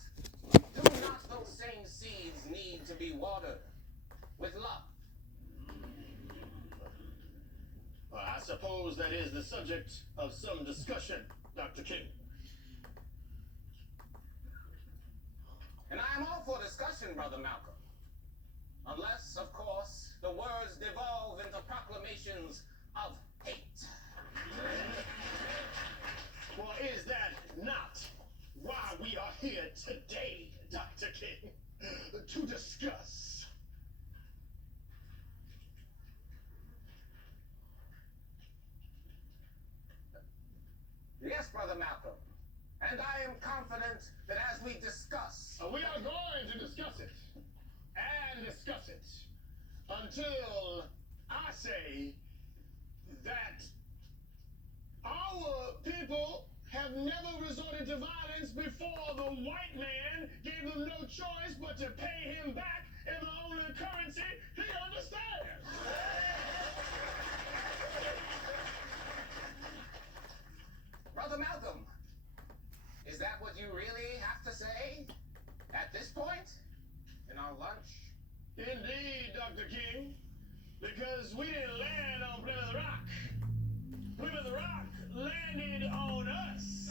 do not those same seeds need to be watered with love? I suppose that is the subject of some discussion, Dr. King. And I am all for discussion, Brother Malcolm. Unless, of course, the words devolve into proclamations of hate. Well, is that not why we are here today, Dr. King? To discuss. Yes, Brother Malcolm. And I am confident that as we discuss... We are going to discuss it. And discuss it. Until I say that our people have never resorted to violence before the white man gave them no choice but to pay him back in the only currency he understands. Brother Malcolm, is that what you really have to say at this point in our lunch? Indeed, Dr. King, because we didn't land on Plymouth Rock. Plymouth Rock landed on us.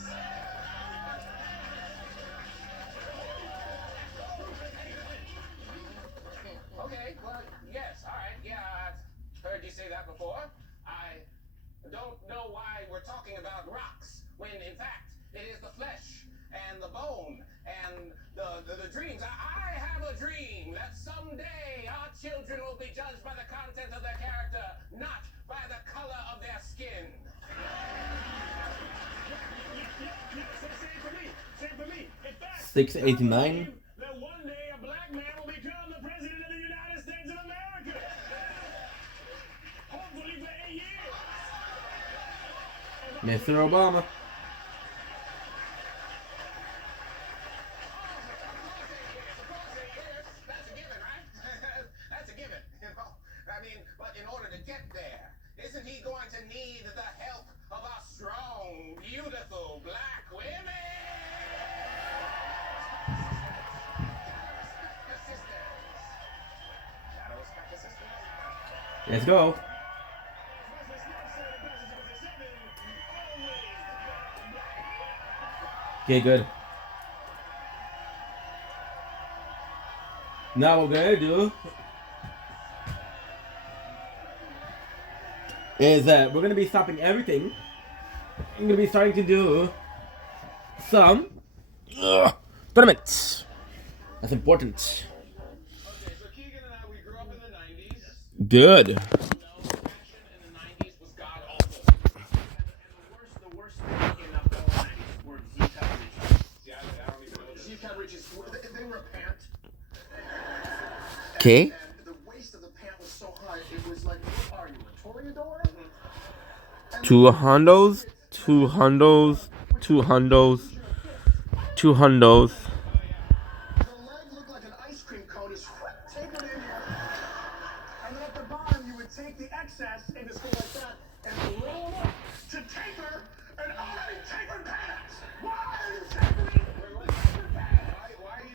Okay, well, yes, all right, yeah, I've heard you say that before. I don't know why we're talking about rocks, when in fact it is the flesh and the bone and the dreams. I have a dream that someday our children will be judged by the content of their character, not by the color of their skin. Same for me. In fact, 689. that one day a black man will become the president of the United States of America. Hopefully for 8 years. Mr. Obama. That's a given, right? That's a given, you know. I mean, but in order to get there, isn't he going to need the help of our strong, beautiful black women? Gotta respect the sisters. Let's go. Okay, good. Now what we're gonna do is that we're gonna be stopping everything. I'm gonna be starting to do some tournaments. That's important. Okay, so Keegan and I, we grew up in the 90s. Good. You know, action in the 90s was god awful. And the worst thing in the whole 90s were Z-Cut Riches. See, I don't even know this. Z-Cut Riches, they were a pant. Okay. And the waist of the pant was so high, it was like, what are you, a Toreador? Two hundos, two hundos, two hundos, two hundos.